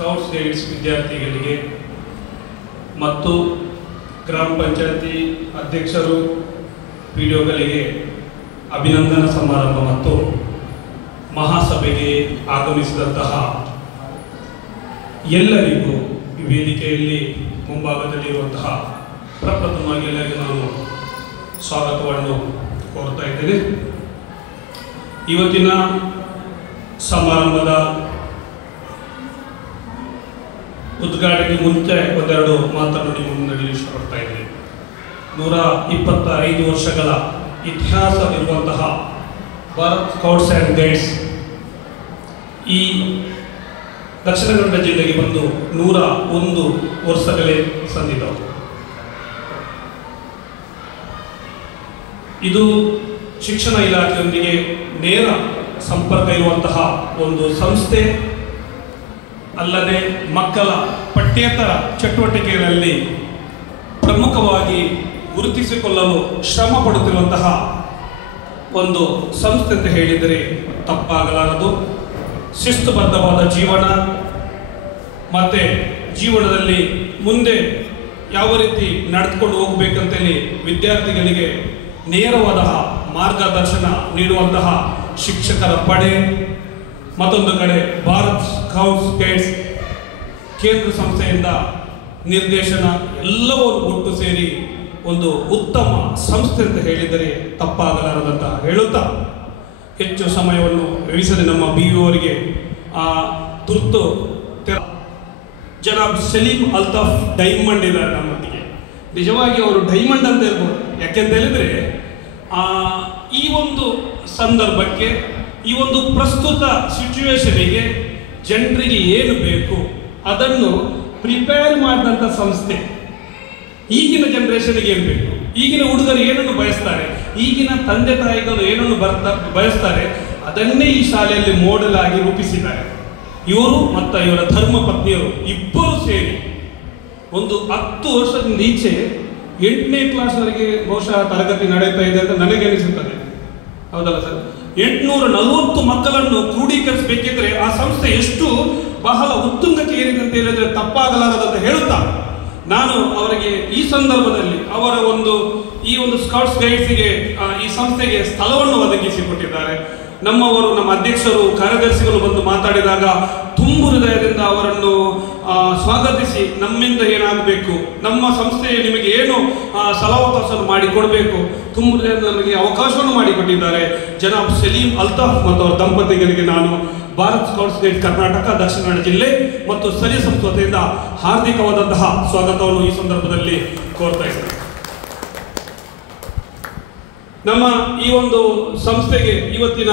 Scouts guides ವಿದ್ಯಾರ್ಥಿಗಳಿಗೆ ಮತ್ತು ಗ್ರಾಮ ಪಂಚಾಯತಿ ಅಧ್ಯಕ್ಷರು ಪಿಡಿಒಗಳಿಗೆ ಅಭಿನಂದನಾ ಸಮಾರಂಭ ಮತ್ತು ಮಹಾಸಭೆಗೆ ಆಗಮಿಸಿದಂತಹ ಎಲ್ಲರಿಗೂ ಈ ವೇದಿಕೆಯಲ್ಲಿ ಮುಂಭಾಗದಲ್ಲಿರುವಂತಹ ಪ್ರಪ್ರಥಮವಾಗಿ ಎಲ್ಲರಿಗೂ ನಾನು ಸ್ವಾಗತವನ್ನು ಕೋರ್ತಾ ಇದ್ದೇನೆ. ಇವತ್ತಿನ ಸಮಾರಂಭದ ಉದ್ಘಾಟನೆಗೆ ಮುಂಚೆ ಒಂದೆರಡು ಮಾತನ್ನು ನಿಮ್ಮ ಮುಂದೆ ಇಷ್ಟಪಡ್ತಾ ಇದ್ದೇನೆ. 125 ವರ್ಷಗಳ ಇತಿಹಾಸವಿರುವಂತಹ ಭಾರತ್ ಸ್ಕೌಟ್ಸ್ ಆ್ಯಂಡ್ ಗೈಡ್ಸ್ ಈ ದಕ್ಷಿಣ ಕನ್ನಡ ಜಿಲ್ಲೆಗೆ ಬಂದು 101 ವರ್ಷಗಳೇ ಸಂದಿದ್ದವು. ಇದು ಶಿಕ್ಷಣ ಇಲಾಖೆಯೊಂದಿಗೆ ನೇರ ಸಂಪರ್ಕ ಇರುವಂತಹ ಒಂದು ಸಂಸ್ಥೆ ಅಲ್ಲದೆ ಮಕ್ಕಳ ಪಠ್ಯೇತರ ಚಟುವಟಿಕೆಗಳಲ್ಲಿ ಪ್ರಮುಖವಾಗಿ ಗುರುತಿಸಿಕೊಳ್ಳಲು ಶ್ರಮ ಪಡುತ್ತಿರುವಂತಹ ಒಂದು ಸಂಸ್ಥೆ ಅಂತ ಹೇಳಿದರೆ ತಪ್ಪಾಗಲಾರದು. ಶಿಸ್ತುಬದ್ಧವಾದ ಜೀವನ ಮತ್ತು ಜೀವನದಲ್ಲಿ ಮುಂದೆ ಯಾವ ರೀತಿ ನಡೆದುಕೊಂಡು ಹೋಗಬೇಕಂತೇಳಿ ವಿದ್ಯಾರ್ಥಿಗಳಿಗೆ ನೇರವಾದ ಮಾರ್ಗದರ್ಶನ ನೀಡುವಂತಹ ಶಿಕ್ಷಕರ ಪಡೆ, ಮತ್ತೊಂದು ಕಡೆ ಭಾರತ್ ಸ್ಕೌಟ್ಸ್ ಗೈಡ್ಸ್ ಕೇಂದ್ರ ಸಂಸ್ಥೆಯಿಂದ ನಿರ್ದೇಶನ ಎಲ್ಲವೂ ಒಟ್ಟು ಸೇರಿ ಒಂದು ಉತ್ತಮ ಸಂಸ್ಥೆ ಅಂತ ಹೇಳಿದರೆ ತಪ್ಪಾಗಲಾರದಂತ ಹೇಳುತ್ತಾ ಹೆಚ್ಚು ಸಮಯವನ್ನು ವ್ಯಯಿಸದೆ ನಮ್ಮ BO ಅವರಿಗೆ ತುರ್ತು ಜನಾಬ್ ಸಲೀಂ ಅಲ್ತಾಫ್ ಡೈಮಂಡ್ ಇದ್ದಾರೆ ನಮ್ಮೊಟ್ಟಿಗೆ. ನಿಜವಾಗಿ ಅವರು ಡೈಮಂಡ್ ಅಂತ ಹೇಳ್ಬೋದು. ಯಾಕೆಂತ ಹೇಳಿದ್ರೆ ಈ ಒಂದು ಸಂದರ್ಭಕ್ಕೆ, ಈ ಒಂದು ಪ್ರಸ್ತುತ ಸಿಚುವೇಶನಿಗೆ ಜನರಿಗೆ ಏನು ಬೇಕು ಅದನ್ನು ಪ್ರಿಪೇರ್ ಮಾಡಿದಂಥ ಸಂಸ್ಥೆ. ಈಗಿನ ಜನರೇಷನ್ಗೆ ಏನು ಬೇಕು, ಈಗಿನ ಹುಡುಗರು ಏನನ್ನು ಬಯಸ್ತಾರೆ, ಈಗಿನ ತಂದೆ ತಾಯಿಗಳು ಏನನ್ನು ಬಯಸ್ತಾರೆ ಅದನ್ನೇ ಈ ಶಾಲೆಯಲ್ಲಿ ಮೋಡೆಲ್ ಆಗಿ ರೂಪಿಸಿದ್ದಾರೆ. ಇವರು ಮತ್ತು ಇವರ ಧರ್ಮ ಪತ್ನಿಯರು ಇಬ್ಬರು ಸೇರಿ ಒಂದು 10 ವರ್ಷದಿಂದ ಈಚೆ 8ನೇ ಕ್ಲಾಸ್ವರೆಗೆ ಬಹುಶಃ ತರಗತಿ ನಡೆಯುತ್ತಾ ಇದೆ ಅಂತ ನನಗೆ ಅನಿಸುತ್ತದೆ. ಹೌದಲ್ಲ ಸರ್? 840 ಮಕ್ಕಳನ್ನು ಕ್ರೋಢೀಕರಿಸಬೇಕಿದ್ರೆ ಆ ಸಂಸ್ಥೆ ಎಷ್ಟು ಬಹಳ ಉತ್ತುಂಗಕ್ಕೆ ಏರಿದೆ ಅಂತ ಹೇಳಿದ್ರೆ ತಪ್ಪಾಗಲಾರದಂತ ಹೇಳುತ್ತಾ ನಾನು ಅವರಿಗೆ ಈ ಸಂದರ್ಭದಲ್ಲಿ ಅವರ ಈ ಒಂದು ಸ್ಕೌಟ್ಸ್ ಗೈಡ್ಸ್ಗೆ ಈ ಸಂಸ್ಥೆಗೆ ಸ್ಥಳವನ್ನು ಒದಗಿಸಿಕೊಟ್ಟಿದ್ದಾರೆ. ನಮ್ಮವರು, ನಮ್ಮ ಅಧ್ಯಕ್ಷರು, ಕಾರ್ಯದರ್ಶಿಗಳು ಬಂದು ಮಾತಾಡಿದಾಗ ತುಂಬು ಹೃದಯದಿಂದ ಅವರನ್ನು ಸ್ವಾಗತಿಸಿ ನಮ್ಮಿಂದ ಏನಾಗಬೇಕು, ನಮ್ಮ ಸಂಸ್ಥೆ ನಿಮಗೆ ಏನು ಸಲವಕಾಶವನ್ನು ಮಾಡಿಕೊಡಬೇಕು, ತುಂಬು ಹೃದಯದಿಂದ ನಮಗೆ ಅವಕಾಶವನ್ನು ಮಾಡಿಕೊಟ್ಟಿದ್ದಾರೆ. ಜನಾಬ್ ಸಲೀಂ ಅಲ್ತಾಫ್ ಮತ್ತು ಅವರ ದಂಪತಿಗಳಿಗೆ ನಾನು ಭಾರತ್ ಸ್ಕೌಟ್ಸ್ ಗೈಡ್ಸ್ ಕರ್ನಾಟಕ ದಕ್ಷಿಣ ಕನ್ನಡ ಜಿಲ್ಲೆ ಮತ್ತು ಸ್ಥಳೀಯ ಸಂಸ್ಥೆಯಿಂದ ಹಾರ್ದಿಕವಾದಂತಹ ಸ್ವಾಗತವನ್ನು ಈ ಸಂದರ್ಭದಲ್ಲಿ ಕೋರ್ತಾ ಇದ್ದೇನೆ. ನಮ್ಮ ಈ ಒಂದು ಸಂಸ್ಥೆಗೆ ಇವತ್ತಿನ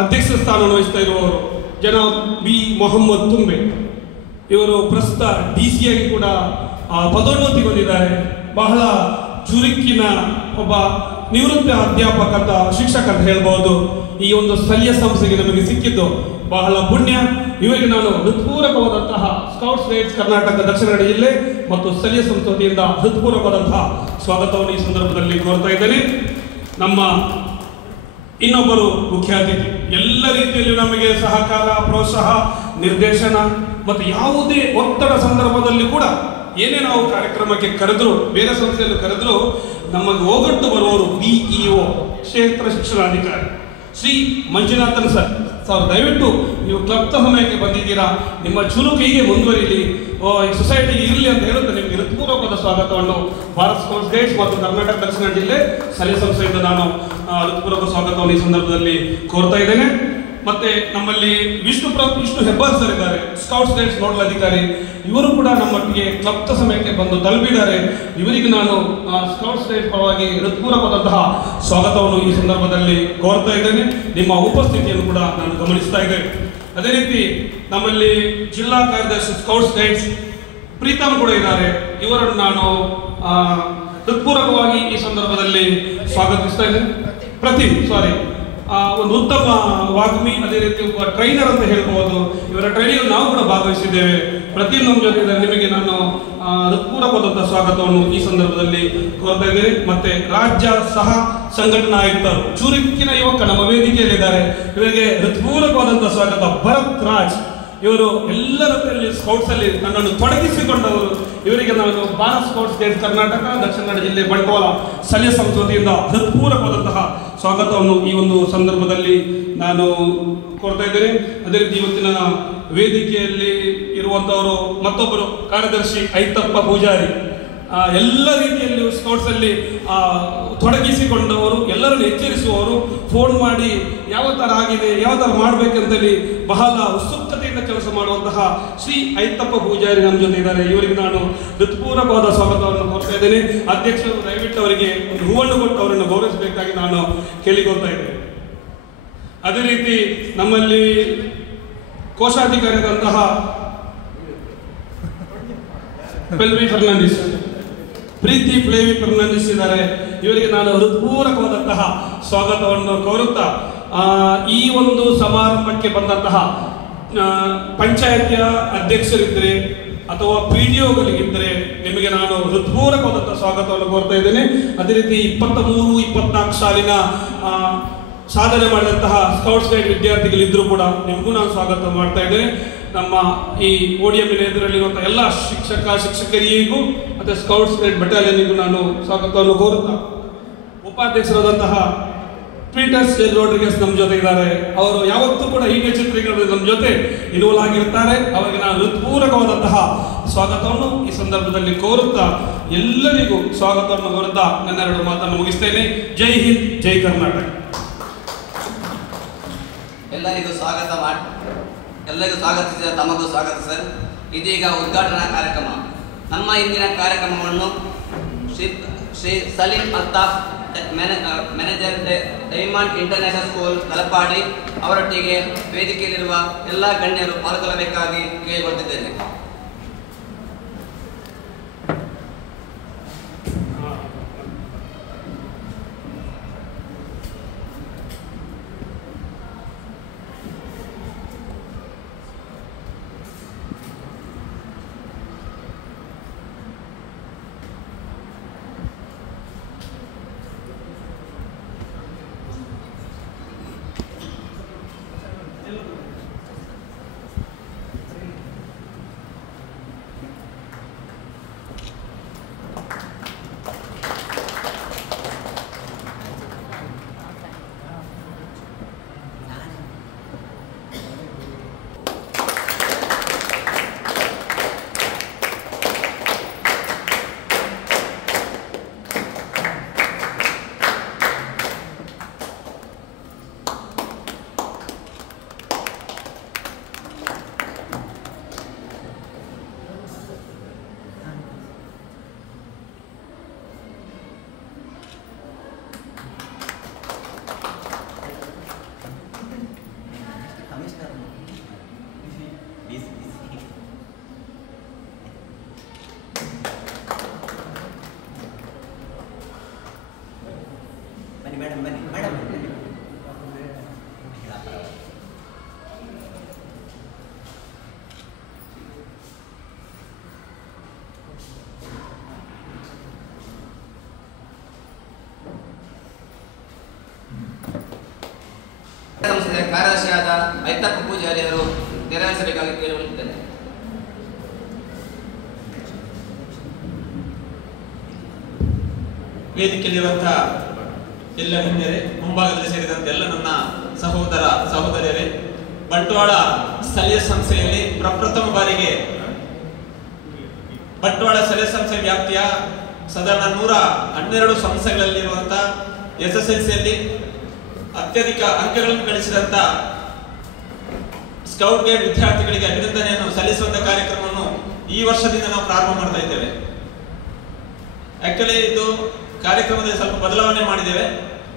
ಅಧ್ಯಕ್ಷ ಸ್ಥಾನವನ್ನು ವಹಿಸ್ತಾ ಇರುವವರು ಜನಾಬ್ ಬಿ ಮೊಹಮ್ಮದ್ ತುಂಬೆ. ಇವರು ಪ್ರಸ್ತುತ DC ಆಗಿ ಕೂಡ ಪದೋನ್ನತಿ ಹೊಂದಿದ್ದಾರೆ. ಬಹಳ ಚುರುಕಿನ ಒಬ್ಬ ನಿವೃತ್ತ ಅಧ್ಯಾಪಕ ಅಂತ, ಶಿಕ್ಷಕ ಅಂತ ಹೇಳ್ಬೋದು. ಈ ಒಂದು ಸ್ಥಳೀಯ ಸಂಸ್ಥೆಗೆ ನಮಗೆ ಸಿಕ್ಕಿದ್ದು ಬಹಳ ಪುಣ್ಯ. ಇವರಿಗೆ ನಾನು ಹೃತ್ಪೂರ್ವಕವಾದಂತಹ ಸ್ಕೌಟ್ಸ್ ಗೈಡ್ಸ್ ಕರ್ನಾಟಕ ದಕ್ಷಿಣ ಕನ್ನಡ ಜಿಲ್ಲೆ ಮತ್ತು ಸ್ಥಳೀಯ ಸಂಸ್ಥೆಯಿಂದ ಹೃತ್ಪೂರ್ವಕವಾದಂತಹ ಸ್ವಾಗತವನ್ನು ಈ ಸಂದರ್ಭದಲ್ಲಿ ಕೋರ್ತಾ ಇದ್ದೇನೆ. ನಮ್ಮ ಇನ್ನೊಬ್ಬರು ಮುಖ್ಯ ಅತಿಥಿ, ಎಲ್ಲ ರೀತಿಯಲ್ಲಿ ನಮಗೆ ಸಹಕಾರ, ಪ್ರೋತ್ಸಾಹ, ನಿರ್ದೇಶನ ಮತ್ತು ಯಾವುದೇ ಒತ್ತಡ ಸಂದರ್ಭದಲ್ಲಿ ಕೂಡ ಏನೇ ನಾವು ಕಾರ್ಯಕ್ರಮಕ್ಕೆ ಕರೆದ್ರು, ಬೇರೆ ಸಂಸ್ಥೆಯಲ್ಲಿ ಕರೆದ್ರು ನಮಗೆ ಹೋಗಟ್ಟು ಬರುವವರು BEO ಕ್ಷೇತ್ರ ಶಿಕ್ಷಣಾಧಿಕಾರಿ ಶ್ರೀ ಮಂಜುನಾಥನ್ ಸರ್. ದಯವಿಟ್ಟು ನೀವು ಕ್ಲಬ್ ಸಮಯಕ್ಕೆ ಬಂದಿದ್ದೀರಾ, ನಿಮ್ಮ ಚುರುಕು ಹೀಗೆ ಮುಂದುವರಿಲಿ, ಈ ಸೊಸೈಟಿಗೆ ಇರಲಿ ಅಂತ ಹೇಳುತ್ತೆ ನಿಮಗೆ ಹೃತ್ಪೂರ್ವಕವಾದ ಸ್ವಾಗತವನ್ನು ಭಾರತ್ ಸ್ಕೌಟ್ಸ್ ಗೈಡ್ಸ್ ಮತ್ತು ಕರ್ನಾಟಕ ದಕ್ಷಿಣ ಜಿಲ್ಲೆ ಸ್ಥಳೀಯ ಸಂಸ್ಥೆಯಿಂದ ನಾನು ಹೃತ್ಪೂರ್ವಕ ಸ್ವಾಗತವನ್ನು ಈ ಸಂದರ್ಭದಲ್ಲಿ ಕೋರ್ತಾ ಇದ್ದೇನೆ. ಮತ್ತೆ ನಮ್ಮಲ್ಲಿ ವಿಷ್ಣು ಹೆಬ್ಬಾರ್ ಸರ್ ಇದ್ದಾರೆ, ಸ್ಕೌಟ್ಸ್ ಗೈಡ್ಸ್ ನೋಡಲ್ ಅಧಿಕಾರಿ. ಇವರು ಕೂಡ ನಮ್ಮೊಟ್ಟಿಗೆ ಕ್ಲಬ್ ಸಮಯಕ್ಕೆ ಬಂದು ತಲುಪಿದ್ದಾರೆ. ಇವರಿಗೆ ನಾನು ಸ್ಕೌಟ್ಸ್ ಗೈಡ್ಸ್ ಪರವಾಗಿ ಹೃತ್ಪೂರ್ವಕವಾದಂತಹ ಸ್ವಾಗತವನ್ನು ಈ ಸಂದರ್ಭದಲ್ಲಿ ಕೋರ್ತಾ ಇದ್ದೇನೆ. ನಿಮ್ಮ ಉಪಸ್ಥಿತಿಯನ್ನು ಕೂಡ ನಾನು ಗಮನಿಸ್ತಾ ಇದ್ದೇನೆ. ಅದೇ ರೀತಿ ನಮ್ಮಲ್ಲಿ ಜಿಲ್ಲಾ ಕಾರ್ಯದರ್ಶಿ ಸ್ಕೌಟ್ಸ್ ಗೈಡ್ಸ್ ಪ್ರೀತಮ್ ಕೂಡ ಇದ್ದಾರೆ. ಇವರನ್ನು ನಾನು ಹೃತ್ಪೂರ್ವಕವಾಗಿ ಈ ಸಂದರ್ಭದಲ್ಲಿ ಸ್ವಾಗತಿಸ್ತಾ ಇದ್ದೇನೆ. ಒಂದು ಉತ್ತಮ ವಾಗ್ಮಿ, ಅದೇ ರೀತಿ ಒಬ್ಬ ಟ್ರೈನರ್ ಅಂತ ಹೇಳ್ಬೋದು. ಇವರ ಟ್ರೈನಿಂಗ್ ನಾವು ಕೂಡ ಭಾಗವಹಿಸಿದ್ದೇವೆ. ಪ್ರತಿಯೊಂದು ಜೊತೆ ನಿಮಗೆ ನಾನು ಹೃತ್ಪೂರ್ವಕವಾದಂತಹ ಸ್ವಾಗತವನ್ನು ಈ ಸಂದರ್ಭದಲ್ಲಿ ಕೋರ್ತಾ ಇದ್ದೇನೆ. ಮತ್ತೆ ರಾಜ್ಯ ಸಹ ಸಂಘಟನಾ ಆಯುಕ್ತರು ಚುರುಕಿನ ಯುವಕ ನಮ್ಮ ವೇದಿಕೆಯಲ್ಲಿದ್ದಾರೆ. ಇವರಿಗೆ ಹೃತ್ಪೂರ್ವಕವಾದಂತಹ ಸ್ವಾಗತ. ಭರತ್ ರಾಜ್ ಇವರು ಎಲ್ಲರಲ್ಲಿ ಸ್ಕೌಟ್ಸ್ ಅಲ್ಲಿ ನನ್ನನ್ನು ತೊಡಗಿಸಿಕೊಂಡವರು. ಇವರಿಗೆ ನಾನು ಭಾರತ್ ಸ್ಕೌಟ್ಸ್ ಗೈಡ್ ಕರ್ನಾಟಕ ದಕ್ಷಿಣ ಕನ್ನಡ ಜಿಲ್ಲೆ ಬಂಟ್ವಾಳ ಸ್ಥಳೀಯ ಸಂಸ್ಕೃತಿಯಿಂದ ಹೃತ್ಪೂರ್ವಕವಾದಂತಹ ಸ್ವಾಗತವನ್ನು ಈ ಒಂದು ಸಂದರ್ಭದಲ್ಲಿ ನಾನು ಕೋರ್ತಾ ಇದ್ದೇನೆ. ಅದೇ ರೀತಿ ಇವತ್ತಿನ ವೇದಿಕೆಯಲ್ಲಿ ಇರುವಂತವರು ಮತ್ತೊಬ್ಬರು ಕಾರ್ಯದರ್ಶಿ ಐತಪ್ಪ ಪೂಜಾರಿ, ಎಲ್ಲ ರೀತಿಯಲ್ಲಿ ಸ್ಕೌಟ್ಸ್ ಅಲ್ಲಿ ತೊಡಗಿಸಿಕೊಂಡವರು, ಎಲ್ಲರನ್ನು ಎಚ್ಚರಿಸುವವರು, ಫೋನ್ ಮಾಡಿ ಯಾವ ತರ ಆಗಿದೆ, ಯಾವ ತರ ಮಾಡ್ಬೇಕಂತೇಳಿ ಬಹಳ ಉತ್ಸುಕತೆಯಿಂದ ಕೆಲಸ ಮಾಡುವಂತಹ ಶ್ರೀ ಐತಪ್ಪ ಪೂಜಾರಿ ನಮ್ಮ ಜೊತೆ ಇದ್ದಾರೆ. ಇವರಿಗೆ ನಾನು ಹೃತ್ಪೂರ್ವಕವಾದ ಸ್ವಾಗತವನ್ನು ಕೋರ್ತಾ ಇದ್ದೇನೆ. ಅಧ್ಯಕ್ಷರು ದಯವಿಟ್ಟು ಅವರಿಗೆ ಒಂದು ಹೂವನ್ನು ಕೊಟ್ಟು ಅವರನ್ನು ಗೌರವಿಸಬೇಕಾಗಿ ನಾನು ಕೇಳಿಕೊಳ್ತಾ ಇದ್ದೇನೆ. ಅದೇ ರೀತಿ ನಮ್ಮಲ್ಲಿ ಕೋಶಾಧಿಕಾರಿಯಾದಂತಹ ಪ್ಲೇವಿ ಫರ್ನಾಂಡಿಸ್ ಇದ್ದಾರೆ. ಇವರಿಗೆ ನಾನು ಹೃತ್ಪೂರ್ವಕವಾದಂತಹ ಸ್ವಾಗತವನ್ನು ಕೋರುತ್ತಾ ಈ ಒಂದು ಸಮಾರಂಭಕ್ಕೆ ಬಂದಂತಹ ಪಂಚಾಯತಿಯ ಅಧ್ಯಕ್ಷರಿದ್ದರೆ ಅಥವಾ PDOಗಳಿಗಿದ್ದರೆ ನಿಮಗೆ ನಾನು ಹೃತ್ಪೂರ್ವಕವಾದಂತಹ ಸ್ವಾಗತವನ್ನು ಕೋರ್ತಾ ಇದ್ದೇನೆ. ಅದೇ ರೀತಿ 23-24 ಸಾಲಿನ ಸಾಧನೆ ಮಾಡಿದಂತಹ ಸ್ಕೌಟ್ಸ್ ಗೈಡ್ ವಿದ್ಯಾರ್ಥಿಗಳಿದ್ದರೂ ಕೂಡ ನಿಮಗೂ ನಾನು ಸ್ವಾಗತ ಮಾಡ್ತಾ ಇದ್ದೇನೆ. ನಮ್ಮ ಈ ಓಡಿಎಂನ ಎದುರಲ್ಲಿರುವಂತಹ ಎಲ್ಲ ಶಿಕ್ಷಕರಿಗೂ ಮತ್ತು ಸ್ಕೌಟ್ಸ್ ಗೈಡ್ ಬಟಾಲಿಯನ್ನಿಗೂ ನಾನು ಸ್ವಾಗತವನ್ನು ಕೋರುತ್ತಾ, ಉಪಾಧ್ಯಕ್ಷರಾದಂತಹ ಪೀಟರ್ಸ್ ಜೆ ರೋಡ್ರಿಗಸ್ ನಮ್ಮ ಜೊತೆ ಇದ್ದಾರೆ. ಅವರು ಯಾವತ್ತೂ ಕೂಡ ಹೀಗೆ ಚಿತ್ರೀಕರಣದಲ್ಲಿ ನಮ್ಮ ಜೊತೆ ಇನ್ವಾಲ್ವ್ ಆಗಿರ್ತಾರೆ. ಅವರಿಗೆ ನಾನು ಹೃತ್ಪೂರ್ವಕವಾದಂತಹ ಸ್ವಾಗತವನ್ನು ಈ ಸಂದರ್ಭದಲ್ಲಿ ಕೋರುತ್ತಾ, ಎಲ್ಲರಿಗೂ ಸ್ವಾಗತವನ್ನು ಕೋರುತ್ತಾ ನನ್ನೆರಡು ಮಾತನ್ನು ಮುಗಿಸ್ತೇನೆ. ಜೈ ಹಿಂದ್, ಜೈ ಕರ್ನಾಟಕ. ಎಲ್ಲರಿಗೂ ಸ್ವಾಗತಿಸಿದ ತಮಗೂ ಸ್ವಾಗತ ಸರ್. ಇದೀಗ ಉದ್ಘಾಟನಾ ಕಾರ್ಯಕ್ರಮ. ನಮ್ಮ ಇಂದಿನ ಕಾರ್ಯಕ್ರಮವನ್ನು Shri Salim Altaf, manager diamond international school Talapady ಅವರೊಟ್ಟಿಗೆ ವೇದಿಕೆಯಲ್ಲಿರುವ ಎಲ್ಲ ಗಣ್ಯರು ಪಾಲ್ಗೊಳ್ಳಬೇಕಾಗಿ ಕೇಳಿಕೊಳ್ತಿದ್ದೇನೆ. ಸಂಸ್ಥೆಯ ಕಾರ್ಯದರ್ಶಿಯಾದ ಐತಪ್ಪ ಪೂಜಾರಿ ಅವರು ನೆರವೇರಿಸಬೇಕಾಗಿ ಕೇಳಿಕೊಳ್ಳುತ್ತೇನೆ. ವೇದಿಕೆಯಲ್ಲಿರುವಂತಹ ಎಲ್ಲ ಗಣ್ಯರೇ, ಮುಂಭಾಗದಲ್ಲಿ ಸೇರಿದಂತೆ ಎಲ್ಲ ನನ್ನ ಸಹೋದರ ಸಹೋದರಿಯರೇ, ಬಂಟ್ವಾಳ ಸ್ಥಳೀಯ ಸಂಸ್ಥೆಯಲ್ಲಿ ಪ್ರಪ್ರಥಮ ಬಾರಿಗೆ ಬಂಟ್ವಾಳ ಸ್ಥಳೀಯ ಸಂಸ್ಥೆ ವ್ಯಾಪ್ತಿಯ ಸಾಧಾರಣ 112 ಸಂಸ್ಥೆಗಳಲ್ಲಿರುವಂತಹ SSLCಯಲ್ಲಿ ಅತ್ಯಧಿಕ ಅಂಕಗಳನ್ನು ಗಳಿಸಿದಂತ ಸ್ಕೌಟ್ ಗೈಡ್ ವಿದ್ಯಾರ್ಥಿಗಳಿಗೆ ಅಭಿನಂದನೆಯನ್ನು ಸಲ್ಲಿಸುವಂತ ಕಾರ್ಯಕ್ರಮವನ್ನು ಈ ವರ್ಷದಿಂದ ನಾವು ಪ್ರಾರಂಭ ಮಾಡ್ತಾ ಇದ್ದೇವೆ. ಆಕ್ಚುಲಿ ಇದು ಕಾರ್ಯಕ್ರಮದಲ್ಲಿ ಸ್ವಲ್ಪ ಬದಲಾವಣೆ ಮಾಡಿದ್ದೇವೆ,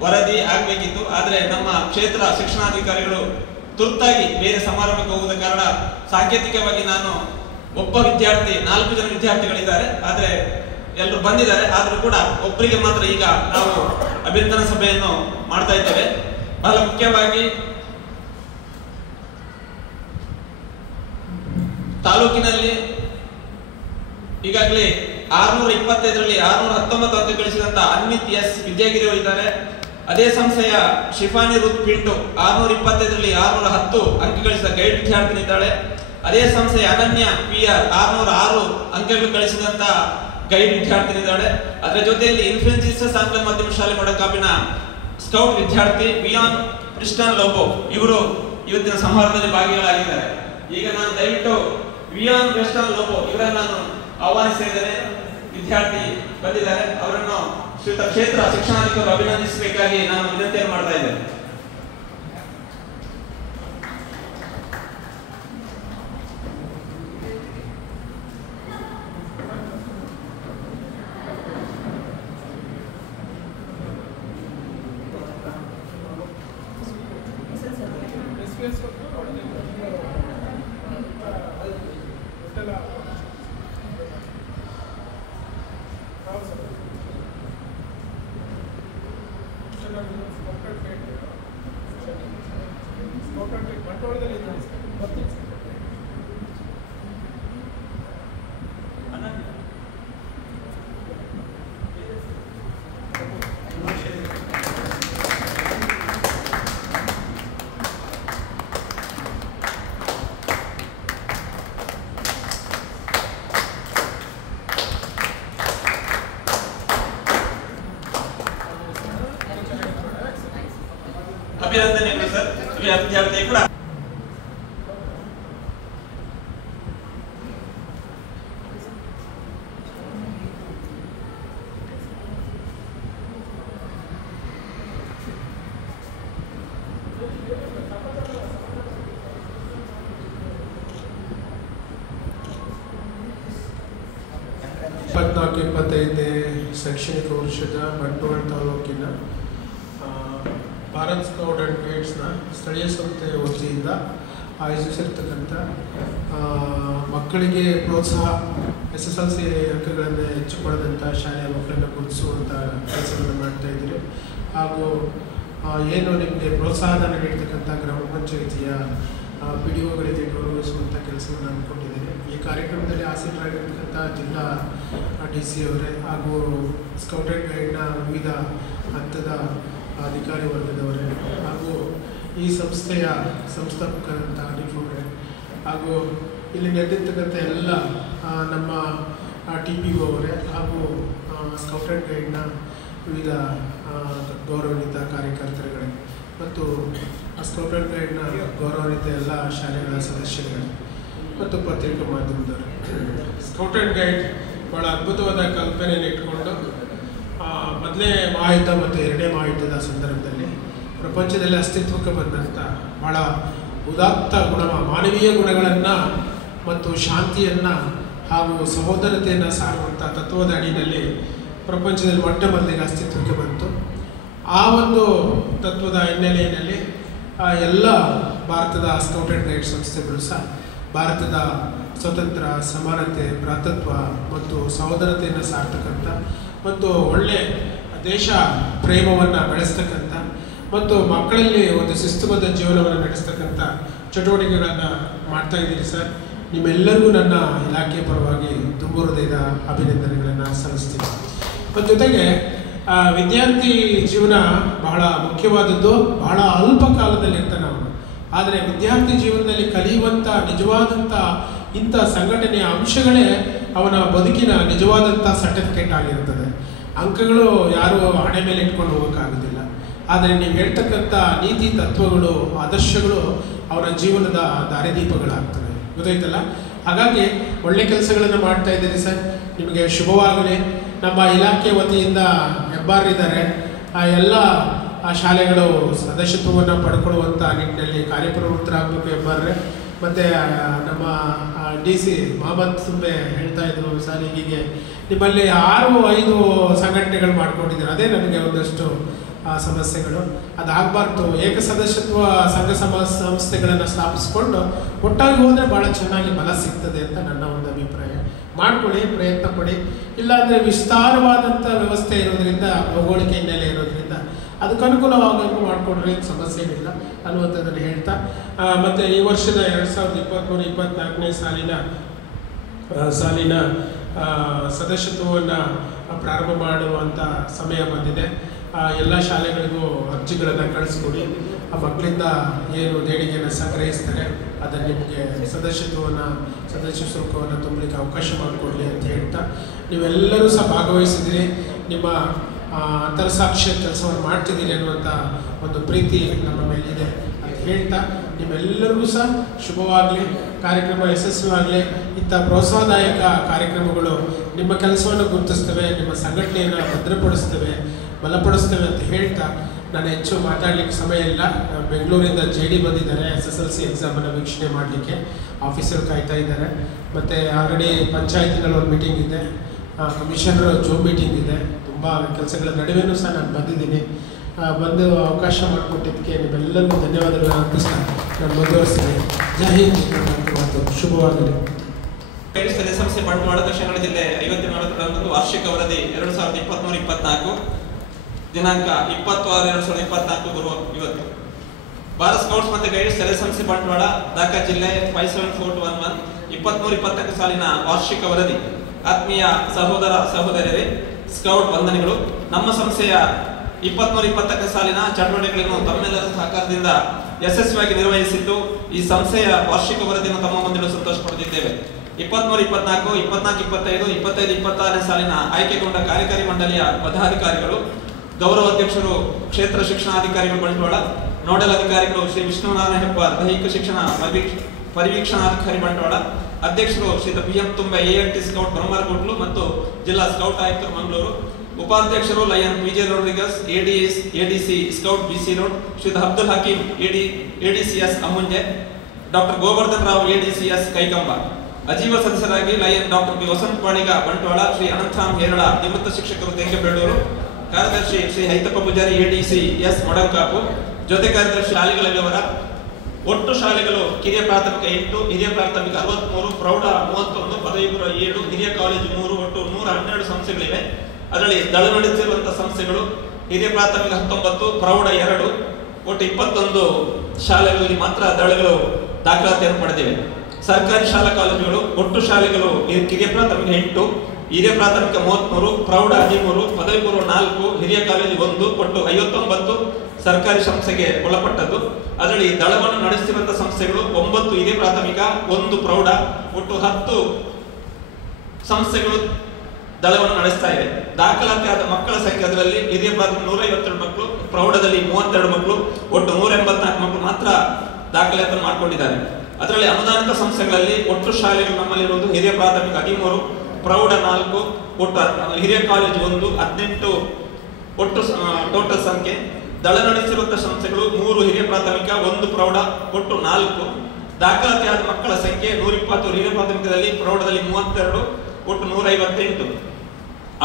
ವರದಿ ಆಗಬೇಕಿತ್ತು. ಆದರೆ ನಮ್ಮ ಕ್ಷೇತ್ರ ಶಿಕ್ಷಣಾಧಿಕಾರಿಗಳು ತುರ್ತಾಗಿ ಬೇರೆ ಸಮಾರಂಭಕ್ಕೆ ಹೋಗುವ ಕಾರಣ ಸಾಂಕೇತಿಕವಾಗಿ ನಾನು ಒಬ್ಬ ವಿದ್ಯಾರ್ಥಿ 4 ಜನ ವಿದ್ಯಾರ್ಥಿಗಳಿದ್ದಾರೆ, ಆದರೆ ಎಲ್ಲರೂ ಬಂದಿದ್ದಾರೆ. ಆದರೂ ಕೂಡ ಒಬ್ಬರಿಗೆ ಮಾತ್ರ ಈಗ ನಾವು ಅಭಿನಂದನಾ ಸಭೆಯನ್ನು ಮಾಡ್ತಾ ಇದ್ದೇವೆ. ಬಹಳ ಮುಖ್ಯವಾಗಿ ತಾಲೂಕಿನಲ್ಲಿ ಈಗಾಗಲೇ 625ರಲ್ಲಿ 619 ಅಂಕ ಗಳಿಸಿದಂತ ಅನ್ವಿತ್ ಎಸ್ ವಿದ್ಯಾಗಿರಿ ಅವರಿದ್ದಾರೆ. ಅದೇ ಸಂಸ್ಥೆಯ ಶಿಫಾನಿ ರುತ್ ಪಿಂಟು 625ರಲ್ಲಿ 610 ಅಂಕ ಗಳಿಸಿದ ಗೈಡ್ ವಿದ್ಯಾರ್ಥಿನಿದ್ದಾಳೆ. ಅದೇ ಸಂಸ್ಥೆಯ ಅನನ್ಯ PR 606 ಅಂಕಗಳು ಗಳಿಸಿದಂತ ಗೈಡ್ ವಿದ್ಯಾರ್ಥಿನಿದ್ದಾಳೆ. ಅದರ ಜೊತೆಯಲ್ಲಿ ಇನ್ಫ್ಲುಯೆನ್ಸ್ ಜೀಸಸ್ ಆಂಗ್ಲ ಮಾಧ್ಯಮ ಶಾಲೆ ಮೊಳಕಾಪಿನ ಸ್ಕೌಟ್ ವಿದ್ಯಾರ್ಥಿ ವಿಯಾನ್ ಕ್ರಿಸ್ಟನ್ ಲೋಬೋ ಇವರು ಇವತ್ತಿನ ಸಮಾರಂಭದಲ್ಲಿ ಭಾಗಿಗಳಾಗಿದ್ದಾರೆ. ಈಗ ನಾನು ದಯವಿಟ್ಟು ವಿಯಾನ್ ಕ್ರಿಸ್ಟನ್ ಲೋಬೋ ಇವರನ್ನು ನಾನು ಆಹ್ವಾನಿಸಿದ್ದೇನೆ. ವಿದ್ಯಾರ್ಥಿ ಬಂದಿದ್ದಾರೆ, ಅವರನ್ನು ಶ್ರೀಯುತ ಕ್ಷೇತ್ರ ಶಿಕ್ಷಣಾಧಿಕಾರಿ ಅಭಿನಂದಿಸಬೇಕಾಗಿ ನಾನು ವಿನಂತಿಯನ್ನು ಮಾಡ್ತಾ ಇದ್ದೇನೆ. ಅಭಿನಂದನೆಗಳು ಸರ್. ವಿದ್ಯಾರ್ಥಿ ಕೂಡ ಶೈಕ್ಷಣಿಕ ವರ್ಷದ ಬಂಟ್ವಾಳ ತಾಲೂಕಿನ ಭಾರತ್ ಸ್ಕೌಟ್ ಆ್ಯಂಡ್ ಗೈಡ್ಸ್ನ ಸ್ಥಳೀಯ ಸಂಸ್ಥೆಯ ವತಿಯಿಂದ ಆಯೋಜಿಸಿರ್ತಕ್ಕಂಥ ಮಕ್ಕಳಿಗೆ ಪ್ರೋತ್ಸಾಹ SSLC ಅಂಕಗಳನ್ನು ಹೆಚ್ಚು ಪಡೆದಂಥ ಶಾಲೆಯ ಮಕ್ಕಳನ್ನು ಗುರುತಿಸುವಂಥ ಕೆಲಸವನ್ನು ಮಾಡ್ತಾಯಿದ್ದೀರಿ. ಹಾಗೂ ಏನು ನಿಮಗೆ ಪ್ರೋತ್ಸಾಹಧನ ನೀಡ್ತಕ್ಕಂಥ ಗ್ರಾಮ ಪಂಚಾಯಿತಿಯ PDOಗಳಿಗೆ ಗೌರವಿಸುವಂಥ ಕೆಲಸವನ್ನು ಹಮ್ಮಿಕೊಂಡಿದ್ದೇನೆ. ಈ ಕಾರ್ಯಕ್ರಮದಲ್ಲಿ ಆಸೀನರಾಗಿರ್ತಕ್ಕಂಥ ಜಿಲ್ಲಾ DC ಅವರೇ ಹಾಗೂ ಸ್ಕೌಟ್ ಆ್ಯಂಡ್ ಗೈಡ್ನ ವಿವಿಧ ಹಂತದ ಅಧಿಕಾರಿ ವರ್ಗದವರೇ ಹಾಗೂ ಈ ಸಂಸ್ಥೆಯ ಸಂಸ್ಥಾಪಕರಂಥ ಅನಿಫವರೇ ಹಾಗೂ ಇಲ್ಲಿ ನಡೆದಿರ್ತಕ್ಕಂಥ ಎಲ್ಲ ನಮ್ಮ TPO ಅವರೇ ಹಾಗೂ ಸ್ಕೌಟ್ ಆ್ಯಂಡ್ ಗೈಡ್ನ ವಿವಿಧ ಗೌರವಾನ್ವಿತ ಕಾರ್ಯಕರ್ತರುಗಳೇ ಮತ್ತು ಸ್ಕೌಟ್ ಆ್ಯಂಡ್ ಗೈಡ್ನ ಗೌರವಾನ್ವಿತ ಎಲ್ಲ ಶಾಲೆಗಳ ಸದಸ್ಯರುಗಳೇ ಮತ್ತು ಪತ್ರಿಕಾ ಮಾಧ್ಯಮದವರು. ಸ್ಕೌಟ್ ಆ್ಯಂಡ್ ಗೈಡ್ ಭಾಳ ಅದ್ಭುತವಾದ ಕಲ್ಪನೆಯನ್ನು ಇಟ್ಕೊಂಡು ಮೊದಲನೇ ಮಹಾಯುದ್ಧ ಮತ್ತು ಎರಡನೇ ಮಹಾಯುದ್ಧದ ಸಂದರ್ಭದಲ್ಲಿ ಪ್ರಪಂಚದಲ್ಲಿ ಅಸ್ತಿತ್ವಕ್ಕೆ ಬಂದಂಥ ಭಾಳ ಉದಾತ್ತ ಮಾನವೀಯ ಗುಣಗಳನ್ನು ಮತ್ತು ಶಾಂತಿಯನ್ನು ಹಾಗೂ ಸಹೋದರತೆಯನ್ನು ಸಾರುವಂಥ ತತ್ವದ ಅಡಿಯಲ್ಲಿ ಪ್ರಪಂಚದಲ್ಲಿ ಮೊಟ್ಟ ಮೊದಲಿಗೆ ಅಸ್ತಿತ್ವಕ್ಕೆ ಬಂತು. ಆ ಒಂದು ತತ್ವದ ಹಿನ್ನೆಲೆಯಲ್ಲಿ ಎಲ್ಲ ಭಾರತದ ಸ್ಕೌಟ್ ಆ್ಯಂಡ್ ಗೈಡ್ ಸಂಸ್ಥೆಗಳು ಸಹ ಭಾರತದ ಸ್ವತಂತ್ರ, ಸಮಾನತೆ, ಭ್ರಾತೃತ್ವ ಮತ್ತು ಸಹೋದರತೆಯನ್ನು ಸಾರ್ತಕ್ಕಂಥ ಮತ್ತು ಒಳ್ಳೆ ದೇಶ ಪ್ರೇಮವನ್ನು ಬೆಳೆಸ್ತಕ್ಕಂಥ ಮತ್ತು ಮಕ್ಕಳಲ್ಲಿ ಒಂದು ಶಿಸ್ತುಬದ್ಧ ಜೀವನವನ್ನು ನಡೆಸ್ತಕ್ಕಂಥ ಚಟುವಟಿಕೆಗಳನ್ನು ಮಾಡ್ತಾಯಿದ್ದೀರಿ ಸರ್. ನಿಮ್ಮೆಲ್ಲರಿಗೂ ನನ್ನ ಇಲಾಖೆ ಪರವಾಗಿ ತುಂಬ ಹೃದಯದ ಅಭಿನಂದನೆಗಳನ್ನು ಸಲ್ಲಿಸ್ತೀನಿ. ಮತ್ತು ಜೊತೆಗೆ ವಿದ್ಯಾರ್ಥಿ ಜೀವನ ಬಹಳ ಮುಖ್ಯವಾದದ್ದು. ಬಹಳ ಅಲ್ಪ ಕಾಲದಲ್ಲಿರ್ತಾನೆ ಅವನು. ಆದರೆ ವಿದ್ಯಾರ್ಥಿ ಜೀವನದಲ್ಲಿ ಕಲಿಯುವಂಥ ನಿಜವಾದಂಥ ಇಂಥ ಸಂಘಟನೆಯ ಅಂಶಗಳೇ ಅವನ ಬದುಕಿನ ನಿಜವಾದಂಥ ಸರ್ಟಿಫಿಕೇಟ್ ಆಗಿರ್ತದೆ. ಅಂಕಗಳು ಯಾರು ಹಣೆ ಮೇಲೆ ಇಟ್ಕೊಂಡು ಹೋಗೋಕ್ಕಾಗೋದಿಲ್ಲ. ಆದರೆ ನೀವು ಹೇಳ್ತಕ್ಕಂಥ ನೀತಿ ತತ್ವಗಳು, ಆದರ್ಶಗಳು ಅವನ ಜೀವನದ ದಾರಿದೀಪಗಳಾಗ್ತವೆ. ಗೊತ್ತಾಯ್ತಲ್ಲ? ಹಾಗಾಗಿ ಒಳ್ಳೆ ಕೆಲಸಗಳನ್ನು ಮಾಡ್ತಾ ಇದ್ದೀರಿ ಸರ್. ನಿಮಗೆ ಶುಭವಾಗಲಿ. ನಮ್ಮ ಇಲಾಖೆ ವತಿಯಿಂದ ಹೆಬ್ಬಾರಿದ್ದಾರೆ. ಆ ಎಲ್ಲ ಶಾಲೆಗಳು ಸದಸ್ಯತ್ವವನ್ನು ಪಡ್ಕೊಳ್ಳುವಂಥ ನಿಟ್ಟಿನಲ್ಲಿ ಕಾರ್ಯಪ್ರವೃತ್ತರಾಗಬೇಕು ಹೆಬ್ಬಾರ್ರೆ. ಮತ್ತು ನಮ್ಮ DC ಮೊಹಮ್ಮದ್ ತುಂಬೆ ಹೇಳ್ತಾ ಇದ್ರು ಸರ್, ಹೀಗೆ ನಿಮ್ಮಲ್ಲಿ 6-5 ಸಂಘಟನೆಗಳು ಮಾಡ್ಕೊಂಡಿದ್ದೀರ. ಅದೇ ನನಗೆ ಒಂದಷ್ಟು ಸಮಸ್ಯೆಗಳು. ಅದಾಗಬಾರ್ದು. ಏಕಸದಸ್ಯತ್ವ ಸಂಸ್ಥೆಗಳನ್ನು ಸ್ಥಾಪಿಸ್ಕೊಂಡು ಒಟ್ಟಾಗಿ ಹೋದರೆ ಭಾಳ ಚೆನ್ನಾಗಿ ಬಲ ಸಿಗ್ತದೆ ಅಂತ ನನ್ನ ಒಂದು ಅಭಿಪ್ರಾಯ. ಮಾಡ್ಕೊಳ್ಳಿ, ಪ್ರಯತ್ನ ಪಡಿ. ಇಲ್ಲಾಂದರೆ ವಿಸ್ತಾರವಾದಂಥ ವ್ಯವಸ್ಥೆ ಇರೋದ್ರಿಂದ, ಭೌಗೋಳಿಕ ಹಿನ್ನೆಲೆ ಇರೋದ್ರಿಂದ ಅದಕ್ಕೆ ಅನುಕೂಲವಾಗಬೇಕು ಮಾಡಿಕೊಡ್ರಿ, ಸಮಸ್ಯೆ ಏನಿಲ್ಲ ಅನ್ನುವಂಥದ್ದನ್ನು ಹೇಳ್ತಾ, ಮತ್ತು ಈ ವರ್ಷದ 2023-24ನೇ ಸಾಲಿನ ಸದಸ್ಯತ್ವವನ್ನು ಪ್ರಾರಂಭ ಮಾಡುವಂಥ ಸಮಯ ಬಂದಿದೆ. ಎಲ್ಲ ಶಾಲೆಗಳಿಗೂ ಅರ್ಜಿಗಳನ್ನು ಕಳಿಸ್ಕೊಡಿ. ಆ ಮಕ್ಕಳಿಂದ ಏನು ದೇಣಿಗೆಯನ್ನು ಸಂಗ್ರಹಿಸ್ತಾರೆ ಅದನ್ನು ನಿಮಗೆ ಸದಸ್ಯ ಶುಲ್ಕವನ್ನು ತುಂಬಲಿಕ್ಕೆ ಅವಕಾಶ ಮಾಡಿಕೊಡಲಿ ಅಂತ ಹೇಳ್ತಾ, ನೀವೆಲ್ಲರೂ ಸಹ ಭಾಗವಹಿಸಿದಿರಿ, ನಿಮ್ಮ ಅಂತರಸಾಕ್ಷ್ಯ ಕೆಲಸವನ್ನು ಮಾಡ್ತಿದ್ದೀರಿ ಅನ್ನುವಂಥ ಒಂದು ಪ್ರೀತಿ ನಮ್ಮ ಮೇಲಿದೆ ಅಂತ ಹೇಳ್ತಾ, ನಿಮ್ಮೆಲ್ಲರಿಗೂ ಸಹ ಶುಭವಾಗಲಿ, ಕಾರ್ಯಕ್ರಮ ಯಶಸ್ವಿಯಾಗಲಿ. ಇಂಥ ಪ್ರೋತ್ಸಾಹದಾಯಕ ಕಾರ್ಯಕ್ರಮಗಳು ನಿಮ್ಮ ಕೆಲಸವನ್ನು ಗುರುತಿಸ್ತವೆ, ನಿಮ್ಮ ಸಂಘಟನೆಯನ್ನು ಭದ್ರಪಡಿಸ್ತವೆ, ಬಲಪಡಿಸ್ತವೆ ಅಂತ ಹೇಳ್ತಾ ನಾನು ಹೆಚ್ಚು ಮಾತಾಡಲಿಕ್ಕೆ ಸಮಯ ಇಲ್ಲ. ಬೆಂಗಳೂರಿಂದ JD ಬಂದಿದ್ದಾರೆ SSLC ಎಕ್ಸಾಮನ್ನು ವೀಕ್ಷಣೆ ಮಾಡಲಿಕ್ಕೆ, ಆಫೀಸರ್ ಕಾಯ್ತಾ ಇದ್ದಾರೆ. ಮತ್ತು ಆಲ್ರೆಡಿ ಪಂಚಾಯತಿನಲ್ಲಿ ಒಂದು ಮೀಟಿಂಗ್ ಇದೆ, ಕಮಿಷನರ್ ಜೂಮ್ ಮೀಟಿಂಗ್ ಇದೆ. ತುಂಬ ಕೆಲಸಗಳ ನಡುವೆಯೂ ಸಹ ನಾನು ಬಂದಿದ್ದೀನಿ. ಬಂದು ಅವಕಾಶ ಮಾಡಿಕೊಟ್ಟಿದ್ದಕ್ಕೆ ನಿಮ್ಮೆಲ್ಲರಿಗೂ ಧನ್ಯವಾದಗಳನ್ನು ಅರ್ಪಿಸ್ತಾ ನಾನು ಮುಂದುವರಿಸ್ತೀನಿ. ಜೈ ಹಿಂದ್, ಶುಭವಾಗಲಿ. ಸಂಸ್ಥೆ ಬಂಟ್ವಾಳ ದಕ್ಷಿಣ ಕನ್ನಡ ಜಿಲ್ಲೆ 54 ವಾರ್ಷಿಕ ವರದಿ 2023-24 ದಿನಾಂಕ 20/6/2024 ಬರುವ ಇವತ್ತು ಭಾರತ್ ಸ್ಕೌಟ್ಸ್ ಮತ್ತು ಗೈಡ್ಸ್ ಸಂಸ್ಥೆ ಬಂಟ್ವಾಳ ದಾಖಾ ಜಿಲ್ಲೆ 57411 23-24 ಸಾಲಿನ ವಾರ್ಷಿಕ ವರದಿ. ಆತ್ಮೀಯ ಸಹೋದರ ಸಹೋದರಿಯರೇ, ಸ್ಕೌಟ್ ವಂದನೆಗಳು. ನಮ್ಮ ಸಂಸ್ಥೆಯ 23-24 ಸಾಲಿನ ಚಟುವಟಿಕೆಗಳನ್ನು ತಮ್ಮೆಲ್ಲರ ಸಹಕಾರದಿಂದ ಯಶಸ್ವಿಯಾಗಿ ನಿರ್ವಹಿಸಿದ್ದು ಈ ಸಂಸ್ಥೆಯ ವಾರ್ಷಿಕ ವರದಿಯನ್ನು ತಮ್ಮ ಮುಂದೆ ಸಂತೋಷ ಪಡೆದಿದ್ದೇವೆ. 23-24, 24-25, 25-26ನೇ ಸಾಲಿನ ಆಯ್ಕೆಗೊಂಡ ಕಾರ್ಯಕಾರಿ ಮಂಡಳಿಯ ಪದಾಧಿಕಾರಿಗಳು, ಗೌರವ ಅಧ್ಯಕ್ಷರು ಕ್ಷೇತ್ರ ಶಿಕ್ಷಣಾಧಿಕಾರಿಗಳು ಬಂಟ್ವಾಳ, ನೋಡಲ್ ಅಧಿಕಾರಿಗಳು ಶ್ರೀ ವಿಷ್ಣುನಾರಾಯಣ ಹೆಬ್ಬಾರ್, ದೈಹಿಕ ಶಿಕ್ಷಣ ಪರಿವೀಕ್ಷಣಾಧಿಕಾರಿ ಬಂಟ್ವಾಳ, ಅಧ್ಯಕ್ಷರು Shri BM Thumbe ANT scout Brahmaragudlu ಮತ್ತು ಜಿಲ್ಲಾ ಸ್ಕೌಟ್ ಆಯುಕ್ತರು ಮಂಗಳೂರು, ಉಪಾಧ್ಯಕ್ಷರು lion PJ Rodrigues, ADC scout BC road, Shri Abdul Hakeem ADCS Ammunje, doctor Govardhan Rao ADCS Kaikamba. ಅಜೀವ ಸದಸ್ಯರಾಗಿ lion doctor B Vasantha Paniga Bantwal, Shri Anantharam Herala ನಿವೃತ್ತ ಶಿಕ್ಷಕರು ತೆಂಗಬೇಡೂರು, ಕಾರ್ಯದರ್ಶಿ ಶ್ರೀ ಹೈತಪ್ಪ ಪೂಜಾರಿ ADCS ಮೊಡಂಕಾಪು, ಜೊತೆ ಕಾರ್ಯದರ್ಶಿ ಶಾಲೆಗಳ ವಿವರ. ಒಟ್ಟು ಶಾಲೆಗಳು ಕಿರಿಯ ಪ್ರಾಥಮಿಕ 8, ಹಿರಿಯ ಪ್ರಾಥಮಿಕ 63, ಪ್ರೌಢ 31, ಪದವಿ ಪೂರ್ವ 7, ಹಿರಿಯ ಕಾಲೇಜು 3, ಒಟ್ಟು 112 ಸಂಸ್ಥೆಗಳಿವೆ. ಅದರಲ್ಲಿ ದಳ ನಡೆಸಿರುವಂತಹ ಸಂಸ್ಥೆಗಳು ಹಿರಿಯ ಪ್ರಾಥಮಿಕ 19, ಪ್ರೌಢ 2, ಒಟ್ಟು 21 ಶಾಲೆಗಳಲ್ಲಿ ಮಾತ್ರ ದಳಗಳು ದಾಖಲಾತಿಯನ್ನು ಪಡೆದಿವೆ. ಸರ್ಕಾರಿ ಶಾಲಾ ಕಾಲೇಜುಗಳು ಒಟ್ಟು ಶಾಲೆಗಳು ಕಿರಿಯ ಪ್ರಾಥಮಿಕ 8, ಹಿರಿಯ ಪ್ರಾಥಮಿಕ 33, ಪ್ರೌಢ 13, ಪದವಿ ಪೂರ್ವ 4, ಹಿರಿಯ ಕಾಲೇಜು 1, ಒಟ್ಟು 59 ಸರ್ಕಾರಿ ಸಂಸ್ಥೆಗೆ ಒಳಪಟ್ಟದ್ದು. ಅದರಲ್ಲಿ ದಳವನ್ನು ನಡೆಸುತ್ತಿರುವಂತಹ ಸಂಸ್ಥೆಗಳು 9 ಹಿರಿಯ ಪ್ರಾಥಮಿಕ, 1 ಪ್ರೌಢ, ಒಟ್ಟು 10 ಸಂಸ್ಥೆಗಳು ದಳವನ್ನು ನಡೆಸ್ತಾ ಇವೆ. ದಾಖಲಾತಿಯಾದ ಮಕ್ಕಳ ಸಂಖ್ಯೆ ಅದರಲ್ಲಿ ಹಿರಿಯ ಪ್ರಾಥಮಿಕ 152 ಮಕ್ಕಳು, ಪ್ರೌಢದಲ್ಲಿ 32 ಮಕ್ಕಳು, ಒಟ್ಟು 184 ಮಕ್ಕಳು ಮಾತ್ರ ದಾಖಲಾತಿಯನ್ನು ಮಾಡಿಕೊಂಡಿದ್ದಾರೆ. ಅದರಲ್ಲಿ ಅನುದಾನಿತ ಸಂಸ್ಥೆಗಳಲ್ಲಿ ಒಟ್ಟು ಶಾಲೆಗಳು ನಮ್ಮಲ್ಲಿರುವುದು ಹಿರಿಯ ಪ್ರಾಥಮಿಕ 13, ಪ್ರೌಢ 4, ಒಟ್ಟು ಹಿರಿಯ ಕಾಲೇಜು 1, 18 ಒಟ್ಟು ಟೋಟಲ್ ಸಂಖ್ಯೆ. ದಳ ನಡೆಸಿರುವಂತಹ ಸಂಸ್ಥೆಗಳು 3 ಹಿರಿಯ ಪ್ರಾಥಮಿಕ, 1 ಪ್ರೌಢ, ಒಟ್ಟು 4. ದಾಖಲಾತಿಯಾದ ಮಕ್ಕಳ ಸಂಖ್ಯೆ 120 ಹಿರಿಯ ಪ್ರಾಥಮಿಕದಲ್ಲಿ, ಪ್ರೌಢದಲ್ಲಿ 32, ಒಟ್ಟು 158.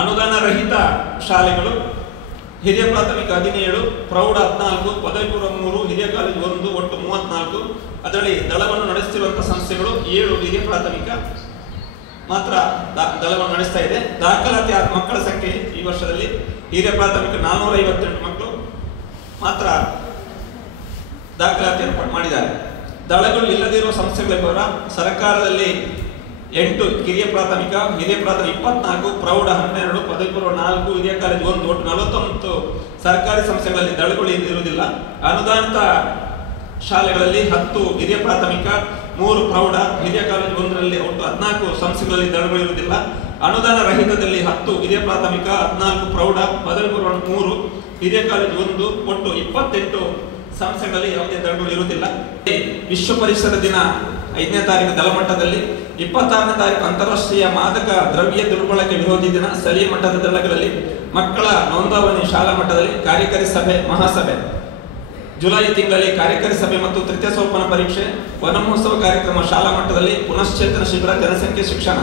ಅನುದಾನ ರಹಿತ ಶಾಲೆಗಳು ಹಿರಿಯ ಪ್ರಾಥಮಿಕ 17, ಪ್ರೌಢ 14, ಪದವಿ ಪೂರ್ವ 3, ಹಿರಿಯ ಕಾಲೇಜು 1, ಒಟ್ಟು 34. ಅದರಲ್ಲಿ ದಳವನ್ನು ನಡೆಸುತ್ತಿರುವಂತಹ ಸಂಸ್ಥೆಗಳು 7 ಹಿರಿಯ ಪ್ರಾಥಮಿಕ ಮಾತ್ರ ದಳವನ್ನು ನಡೆಸ್ತಾ ಇದೆ. ದಾಖಲಾತಿ ಆದ ಮಕ್ಕಳ ಸಂಖ್ಯೆ ಈ ವರ್ಷದಲ್ಲಿ ಹಿರಿಯ ಪ್ರಾಥಮಿಕ 458 ಮಕ್ಕಳು ಮಾತ್ರ ದಾಖಲಾತಿಯನ್ನು ಮಾಡಿದ್ದಾರೆ. ದಳಗಳು ಇಲ್ಲದಿರುವ ಸಂಸ್ಥೆಗಳ ಸರ್ಕಾರದಲ್ಲಿ 8 ಕಿರಿಯ ಪ್ರಾಥಮಿಕ, ಹಿರಿಯ ಪ್ರಾಥಮಿಕ 24, ಪ್ರೌಢ 12, ಪದವಿ ಪೂರ್ವ 4, ಹಿರಿಯ ಕಾಲೇಜು 1, ಒಟ್ಟು 49 ಸರ್ಕಾರಿ ಸಂಸ್ಥೆಗಳಲ್ಲಿ ದಳಗಳು ಇರುವುದಿಲ್ಲ. ಅನುದಾನಿತ ಶಾಲೆಗಳಲ್ಲಿ 10 ಹಿರಿಯ ಪ್ರಾಥಮಿಕ, 3 ಪ್ರೌಢ, ಹಿರಿಯ ಕಾಲೇಜು 1ರಲ್ಲಿ ಒಟ್ಟು 14 ಸಂಸ್ಥೆಗಳಲ್ಲಿ ದಳಗಳು ಇರುವುದಿಲ್ಲ. ಅನುದಾನ ರಹಿತದಲ್ಲಿ 10 ಹಿರಿಯ ಪ್ರಾಥಮಿಕ, 14 ಪ್ರೌಢ, ಪದವಿ ಪೂರ್ವ 3, ಹಿರಿಯ ಕಾಲೇಜು 1, ಒಟ್ಟು 28 ಸಂಸ್ಥೆಗಳಲ್ಲಿ ಯಾವುದೇ ದಳಗಳು ಇರುವುದಿಲ್ಲ. ವಿಶ್ವ ಪರಿಸರ ದಿನ 5ನೇ ತಾರೀಕು ದಳಮಟ್ಟದಲ್ಲಿ, 26ನೇ ತಾರೀಕು ಅಂತಾರಾಷ್ಟ್ರೀಯ ಮಾದಕ ದ್ರವ್ಯ ದುರ್ಬಳಕೆ ವಿರೋಧಿ ದಿನ ಸ್ಥಳೀಯ ಮಟ್ಟದ ದಳಗಳಲ್ಲಿ, ಮಕ್ಕಳ ನೋಂದಾವಣಿ ಶಾಲಾ ಮಟ್ಟದಲ್ಲಿ, ಕಾರ್ಯಕಾರಿ ಸಭೆ ಮಹಾಸಭೆ. ಜುಲೈ ತಿಂಗಳಲ್ಲಿ ಕಾರ್ಯಕಾರಿ ಸಭೆ ಮತ್ತು ತೃತೀಯ ಸೋಪಾನ ಪರೀಕ್ಷೆ, ವನಮಹೋತ್ಸವ ಕಾರ್ಯಕ್ರಮ ಶಾಲಾ ಮಟ್ಟದಲ್ಲಿ, ಪುನಶ್ಚೇತನ ಶಿಬಿರ, ಜನಸಂಖ್ಯೆ ಶಿಕ್ಷಣ.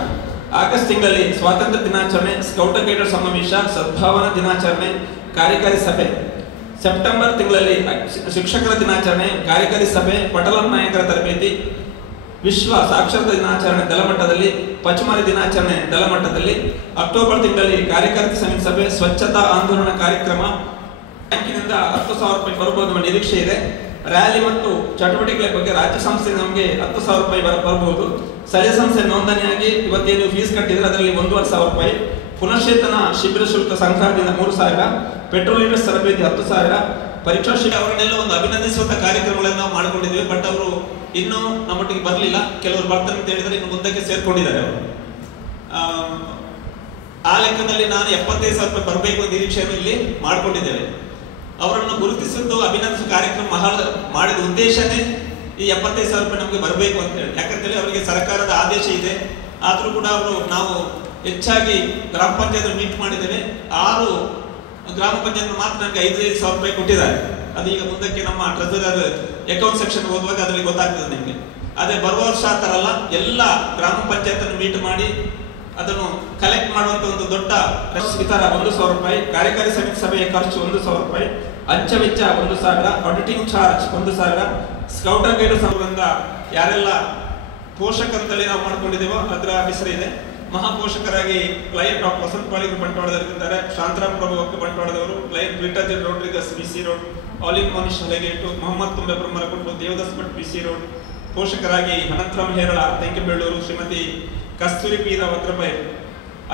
ಆಗಸ್ಟ್ ತಿಂಗಳಲ್ಲಿ ಸ್ವಾತಂತ್ರ್ಯ ದಿನಾಚರಣೆ, ಸ್ಕೌಟ್ ಗೈಡರ್ ಸಮಾವೇಶ, ಸದ್ಭಾವನಾ ದಿನಾಚರಣೆ, ಕಾರ್ಯಕಾರಿ ಸಭೆ. ಸೆಪ್ಟೆಂಬರ್ ತಿಂಗಳಲ್ಲಿ ಶಿಕ್ಷಕರ ದಿನಾಚರಣೆ, ಕಾರ್ಯಕಾರಿ ಸಭೆ, ಪಟಲಂ ನಾಯಕರ ತರಬೇತಿ, ವಿಶ್ವ ಸಾಕ್ಷರತಾ ದಿನಾಚರಣೆ ದಳಮಟ್ಟದಲ್ಲಿ, ಪಚಮರಿ ದಿನಾಚರಣೆ ದಳಮಟ್ಟದಲ್ಲಿ. ಅಕ್ಟೋಬರ್ ತಿಂಗಳಲ್ಲಿ ಕಾರ್ಯಕಾರಿ ಸಮಿತಿ ಸಭೆ, ಸ್ವಚ್ಛತಾ ಆಂದೋಲನ ಕಾರ್ಯಕ್ರಮ. ಬ್ಯಾಂಕಿನಿಂದ 10,000 ರೂಪಾಯಿ ಬರಬಹುದು ಎಂಬ ನಿರೀಕ್ಷೆ ಇದೆ. ರ್ಯಾಲಿ ಮತ್ತು ಚಟುವಟಿಕೆಗಳ ಬಗ್ಗೆ ರಾಜ್ಯ ಸಂಸ್ಥೆ ನಮಗೆ 10,000 ರೂಪಾಯಿ ಬರಬಹುದು. ಸ್ಥಳೀಯ ಸಂಸ್ಥೆ ನೋಂದಣಿಯಾಗಿ ಇವತ್ತೇನು ಫೀಸ್ ಕಟ್ಟಿದ್ರೆ ಅದರಲ್ಲಿ 1,500 ರೂಪಾಯಿ. ಪುನಶ್ಚೇತನ ಶಿಬಿರ ಶುಲ್ಕ ಸಂಗ್ರಹದಿಂದ 3,000, ಪೆಟ್ರೋಲ್ ಲೀಟರ್ಸ್ ತರಬೇತಿ 10,000, ಪರೀಕ್ಷಾ ಶಿಬಿರ ಅವರನ್ನೆಲ್ಲ ಒಂದು ಅಭಿನಂದಿಸುವಂತ ಕಾರ್ಯಕ್ರಮಗಳನ್ನು ನಾವು ಮಾಡಿಕೊಂಡಿದ್ದೇವೆ. ಬಟ್ ಅವರು ಇನ್ನೂ ನಮ್ಮೊಟ್ಟಿಗೆ ಬರಲಿಲ್ಲ. ಕೆಲವರು ಬರ್ತಾರೆ ಅಂತ ಹೇಳಿದ್ರೆ ಇನ್ನು ಮುಂದಕ್ಕೆ ಸೇರ್ಕೊಂಡಿದ್ದಾರೆ ಅವರು. ಆ ಲೆಕ್ಕದಲ್ಲಿ ನಾನು 75,000 ರೂಪಾಯಿ ಬರಬೇಕು ಅಂತ ನಿರೀಕ್ಷೆಯನ್ನು ಇಲ್ಲಿ ಮಾಡಿಕೊಂಡಿದ್ದೇವೆ. ಅವರನ್ನು ಗುರುತಿಸಿದ್ದು ಅಭಿನಂದಿಸುವ ಕಾರ್ಯಕ್ರಮ ಮಾಡಿದ ಉದ್ದೇಶನೇ ಈ 75,000 ರೂಪಾಯಿ ನಮಗೆ ಬರಬೇಕು ಅಂತ ಹೇಳಿ. ಯಾಕಂತೇಳಿ ಅವರಿಗೆ ಸರ್ಕಾರದ ಆದೇಶ ಇದೆ. ಆದರೂ ಕೂಡ ನಾವು ಹೆಚ್ಚಾಗಿ ಗ್ರಾಮ ಪಂಚಾಯತ್ ಮೀಟ್ ಮಾಡಿದ್ದೇವೆ. 6 ಗ್ರಾಮ ಪಂಚಾಯತ್ ಮಾತ್ರ ನಮಗೆ 5,000 ರೂಪಾಯಿ ಕೊಟ್ಟಿದ್ದಾರೆ. ಅದು ಈಗ ಮುಂದಕ್ಕೆ ನಮ್ಮ ಟ್ರೆಸರರ್ ಅಕೌಂಟ್ ಸೆಕ್ಷನ್ ಓದುವಾಗ ಅದರಲ್ಲಿ ಗೊತ್ತಾಗ್ತದೆ ನಿಮಗೆ. ಅದೇ ಬರುವ ವರ್ಷ ಆ ಥರ ಅಲ್ಲ, ಎಲ್ಲ ಗ್ರಾಮ ಪಂಚಾಯತ್ ಅನ್ನು ಮೀಟ್ ಮಾಡಿ ಅದನ್ನು ಕಲೆಕ್ಟ್ ಮಾಡುವಂತ ಒಂದು ದೊಡ್ಡ ವಿತರ 1,000 ರೂಪಾಯಿ, ಕಾರ್ಯಕಾರಿ ಸಮಿತಿ ಸಭೆಯ ಖರ್ಚು 1,000 ರೂಪಾಯಿ, ಅಂಚೆ ವೆಚ್ಚ 1,000, auditing charge 1,000, scout and guide ಸಂಬಂಧ ಯಾರೆಲ್ಲ ಪೋಷಕರಂತೇಳಿ ನಾವು ಮಾಡ್ಕೊಂಡಿದ್ದೇವೋ ಅದರ ಹೆಸರಿದೆ. ಮಹಾಪೋಷಕರಾಗಿ ಕ್ಲೈಂಟ್ ಡಾಕ್ಟರ್ ವಸಂತ್ ಪಾಳಿಗರು ಬಂಟ್ವಾಳದಲ್ಲಿದ್ದಾರೆ, ಶಾಂತರಾಮ್ ಪ್ರಭು ಬಂಟ್ವಾಳದವರು, client ಬ್ರಿಟಾಜಿಲ್ Rodrigues BC road, ಆಲಿನ್ Monish ಹಲಗೇಟು, Mohammed ತುಂಬೆ ಬ್ರಹ್ಮರಗುಂಡು, ದೇವದಾಸ್ ಭಟ್ BC ರೋಡ್. ಪೋಷಕರಾಗಿ ಅನಂತರಾಮ್ ಹೇರಳ ತೆಂಕೆಬೆಳ್ಳೂರು, ಶ್ರೀಮತಿ ಕಸ್ತೂರಿ ಪೀರ ವಕ್ರಪೈ.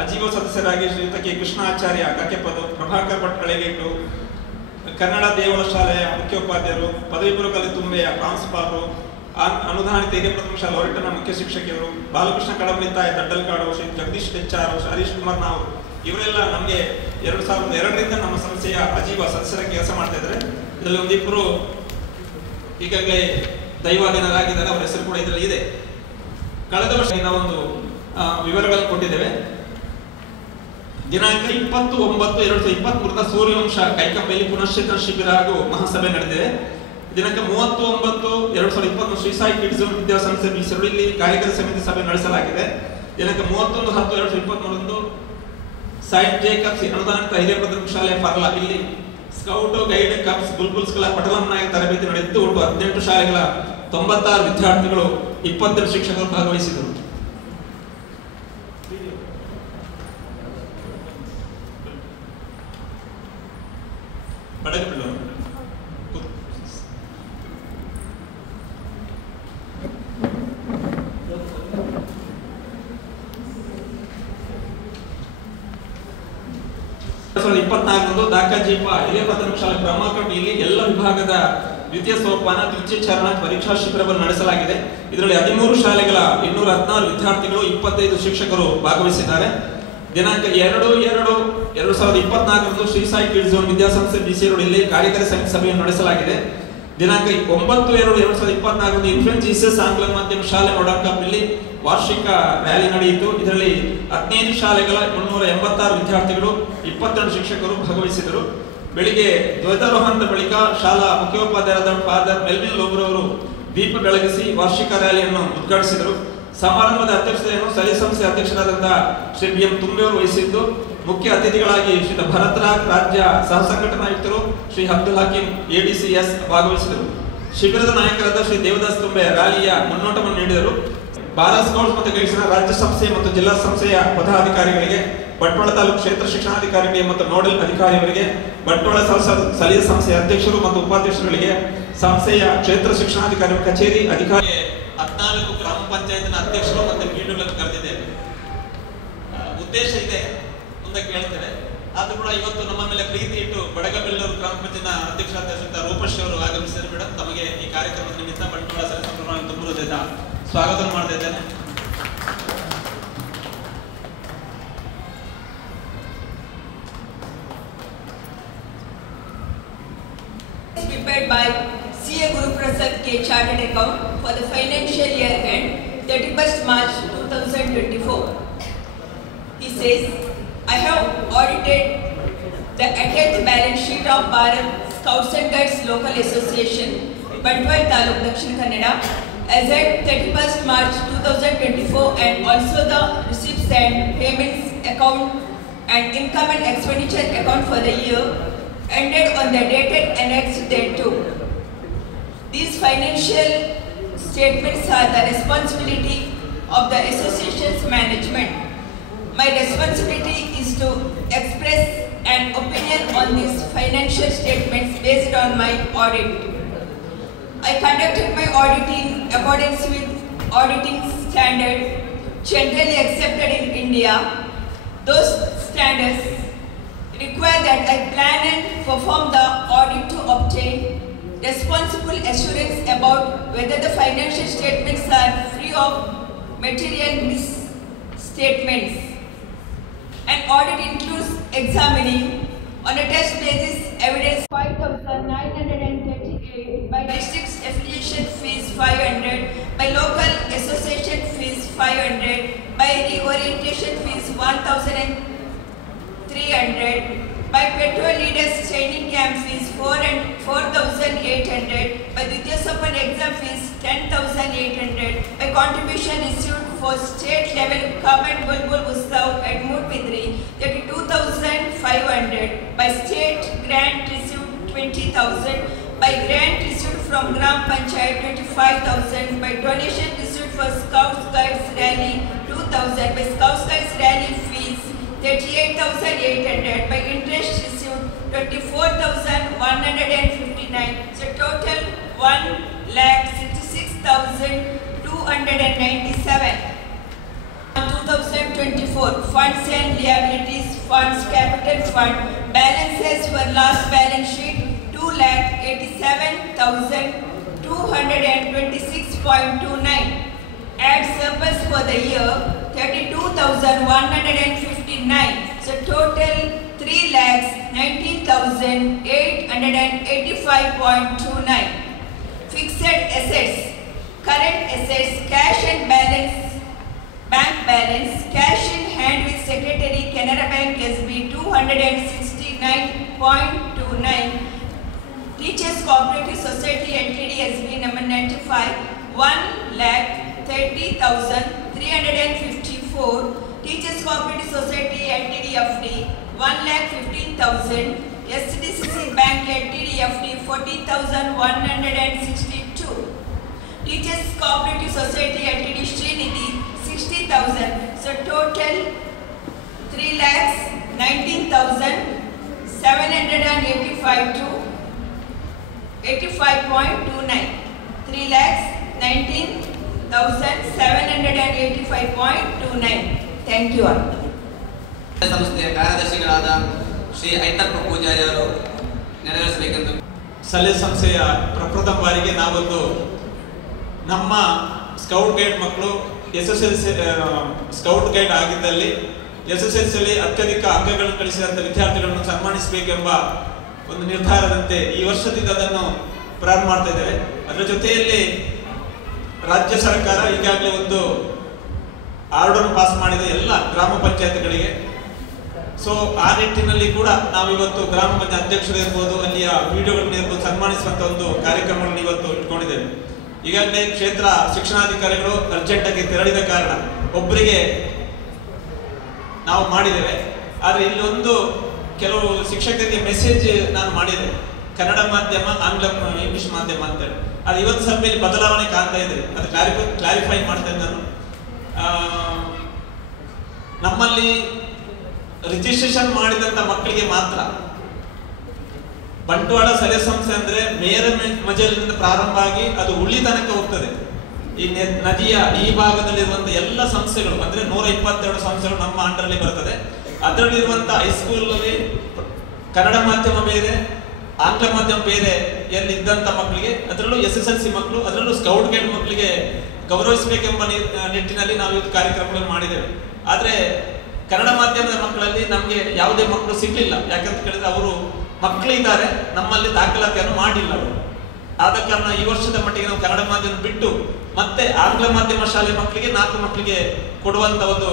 ಅಜೀವ ಸದಸ್ಯರಾಗಿ ಶ್ರೀಯುತ ಕೆ ಕೃಷ್ಣಾಚಾರ್ಯ ಕಕ್ಕೆಪದು, ಪ್ರಭಾಕರ್ ಭಟ್ ಹಳೆಗೇಟು, ಕನ್ನಡ ದೇವಳ ಶಾಲೆಯ ಮುಖ್ಯೋಪಾಧ್ಯಾಯರು, ಪದವಿ ಪೂರ್ವ ಕಾಲೇಜು ತುಂಬೆಯ ಪ್ರಾಂಶುಪಾಲರು, ಅನುದಾನಿತ ಹಿರಿಯ ಪ್ರಥಮ ಶಾಲೆ ಹೊರಟನ ಮುಖ್ಯ ಶಿಕ್ಷಕಿಯರು, ಬಾಲಕೃಷ್ಣ ಕಡಮನಿತಾಯ ದಡ್ಡಲ್ಕಾಡು, ಶ್ರೀ ಜಗದೀಶ್ ಡೆಚ್ಚಾರು, ಹರೀಶ್ ಕುಮಾರ್ ನಾವು, ಇವರೆಲ್ಲ ನಮಗೆ 2002ರಿಂದ ನಮ್ಮ ಸಂಸ್ಥೆಯ ಅಜೀವ ಸದಸ್ಯರಾಗಿ ಕೆಲಸ ಮಾಡ್ತಾ ಇದ್ದಾರೆ. ಇದರಲ್ಲಿ ಒಂದಿಬ್ಬರು ಈಗಾಗಲೇ ದೈವಾಧೀನರಾಗಿದ್ದಾರೆ, ಅವರ ಹೆಸರು ಕೂಡ ಇದರಲ್ಲಿ ಇದೆ. ಕಳೆದ ವರ್ಷ ನಾವೊಂದು ವಿವರಗಳನ್ನು ಕೊಟ್ಟಿದ್ದೇವೆ. ದಿನಾಂಕ 20/9/2023 ಸೂರ್ಯವಂಶ ಕೈಕಂಬೆಯಲ್ಲಿ ಪುನಶ್ಚೇತನ ಶಿಬಿರ ಹಾಗೂ ಮಹಾಸಭೆ ನಡೆದಿದೆ. ದಿನಾಂಕ 30/9/2023 ಶ್ರೀ ಸಾಯಿ ಕಿಡ್ಸ್ ವಿದ್ಯಾಸಂಸ್ಥೆ BC ಇಲ್ಲಿ ಕಾರ್ಯಕಾರಿ ಸಮಿತಿ ಸಭೆ ನಡೆಸಲಾಗಿದೆ. ದಿನಾಂಕ 31/10/2023 ಸೈಂಟ್ ಜೇಕಬ್ಸ್ ಅನುದಾನಿತ ಹಿರಿಯ ಪ್ರಾಥಮಿಕ ಶಾಲೆ ಫರ್ಲಾ ಇಲ್ಲಿ ಸ್ಕೌಟ್ ಗೈಡ್ ಕಪ್ಸ್ ಬುಲ್ಬುಲ್ಸ್ಗಳ ಪಟಲಂ ನಾಯಕ ತರಬೇತಿ ನಡೆದಿದ್ದು ಒಟ್ಟು 18 ಶಾಲೆಗಳ 96 ವಿದ್ಯಾರ್ಥಿಗಳು 22 ಶಿಕ್ಷಕರು ಭಾಗವಹಿಸಿದರು. ದಾಕಾಜೀಪ ಹಿರಿಯ ಪ್ರಾಥಮಿಕ ಶಾಲೆ ಬ್ರಹ್ಮಕಂಡಿಯಲ್ಲಿ ಎಲ್ಲ ವಿಭಾಗದ ದ್ವಿತೀಯ ಸೋಪಾನ ದ್ವಿತೀಯ ಚರಣ ಪರೀಕ್ಷಾ ಶಿಬಿರವನ್ನು ನಡೆಸಲಾಗಿದೆ. ಇದರಲ್ಲಿ 13 ಶಾಲೆಗಳ 216 ವಿದ್ಯಾರ್ಥಿಗಳು 25 ಶಿಕ್ಷಕರು ಭಾಗವಹಿಸಿದ್ದಾರೆ. ದಿನಾಂಕ 2/2/2024 ಶ್ರೀ ಸಾಯಿ ಕಿಡ್ಸ್ ವಿದ್ಯಾಸಂಸ್ಥೆ BC ರೋಡಲ್ಲಿ ಕಾರ್ಯಕಾರಿ ಸಮಿತಿ ಸಭೆಯನ್ನು ನಡೆಸಲಾಗಿದೆ. ದಿನಾಂಕ 9/2/2024 ಇನ್ಫೆಂಟ್ ಜೀಸಸ್ ಆಂಗ್ಲ ಮಾಧ್ಯಮ ಶಾಲೆ ನೋಡಂಕಲ್ಲಿ ವಾರ್ಷಿಕ ರ್ಯಾಲಿ ನಡೆಯಿತು. ಇದರಲ್ಲಿ 15 ಶಾಲೆಗಳ 386 ವಿದ್ಯಾರ್ಥಿಗಳು 22 ಶಿಕ್ಷಕರು ಭಾಗವಹಿಸಿದರು. ಬೆಳಿಗ್ಗೆ ಧ್ವಜಾರೋಹಣದ ಬಳಿಕ ಶಾಲಾ ಮುಖ್ಯೋಪಾಧ್ಯಾಯರಾದ ಫಾದರ್ ಮೆಲ್ವಿನ್ ಲೋಬ್ರ್ ಅವರು ದೀಪ ಬೆಳಗಿಸಿ ವಾರ್ಷಿಕ ರ್ಯಾಲಿಯನ್ನು ಉದ್ಘಾಟಿಸಿದರು. ಸಮಾರಂಭದ ಅಧ್ಯಕ್ಷತೆಯನ್ನು ಸ್ಥಳೀಯ ಸಂಸ್ಥೆ ಅಧ್ಯಕ್ಷರಾದಂತಹ ಶ್ರೀ BM ತುಂಬೆ ಅವರು ವಹಿಸಿದ್ದು, ಮುಖ್ಯ ಅತಿಥಿಗಳಾಗಿ ಶ್ರೀ ಭರತ್ರಾಜ್ ರಾಜ್ಯ ಸಹ ಸಂಘಟನಾಯುಕ್ತರು ಶ್ರೀ ಅಬ್ದುಲ್ ಹಕೀಂ ADCS ಭಾಗವಹಿಸಿದರು. ಶಿಬಿರದ ನಾಯಕರಾದ ಶ್ರೀ ದೇವದಾಸ್ ತುಂಬೆ ರ್ಯಾಲಿಯ ಮುನ್ನೋಟವನ್ನು ನೀಡಿದರು. ಭಾರತ್ ಸ್ಕೌಟ್ಸ್ ಮತ್ತು ಗೈಡ್ಸ್ನ ರಾಜ್ಯ ಸಂಸ್ಥೆ ಮತ್ತು ಜಿಲ್ಲಾ ಸಂಸ್ಥೆಯ ಪದಾಧಿಕಾರಿಗಳಿಗೆ, ಬಂಟ್ವಾಳ ತಾಲೂಕು ಕ್ಷೇತ್ರ ಶಿಕ್ಷಣಾಧಿಕಾರಿಗಳಿಗೆ ಮತ್ತು ನೋಡಲ್ ಅಧಿಕಾರಿಯವರಿಗೆ, ಬಂಟ್ವಾಳ ಸ್ಥಳೀಯ ಸಂಸ್ಥೆಯ ಅಧ್ಯಕ್ಷರು ಮತ್ತು ಉಪಾಧ್ಯಕ್ಷರುಗಳಿಗೆ, ಸಂಸ್ಥೆಯ ಕ್ಷೇತ್ರ ಶಿಕ್ಷಣಾಧಿಕಾರಿ ಕಚೇರಿ ಅಧಿಕಾರಿ 14 ಗ್ರಾಮ ಪಂಚಾಯತ್ನ ಅಧ್ಯಕ್ಷರು ಮತ್ತು ಮೀಟುಗಳನ್ನು ಕರೆದಿದ್ದೇವೆ. ಉದ್ದೇಶ ಇದೆ ಮುಂದಕ್ಕೆ ಹೇಳ್ತೇವೆ. ಆದ್ರೂ ಕೂಡ ಇವತ್ತು ನಮ್ಮ ಮೇಲೆ ಪ್ರೀತಿ ಇಟ್ಟು ಬಡಗಬೆಳ್ಳೂರು ಗ್ರಾಮ ಪಂಚಾಯತ್ನ ಅಧ್ಯಕ್ಷರಾದ ರೂಪಶ್ರೀ ಅವರು ಆಗಮಿಸಿದ್ದಾರೆ. ಮೇಡಮ್, ತಮಗೆ ಈ ಕಾರ್ಯಕ್ರಮದ ನಿಮಿತ್ತ ಬಂಟ್ವಾಳ ಸಂಸ್ಥೆ ತುಂಬ ಹೃದಯದ ಸ್ವಾಗತ ಮಾಡ್ತಾ ಇದ್ದೇನೆ. Prepared by CA Guru Prasad K Chartered Account for the financial year end 31st March 2024. He says, I have audited the attached balance sheet of Bharat Scouts and Guides Local Association, Bantwal Taluk, Dakshin Kannada, as at 31st March 2024, and also the receipts and payments account and income and expenditure account for the year ended on the dated annexed thereto. These financial statements are the responsibility of the association's management. My responsibility is to express an opinion on these financial statements based on my audit. I conducted my audit in accordance with auditing standards generally accepted in India. Those standards require that I plan and perform the audit to obtain responsible assurance about whether the financial statements are free of material misstatements. An audit includes examining on a test basis evidence 5,938, by districts affiliation fees 500, by local association fees 500, by reorientation fees 1,300, by petrol leaders training camp fees 4,800, by Ditya Sapan exam fees 10,800, by contribution received for state level Kaman Bulbul Utsav at Mudbidri 32,500, by state grant received 20,000, by grant received from Gram Panchayat 25,000, by donation received for Scouts Guides Rally 2,000, by Scouts Guides Rally fees 38,800, by interest received 24,159, so total 1,66,297. 2024 funds and liabilities, funds capital fund, balances for last balance sheet 2,87,226.29. Add surplus for the year 32,159. So total 3,19,885.29. Fixed assets, current assets, cash and balance, bank balance, cash in hand with Secretary Canara Bank SB 269.29. Teachers Cooperative Society Ltd SB number 95 1,30,354. Teachers Cooperative Society Ltd FD 1,15,000. SDCC Bank Ltd FD 40,162. Teachers Cooperative Society Ltd Srinidhi 60,000. So total 3,19,785 to 85.29. 3,19,785.29. Thank you all. ಸಂಸ್ಥೆಯ ಕಾರ್ಯದರ್ಶಿಗಳಾದ ಶ್ರೀ ಐತಪ್ಪ ಪೂಜಾರಿ ಅವರು ನೆರವೇರಿಸಬೇಕೆಂದು. ಸಲಹೆ ಸಂಸ್ಥೆಯ ಪ್ರಪ್ರಥಮ ಬಾರಿಗೆ ನಾವೊಂದು ನಮ್ಮ ಸ್ಕೌಟ್ ಗೈಡ್ ಮಕ್ಕಳು SSLC ಸ್ಕೌಟ್ ಗೈಡ್ ಆಗಿದ್ದಲ್ಲಿ SSLCಯಲ್ಲಿ ಅತ್ಯಧಿಕ ಅಂಕಗಳನ್ನು ಗಳಿಸಿದಂಥ ವಿದ್ಯಾರ್ಥಿಗಳನ್ನು ಸನ್ಮಾನಿಸಬೇಕೆಂಬ ಒಂದು ನಿರ್ಧಾರದಂತೆ ಈ ವರ್ಷದಿಂದ ಅದನ್ನು ಪ್ರಾರಂಭ ಮಾಡ್ತಾ ಇದ್ದೇವೆ. ಅದರ ಜೊತೆಯಲ್ಲಿ ರಾಜ್ಯ ಸರ್ಕಾರ ಈಗಾಗಲೇ ಒಂದು ಆರ್ಡರ್ ಪಾಸ್ ಮಾಡಿದೆ ಎಲ್ಲ ಗ್ರಾಮ ಪಂಚಾಯತ್ಗಳಿಗೆ. ಸೊ ಆ ನಿಟ್ಟಿನಲ್ಲಿ ಕೂಡ ನಾವು ಇವತ್ತು ಗ್ರಾಮ ಪಂಚಾಯತ್ ಅಧ್ಯಕ್ಷರು ಇರ್ಬೋದು, ಅಲ್ಲಿಯ ವಿಡಿಯೋಗಳನ್ನ ಇರ್ಬೋದು, ಸನ್ಮಾನಿಸುವಂತ ಒಂದು ಕಾರ್ಯಕ್ರಮಗಳನ್ನು ಇವತ್ತು ಇಟ್ಕೊಂಡಿದ್ದೇವೆ. ಈಗಾಗಲೇ ಕ್ಷೇತ್ರ ಶಿಕ್ಷಣಾಧಿಕಾರಿಗಳು ಅರ್ಜೆಂಟ್ ಆಗಿ ತೆರಳಿದ ಕಾರಣ ಒಬ್ಬರಿಗೆ ನಾವು ಮಾಡಿದ್ದೇವೆ. ಆದರೆ ಇಲ್ಲಿ ಒಂದು ಕೆಲವು ಶಿಕ್ಷಕರಿಗೆ ಮೆಸೇಜ್ ನಾನು ಮಾಡಿದೆ, ಕನ್ನಡ ಮಾಧ್ಯಮ, ಆಂಗ್ಲ ಇಂಗ್ಲಿಷ್ ಮಾಧ್ಯಮ ಅಂತೇಳಿ. ಅದು ಇವತ್ತು ಸ್ವಲ್ಪ ಇಲ್ಲಿ ಬದಲಾವಣೆ ಕಾಣ್ತಾ ಇದೆ, ಅದು ಕ್ಲಾರಿಫೈ ಮಾಡ್ತೇನೆ ನಾನು. ನಮ್ಮಲ್ಲಿ ರಿಜಿಸ್ಟ್ರೇಷನ್ ಮಾಡಿದಂತ ಮಕ್ಕಳಿಗೆ ಮಾತ್ರ ಬಂಟ್ವಾಳ ಸಲಹೆ ಸಂಸ್ಥೆ ಅಂದ್ರೆ ಮೇರ ಮಜಲಿನಿಂದ ಪ್ರಾರಂಭ ಆಗಿ ಅದು ಉಳ್ಳಿ ತನಕ ಹೋಗ್ತದೆ. ಈ ನದಿಯ ಈ ಭಾಗದಲ್ಲಿರುವಂತಹ ಎಲ್ಲ ಸಂಸ್ಥೆಗಳು ಅಂದ್ರೆ 122 ಸಂಸ್ಥೆಗಳು ನಮ್ಮ ಅಂಡರಲ್ಲಿ ಬರ್ತದೆ. ಅದರಲ್ಲಿರುವಂತಹ ಹೈಸ್ಕೂಲ್ ಅಲ್ಲಿ ಕನ್ನಡ ಮಾಧ್ಯಮ ಬೇರೆ, ಆಂಗ್ಲ ಮಾಧ್ಯಮ ಬೇರೆ ಎಲ್ಲಿ ಇದ್ದಂತ ಮಕ್ಕಳಿಗೆ, ಅದರಲ್ಲೂ SSLC ಮಕ್ಕಳು, ಅದರಲ್ಲೂ ಸ್ಕೌಟ್ ಗೈಡ್ ಮಕ್ಕಳಿಗೆ ಗೌರವಿಸಬೇಕೆಂಬ ನಿಟ್ಟಿನಲ್ಲಿ ನಾವು ಇದು ಕಾರ್ಯಕ್ರಮಗಳನ್ನು ಮಾಡಿದ್ದೇವೆ. ಆದ್ರೆ ಕನ್ನಡ ಮಾಧ್ಯಮದ ಮಕ್ಕಳಲ್ಲಿ ನಮಗೆ ಯಾವುದೇ ಮಕ್ಕಳು ಸಿಗ್ಲಿಲ್ಲ. ಯಾಕಂತ ಕೇಳಿದ್ರೆ ಅವರು ಮಕ್ಕಳಿದ್ದಾರೆ, ನಮ್ಮಲ್ಲಿ ದಾಖಲಾತಿಯನ್ನು ಮಾಡಿಲ್ಲ ಅವರು. ಆದ ಕಾರಣ ಈ ವರ್ಷದ ಮಟ್ಟಿಗೆ ನಾವು ಕನ್ನಡ ಮಾಧ್ಯಮ ಬಿಟ್ಟು ಮತ್ತೆ ಆಂಗ್ಲ ಮಾಧ್ಯಮ ಶಾಲೆ ಮಕ್ಕಳಿಗೆ 4 ಮಕ್ಕಳಿಗೆ ಕೊಡುವಂತ ಒಂದು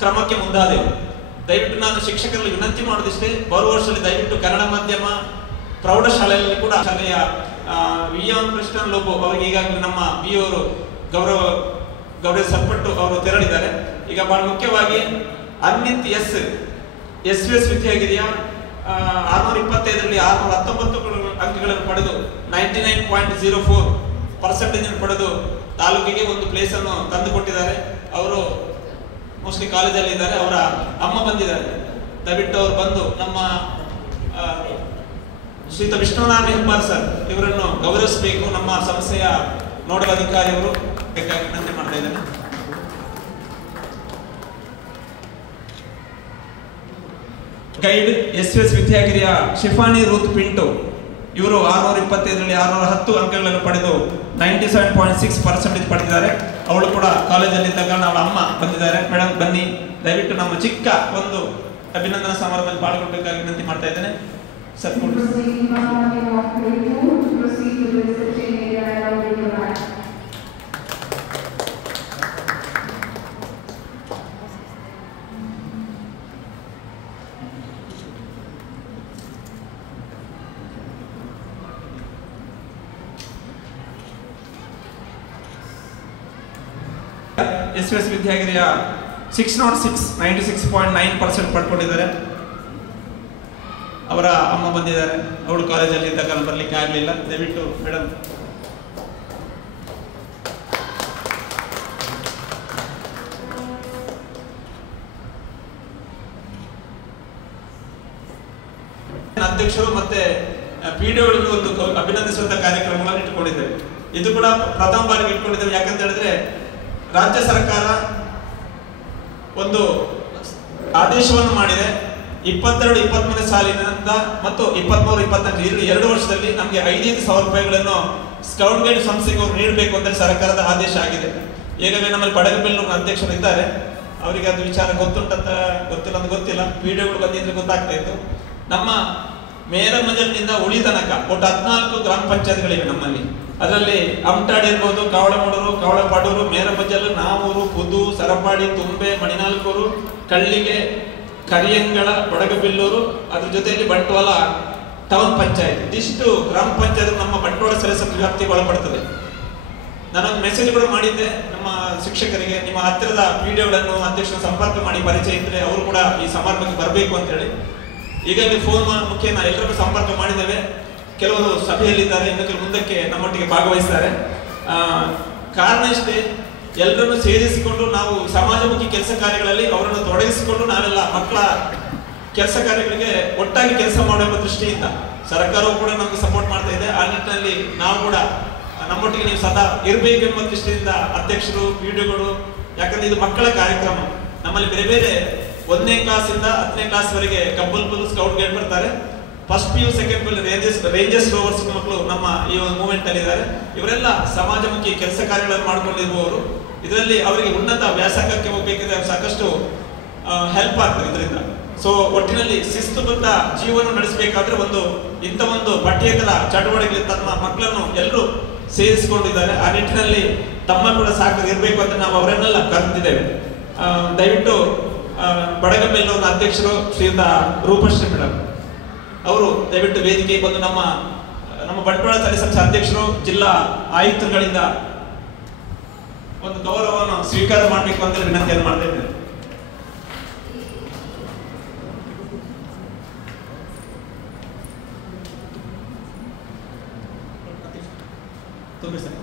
ಕ್ರಮಕ್ಕೆ ಮುಂದಾದೆವು. ದಯವಿಟ್ಟು ನಾನು ಶಿಕ್ಷಕರಲ್ಲಿ ವಿನಂತಿ ಮಾಡೋದಿಷ್ಟೇ, ಬರುವ ವರ್ಷದಲ್ಲಿ ದಯವಿಟ್ಟು ಕನ್ನಡ ಮಾಧ್ಯಮ ಪ್ರೌಢಶಾಲೆಯಲ್ಲಿ ಕೂಡ ಶಾಲೆಯ ವಿಎಂ ಕೃಷ್ಣನ್ ಲೋಬೋ ಅವರಿಗೆ ಈಗಾಗಲೇ ನಮ್ಮ BO ಅವರು ಗೌರವಿಸಲ್ಪಟ್ಟು ಅವರು ತೆರಳಿದ್ದಾರೆ. ಈಗ ಬಹಳ ಮುಖ್ಯವಾಗಿ ಅನ್ವಿತ್ SVS ವಿದ್ಯಾಗಿರಿಯ 625ರಲ್ಲಿ 619 ಅಂಕಗಳನ್ನು ಪಡೆದು 99.04% ಪಡೆದು ತಾಲೂಕಿಗೆ ಒಂದು ಪ್ಲೇಸ್ ಅನ್ನು ತಂದು ಕೊಟ್ಟಿದ್ದಾರೆ. ಅವರು ಮೋಸ್ಟ್ಲಿ ಕಾಲೇಜಲ್ಲಿ ಇದ್ದಾರೆ, ಅವರ ಅಮ್ಮ ಬಂದಿದ್ದಾರೆ. ದಯವಿಟ್ಟು ಅವರು ಬಂದು ನಮ್ಮ ಶ್ರೀಯುತ ವಿಷ್ಣುನಾರಾಯಣ ಹೆಬ್ಬಾರ್ ಸರ್ ಇವರನ್ನು ಗೌರವಿಸಬೇಕು. ನಮ್ಮ ಸಂಸ್ಥೆಯ ನೋಡಲ್ ಅಧಿಕಾರಿ ಅವರು ಬೇಕಾಗಿ ವಿನಂತಿ ಮಾಡ್ತಾ ಇದ್ದಾರೆ. ಗೈಡ್ ಎಸ್ ವಿದ್ಯಾಗಿರಿಯ ಶಿಫಾನಿ ರೂತ್ ಪಿಂಟು, ಇವರು 625ರಲ್ಲಿ 610 ಅಂಕಗಳನ್ನು ಪಡೆದು 97.6% ಪಡೆದಿದ್ದಾರೆ. ಅವಳು ಕೂಡ ಕಾಲೇಜಲ್ಲಿ ಇದ್ದ ಕಾರಣ ಅವಳ ಅಮ್ಮ ಬಂದಿದ್ದಾರೆ. ಮೇಡಮ್ ಬನ್ನಿ, ದಯವಿಟ್ಟು ನಮ್ಮ ಚಿಕ್ಕ ಒಂದು ಅಭಿನಂದನಾ ಸಮಾರಂಭದಲ್ಲಿ ಪಾಲ್ಗೊಳ್ಳಬೇಕಾಗಿ ವಿನಂತಿ ಮಾಡ್ತಾ ಇದ್ದೇನೆ. ಸರ್ ಎಸ್ ವಿದ್ಯಾಗಿರಿಯ 606 96.9% ಪಡ್ಕೊಂಡಿದ್ದಾರೆ. ಅವರ ಅಮ್ಮ ಬಂದಿದ್ದಾರೆ. ಅವಳು ಕಾಲೇಜಲ್ಲಿ ಇದ್ದ ಕಾಲ ಬರಲಿಕ್ಕೆ ಆಗಲಿಲ್ಲ. ದಯವಿಟ್ಟು ಮೇಡಮ್ ಅಧ್ಯಕ್ಷರು ಮತ್ತೆ ಪಿಡಿಒಗಳಿಗೆ ಒಂದು ಅಭಿನಂದಿಸುವಂತ ಕಾರ್ಯಕ್ರಮಗಳನ್ನು ಇಟ್ಟುಕೊಂಡಿದ್ದೇವೆ. ಇದು ಕೂಡ ಪ್ರಥಮ ಬಾರಿಗೆ ಇಟ್ಕೊಂಡಿದ್ದೇವೆ. ಯಾಕಂತ ಹೇಳಿದ್ರೆ ರಾಜ್ಯ ಸರ್ಕಾರ ಒಂದು ಆದೇಶವನ್ನು ಮಾಡಿದೆ. 22-23 ಸಾಲಿನಿಂದ ಮತ್ತು 23-24 2 ವರ್ಷದಲ್ಲಿ ನಮಗೆ 5,000 ರೂಪಾಯಿಗಳನ್ನು ಸ್ಕೌಟ್ ಗೈಡ್ ಸಂಸ್ಥೆಗೆ ಅವರು ನೀಡಬೇಕು ಅಂತ ಸರ್ಕಾರದ ಆದೇಶ ಆಗಿದೆ. ಈಗಾಗಲೇ ನಮ್ಮಲ್ಲಿ ಬಡಗಬೆಲ್ಲೂರಿನ ಅಧ್ಯಕ್ಷರು ಇದ್ದಾರೆ. ಅವರಿಗೆ ಅದು ವಿಚಾರ ಗೊತ್ತುಂಟಂತ ಗೊತ್ತಿಲ್ಲ ಅಂತ ಗೊತ್ತಿಲ್ಲ. ವಿಡಿಯೋಗಳು ಬಂದಿದ್ರೆ ಗೊತ್ತಾಗ್ತಾ ಇತ್ತು. ನಮ್ಮ ಮೇರಮಜಲ್ನಿಂದ ಉಳಿ ತನಕ ಒಟ್ಟು 14 ಗ್ರಾಮ ಪಂಚಾಯತ್ಗಳಿವೆ ನಮ್ಮಲ್ಲಿ. ಅದರಲ್ಲಿ ಅಮಟಾಡಿ ಇರ್ಬೋದು, ಕಾವಳಮೂಡೂರು, ಕಾವಳಪಾಡೂರು, ಮೇರಮಜಲ್, ನಾವೂರು, ಪುದು, ಸರಪಾಡಿ, ತುಂಬೆ, ಮಣಿನಾಲ್ಕೂರು, ಕಳ್ಳಿಗೆ, ಕರಿಯಂಗಳ, ಬಡಗಬಿಲ್ಲೂರು, ಅದ್ರ ಜೊತೆಯಲ್ಲಿ ಬಂಟ್ವಾಳ ಟೌನ್ ಪಂಚಾಯತ್. ಇದಿಷ್ಟು ಗ್ರಾಮ ಪಂಚಾಯತ್ ನಮ್ಮ ಬಂಟ್ವಾಳ ಸದಸ್ಯ ವ್ಯಾಪ್ತಿಗೆ ಒಳಪಡ್ತದೆ. ನಾನೊಂದು ಮೆಸೇಜ್ ಕೂಡ ಮಾಡಿದ್ದೆ ನಮ್ಮ ಶಿಕ್ಷಕರಿಗೆ, ನಿಮ್ಮ ಹತ್ತಿರದ ಪಿಡಿಒಗಳನ್ನು ಅಧ್ಯಕ್ಷರ ಸಂಪರ್ಕ ಮಾಡಿ, ಪರಿಚಯ ಇದ್ರೆ ಅವರು ಕೂಡ ಈ ಸಮಾರಂಭಕ್ಕೆ ಬರಬೇಕು ಅಂತ ಹೇಳಿ. ಈಗಾಗಲೇ ಫೋನ್ ಮುಖೇನ ಎಲ್ಲರಿಗೂ ಸಂಪರ್ಕ ಮಾಡಿದ್ದೇವೆ. ಕೆಲವರು ಸಭೆಯಲ್ಲಿದ್ದಾರೆ, ಇನ್ನು ಕೆಲವು ಮುಂದಕ್ಕೆ ನಮ್ಮೊಟ್ಟಿಗೆ ಭಾಗವಹಿಸ್ತಾರೆ. ಕಾರಣ ಇಷ್ಟೇ, ಎಲ್ಲರನ್ನು ಸೇರಿಸಿಕೊಂಡು ನಾವು ಸಮಾಜಮುಖಿ ಕೆಲಸ ಕಾರ್ಯಗಳಲ್ಲಿ ಅವರನ್ನು ತೊಡಗಿಸಿಕೊಂಡು ನಾವೆಲ್ಲ ಮಕ್ಕಳ ಕೆಲಸ ಕಾರ್ಯಗಳಿಗೆ ಒಟ್ಟಾಗಿ ಕೆಲಸ ಮಾಡುವ ದೃಷ್ಟಿಯಿಂದ ಸರ್ಕಾರವು ಕೂಡ ನಮಗೆ ಸಪೋರ್ಟ್ ಮಾಡ್ತಾ ಇದೆ. ಆ ನಿಟ್ಟಿನಲ್ಲಿ ನಾವು ಕೂಡ ನಮ್ಮೊಟ್ಟಿಗೆ ನೀವು ಸದಾ ಇರಬೇಕೆಂಬ ದೃಷ್ಟಿಯಿಂದ ಅಧ್ಯಕ್ಷರು, ಪಿಡಿಒಗಳು, ಯಾಕಂದ್ರೆ ಇದು ಮಕ್ಕಳ ಕಾರ್ಯಕ್ರಮ. ನಮ್ಮಲ್ಲಿ ಬೇರೆ ಬೇರೆ 1ನೇ ಕ್ಲಾಸಿಂದ 10ನೇ ಕ್ಲಾಸ್ವರೆಗೆ ಕಬ್ಬಲ್ಪುಲ್ ಸ್ಕೌಟ್ ಗೈಡ್ ಬರ್ತಾರೆ. First PU second PU rangers rovers ಮಕ್ಕಳು ನಮ್ಮ ಈ ಒಂದು ಮೂವ್ಮೆಂಟ್ ಅಲ್ಲಿ ಇದ್ದಾರೆ. ಇವರೆಲ್ಲ ಸಮಾಜಮುಖಿ ಕೆಲಸ ಕಾರ್ಯಗಳನ್ನು ಮಾಡ್ಕೊಂಡಿರುವವರು. ಇದರಲ್ಲಿ ಅವರಿಗೆ ಉನ್ನತ ವ್ಯಾಸಂಗಕ್ಕೆ ಹೋಗಬೇಕಿದ್ರೆ ಸಾಕಷ್ಟು ಹೆಲ್ಪ್ ಆಗ್ತದೆ ಇದರಿಂದ. ಸೊ ಒಟ್ಟಿನಲ್ಲಿ ಶಿಸ್ತುಬದ್ಧ ಜೀವನ ನಡೆಸಬೇಕಾದ್ರೆ ಇಂಥ ಒಂದು ಪಠ್ಯೇತರ ಚಟುವಟಿಕೆ ತಮ್ಮ ಮಕ್ಕಳನ್ನು ಎಲ್ಲರೂ ಸೇರಿಸಿಕೊಂಡಿದ್ದಾರೆ. ಆ ನಿಟ್ಟಿನಲ್ಲಿ ತಮ್ಮ ಕೂಡ ಸಹಕಾರ ಇರಬೇಕು ಅಂತ ನಾವು ಅವರನ್ನೆಲ್ಲ ಕರೆದಿದ್ದೇವೆ. ದಯವಿಟ್ಟು ಬಡಗಬೆಲ್ಲೂರಿನ ಅಧ್ಯಕ್ಷರು ಶ್ರೀಯುತ ರೂಪಶ್ರೀ ಮೇಡಮ್ ಅವರು ದಯವಿಟ್ಟು ವೇದಿಕೆಗೆ ಬಂದು ನಮ್ಮ ಬಂಟ್ವಾಳ ಸದಸ್ಯ ಅಧ್ಯಕ್ಷರು, ಜಿಲ್ಲಾ ಆಯುಕ್ತರುಗಳಿಂದ ಒಂದು ಗೌರವವನ್ನು ಸ್ವೀಕಾರ ಮಾಡಬೇಕು ಅಂತ ವಿನಂತಿಯನ್ನು ಮಾಡ್ತಾ ಇದ್ದೇನೆ. ತುಂಬಿ ಸರ್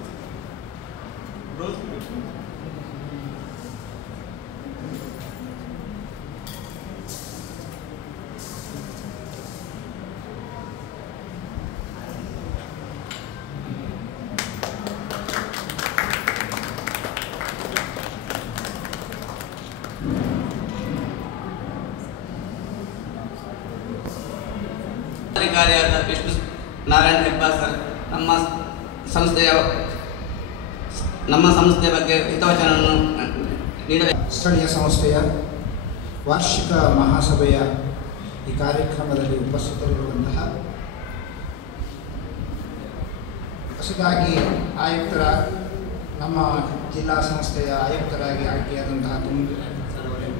ಅಧಿಕಾರಿಯಾದ ವಿಷ್ಣು ನಾರಾಯಣ ಹೆಬ್ಬಾಳ್ಕರ್ ನಮ್ಮ ಸಂಸ್ಥೆಯ ಬಗ್ಗೆ ಹಿತವಚನವನ್ನು ನೀಡಬೇಕು. ಸ್ಥಳೀಯ ಸಂಸ್ಥೆಯ ವಾರ್ಷಿಕ ಮಹಾಸಭೆಯ ಈ ಕಾರ್ಯಕ್ರಮದಲ್ಲಿ ಉಪಸ್ಥಿತರಿರುವಂತಹ ಹೊಸದಾಗಿ ನಮ್ಮ ಜಿಲ್ಲಾ ಸಂಸ್ಥೆಯ ಆಯುಕ್ತರಾಗಿ ಆಯ್ಕೆಯಾದಂತಹ ತುಂಬಿ ಸರ್ ಅವರೇ,